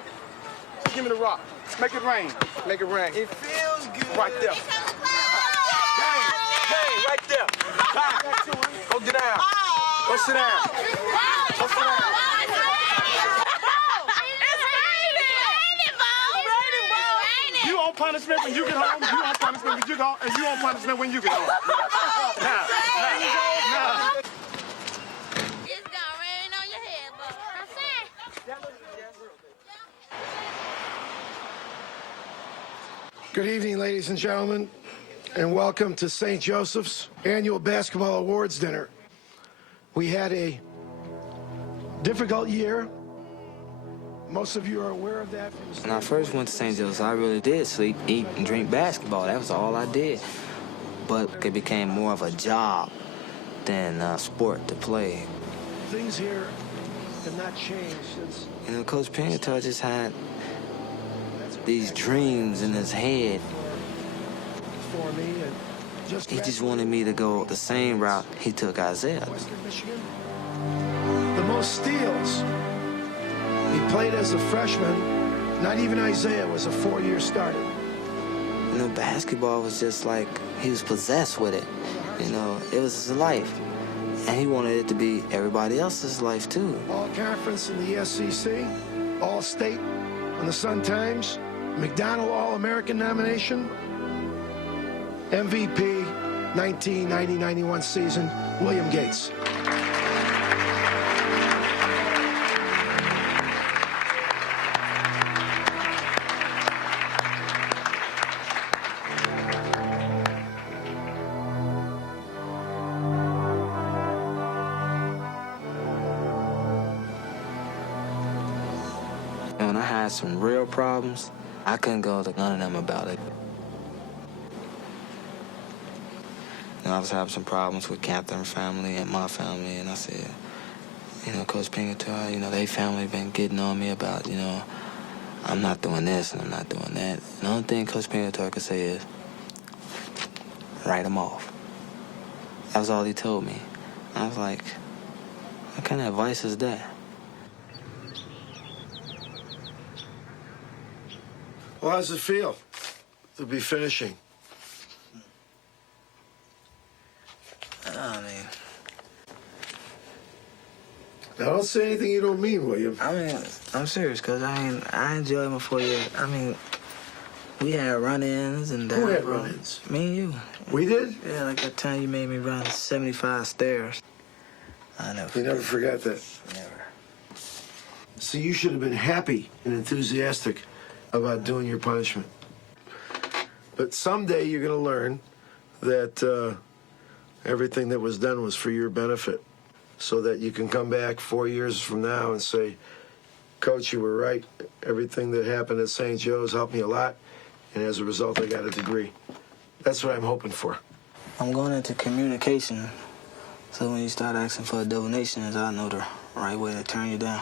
Give me the rock. Make it rain. Make it rain. It feels good. Right there. Game, right there. Bang. Go get down. Go sit down. Go sit down. You on punishment when you get home. You on punishment when you go home. And you on punishment when you get home. Now. It's gonna rain on your head, Bo. Good evening, ladies and gentlemen, and welcome to St. Joseph's annual basketball awards dinner. We had a difficult year. Most of you are aware of that. When I first went to St. Joe's, I really did sleep, eat, and drink basketball. That was all I did. But it became more of a job than a sport to play. Things here have not changed since. You know, Coach Pingatar just had these dreams in his head. For me, and He just wanted me to go the same route he took Isaiah. Western Michigan, the most steals. He played as a freshman. Not even Isaiah was a four-year starter. You know, basketball was just like he was possessed with it. You know, it was his life. And he wanted it to be everybody else's life, too. All-conference in the SEC, All-State on the Sun-Times, McDonald All-American nomination, MVP 1990-91 season, William Gates. And when I had some real problems, I couldn't go to none of them about it. You know, I was having some problems with Catherine's family and my family, and I said, you know, Coach Pingatar, you know, they family been getting on me about, you know, I'm not doing this and I'm not doing that. And the only thing Coach Pingatar could say is, write them off. That was all he told me. I was like, what kind of advice is that? Well, how's it feel to be finishing? I mean, Now, don't say anything you don't mean, William. I mean, I'm serious, cause I enjoyed my 4 years. I mean, we had run-ins and Who had down- run-ins? Me and you. We did? Yeah, like that time you made me run 75 stairs. I never. You never forgot that. Never. See, you should have been happy and enthusiastic about doing your punishment. But someday you're going to learn that everything that was done was for your benefit, so that you can come back 4 years from now and say, Coach, you were right. Everything that happened at St. Joe's helped me a lot, and as a result, I got a degree. That's what I'm hoping for. I'm going into communication, so when you start asking for donations, I know the right way to turn you down.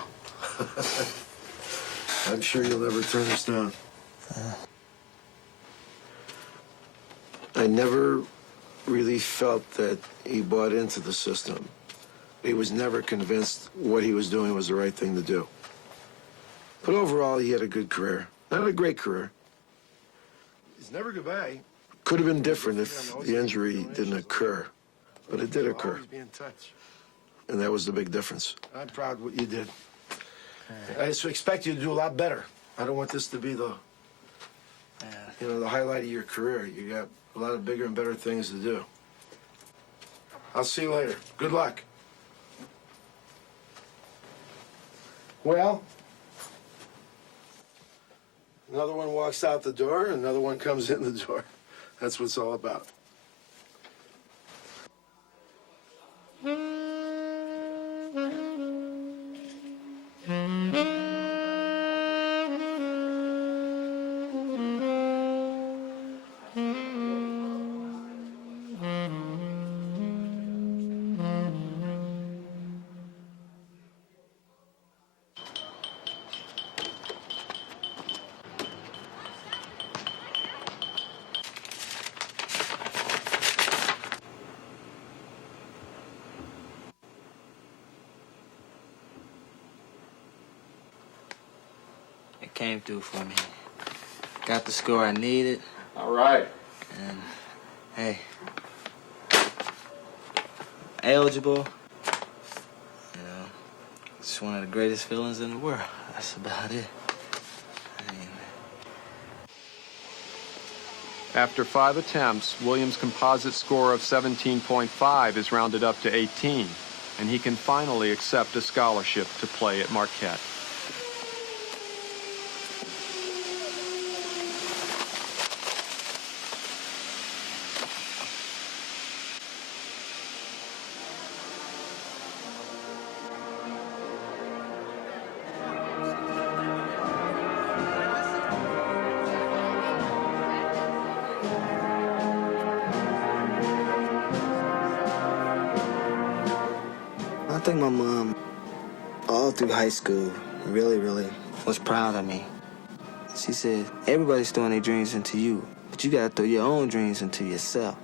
I'm sure you'll never turn us down. I never really felt that he bought into the system. He was never convinced what he was doing was the right thing to do. But overall, he had a good career. Not a great career. It's never goodbye. Could have been different if the injury didn't occur, but it did occur. Be in touch. And that was the big difference. I'm proud of what you did. I just expect you to do a lot better. I don't want this to be the highlight of your career. You got a lot of bigger and better things to do. I'll see you later. Good luck. Well, another one walks out the door, another one comes in the door. That's what it's all about. It came through for me. Got the score I needed. All right. And, hey, eligible. You know, it's one of the greatest feelings in the world. That's about it. After 5 attempts, Williams' composite score of 17.5 is rounded up to 18, and he can finally accept a scholarship to play at Marquette. I think my mom, all through high school, really was proud of me. She said, everybody's throwing their dreams into you, but you gotta throw your own dreams into yourself.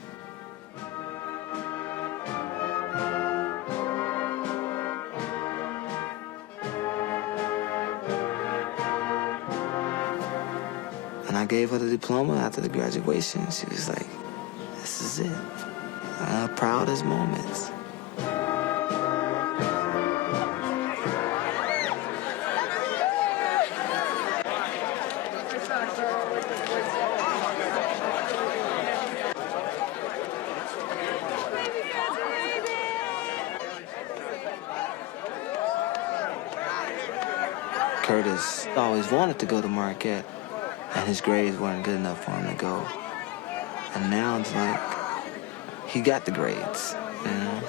And I gave her the diploma after the graduation. She was like, this is it. Our proudest moments. Curtis always wanted to go to Marquette, and his grades weren't good enough for him to go. And now it's like, he got the grades, you know?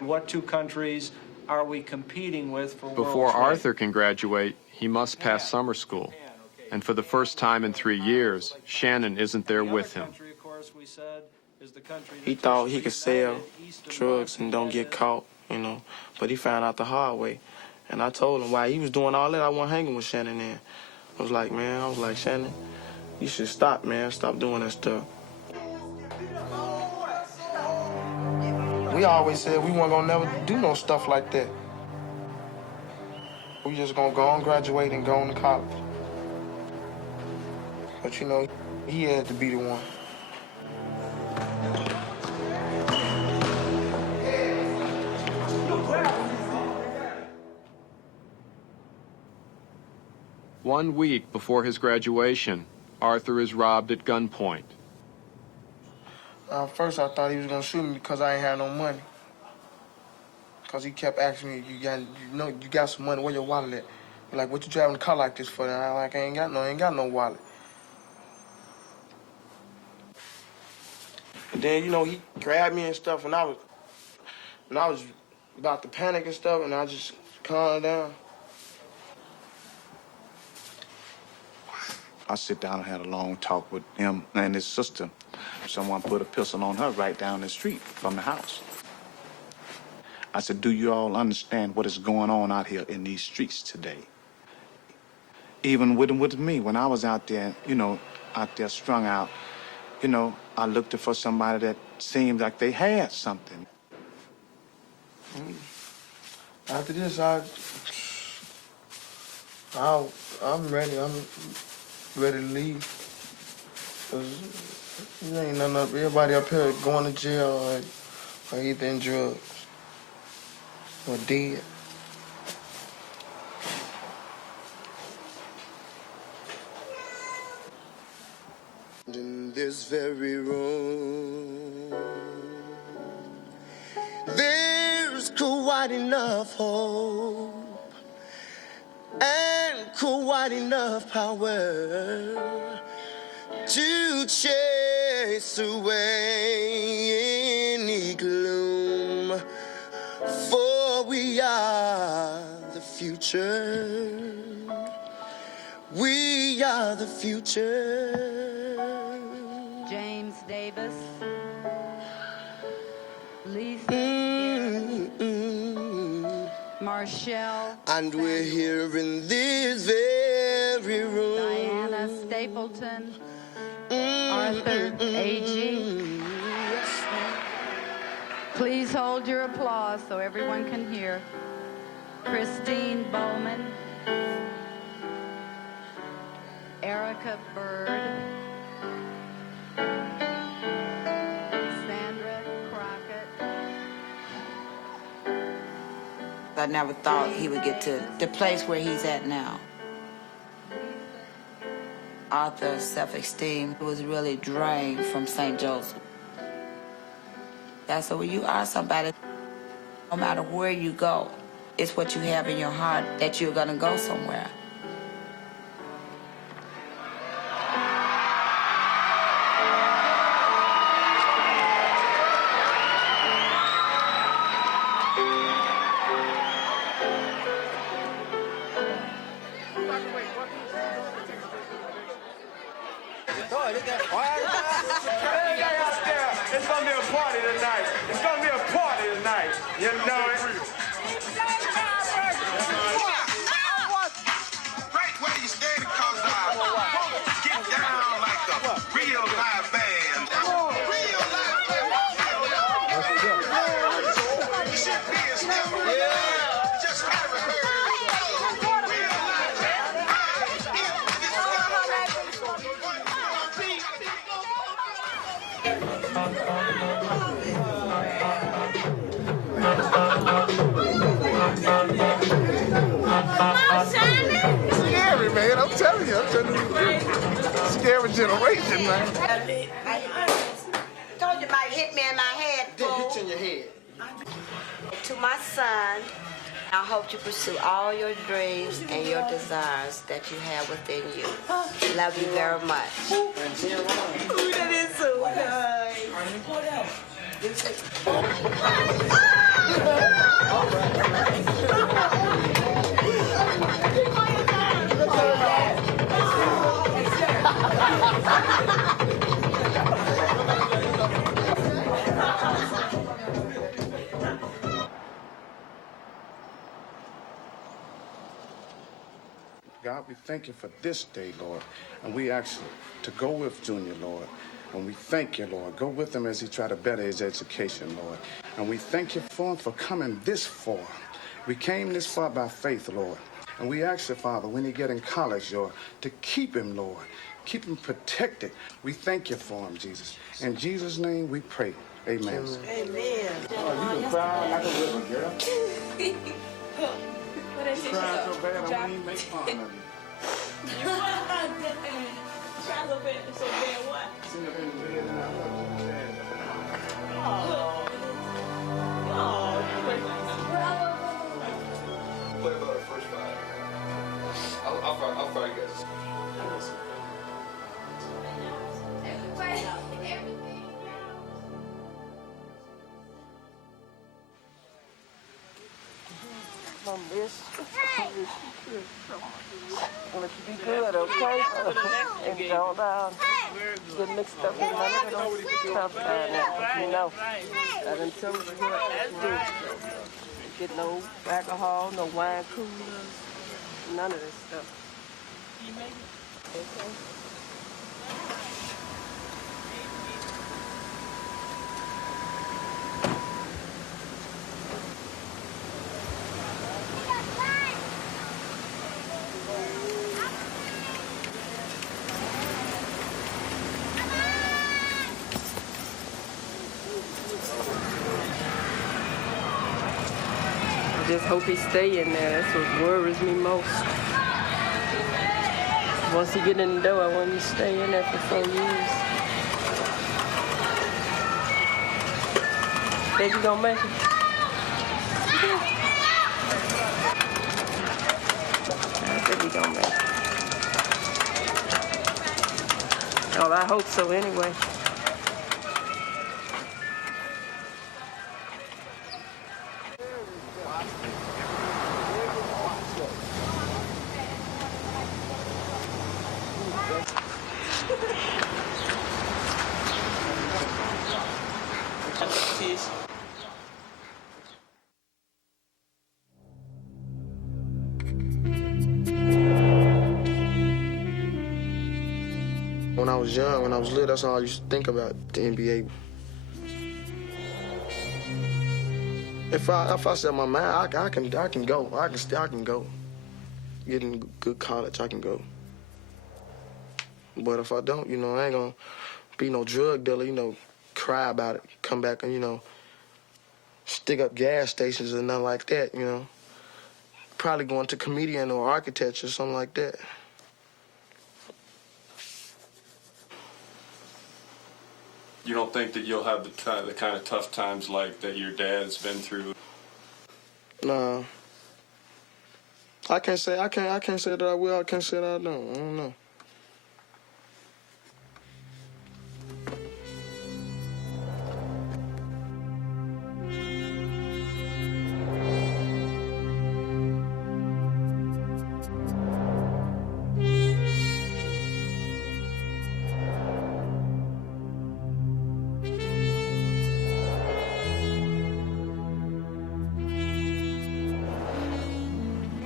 What two countries are we competing with for Before world trade? Arthur can graduate, he must pass summer school. And for the first time in 3 years, Shannon isn't there with him. He thought he could sell drugs and don't get caught, you know, but he found out the hard way. And I told him while he was doing all that, I wasn't hanging with Shannon then. I was like, Shannon, you should stop, man. Stop doing that stuff. We always said we weren't gonna never do no stuff like that. We just gonna go on, graduate, and go on to college. But you know, he had to be the one. One week before his graduation, Arthur is robbed at gunpoint. First, I thought he was gonna shoot me because I ain't had no money. Because he kept asking me, you got some money, where your wallet at? I'm like, what you driving a car like this for? And I'm like, I ain't got no wallet. And then, you know, he grabbed me and stuff, and I was about to panic and stuff, and I just calmed down. I sit down and had a long talk with him and his sister. Someone put a pistol on her right down the street from the house. I said, do you all understand what is going on out here in these streets today? Even with me, when I was out there, out there strung out, I looked for somebody that seemed like they had something. After this, I'm ready. I'm ready to leave. 'Cause there ain't nothing up. Everybody up here going to jail or either in drugs or dead. In this very room, there's quite enough hope and quite enough power to chase away any gloom, for we are the future. We are the future. James Davis, Lisa, Marshall, and we're here in this very room. Diana Stapleton, Arthur A.G. Please hold your applause so everyone can hear. Christine Bowman, Erica Bird, Sandra Crockett. I never thought he would get to the place where he's at now. Arthur's self-esteem was really drained from St. Joseph. That's so when you are somebody, no matter where you go, it's what you have in your heart that you're gonna go somewhere. It's gonna be a party tonight. It's gonna be a party tonight. You know it. Right where you stand because get down like a real live band. Real live band. You should be a step. Just haven't heard. Scary, man. I'm telling you. Scary generation, man. I told you might hit me in my head, fool. Hit you in your head. To my son, I hope you pursue all your dreams and your desires that you have within you. Love you very much. Ooh, that is so nice. What else? God, we thank you for this day, Lord. And we ask you to go with Junior, Lord. And we thank you, Lord. Go with him as he try to better his education, Lord. And we thank you for him for coming this far. We came this far by faith, Lord. And we ask you, Father, when he get in college, Lord, to keep him, Lord. Keep him protected. We thank you for him, Jesus. In Jesus' name we pray. Amen. Amen. Oh, you can cry like a little girl. You crying so bad, I won't even make fun of you. Try so bad what? Sing up in the bed and I love you. Play about our first five. I'll fight you guys. Miss. I'll let you be good, okay? And don't get mixed up in none of those tough times. You know, I done told you what to do. Get no alcohol, no wine coolers, none of this stuff. Okay? I just hope he stay in there. That's what worries me most. Once he get in the door, I want him to stay in there for 4 years. Think he gonna make it? I think he gonna make it. Oh, I hope so anyway. When I was young, when I was little, that's all I used to think about, the NBA. If I set my mind, I can go. I can go. Get in good college, I can go. But if I don't, you know, I ain't gonna be no drug dealer, you know, cry about it, come back and, you know, stick up gas stations and nothing like that, you know. Probably going to comedian or architecture, something like that. You don't think that you'll have the kind of tough times like that your dad's been through? Nah. I can't say that I will. I can't say that I don't. I don't know.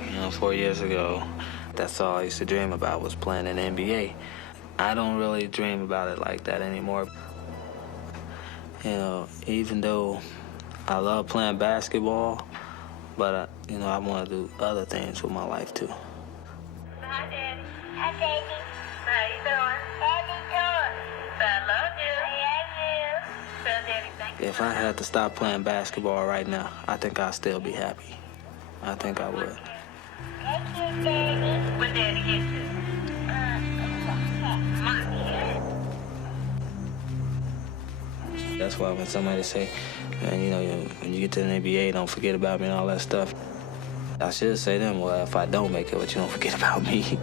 You know, 4 years ago, that's all I used to dream about was playing in the NBA. I don't really dream about it like that anymore. You know, even though I love playing basketball, but, you know, I want to do other things with my life, too. Hi, Daddy. Hi, baby. How you doing? How you doing? I love you. I love you. Tell Daddy thank you. If I had to stop playing basketball right now, I think I'd still be happy. I think I would. Thank you, Daddy. When Daddy gets you? That's why when somebody say, man, you know, when you get to the NBA, don't forget about me and all that stuff, I should say to them, well, if I don't make it, but you don't forget about me.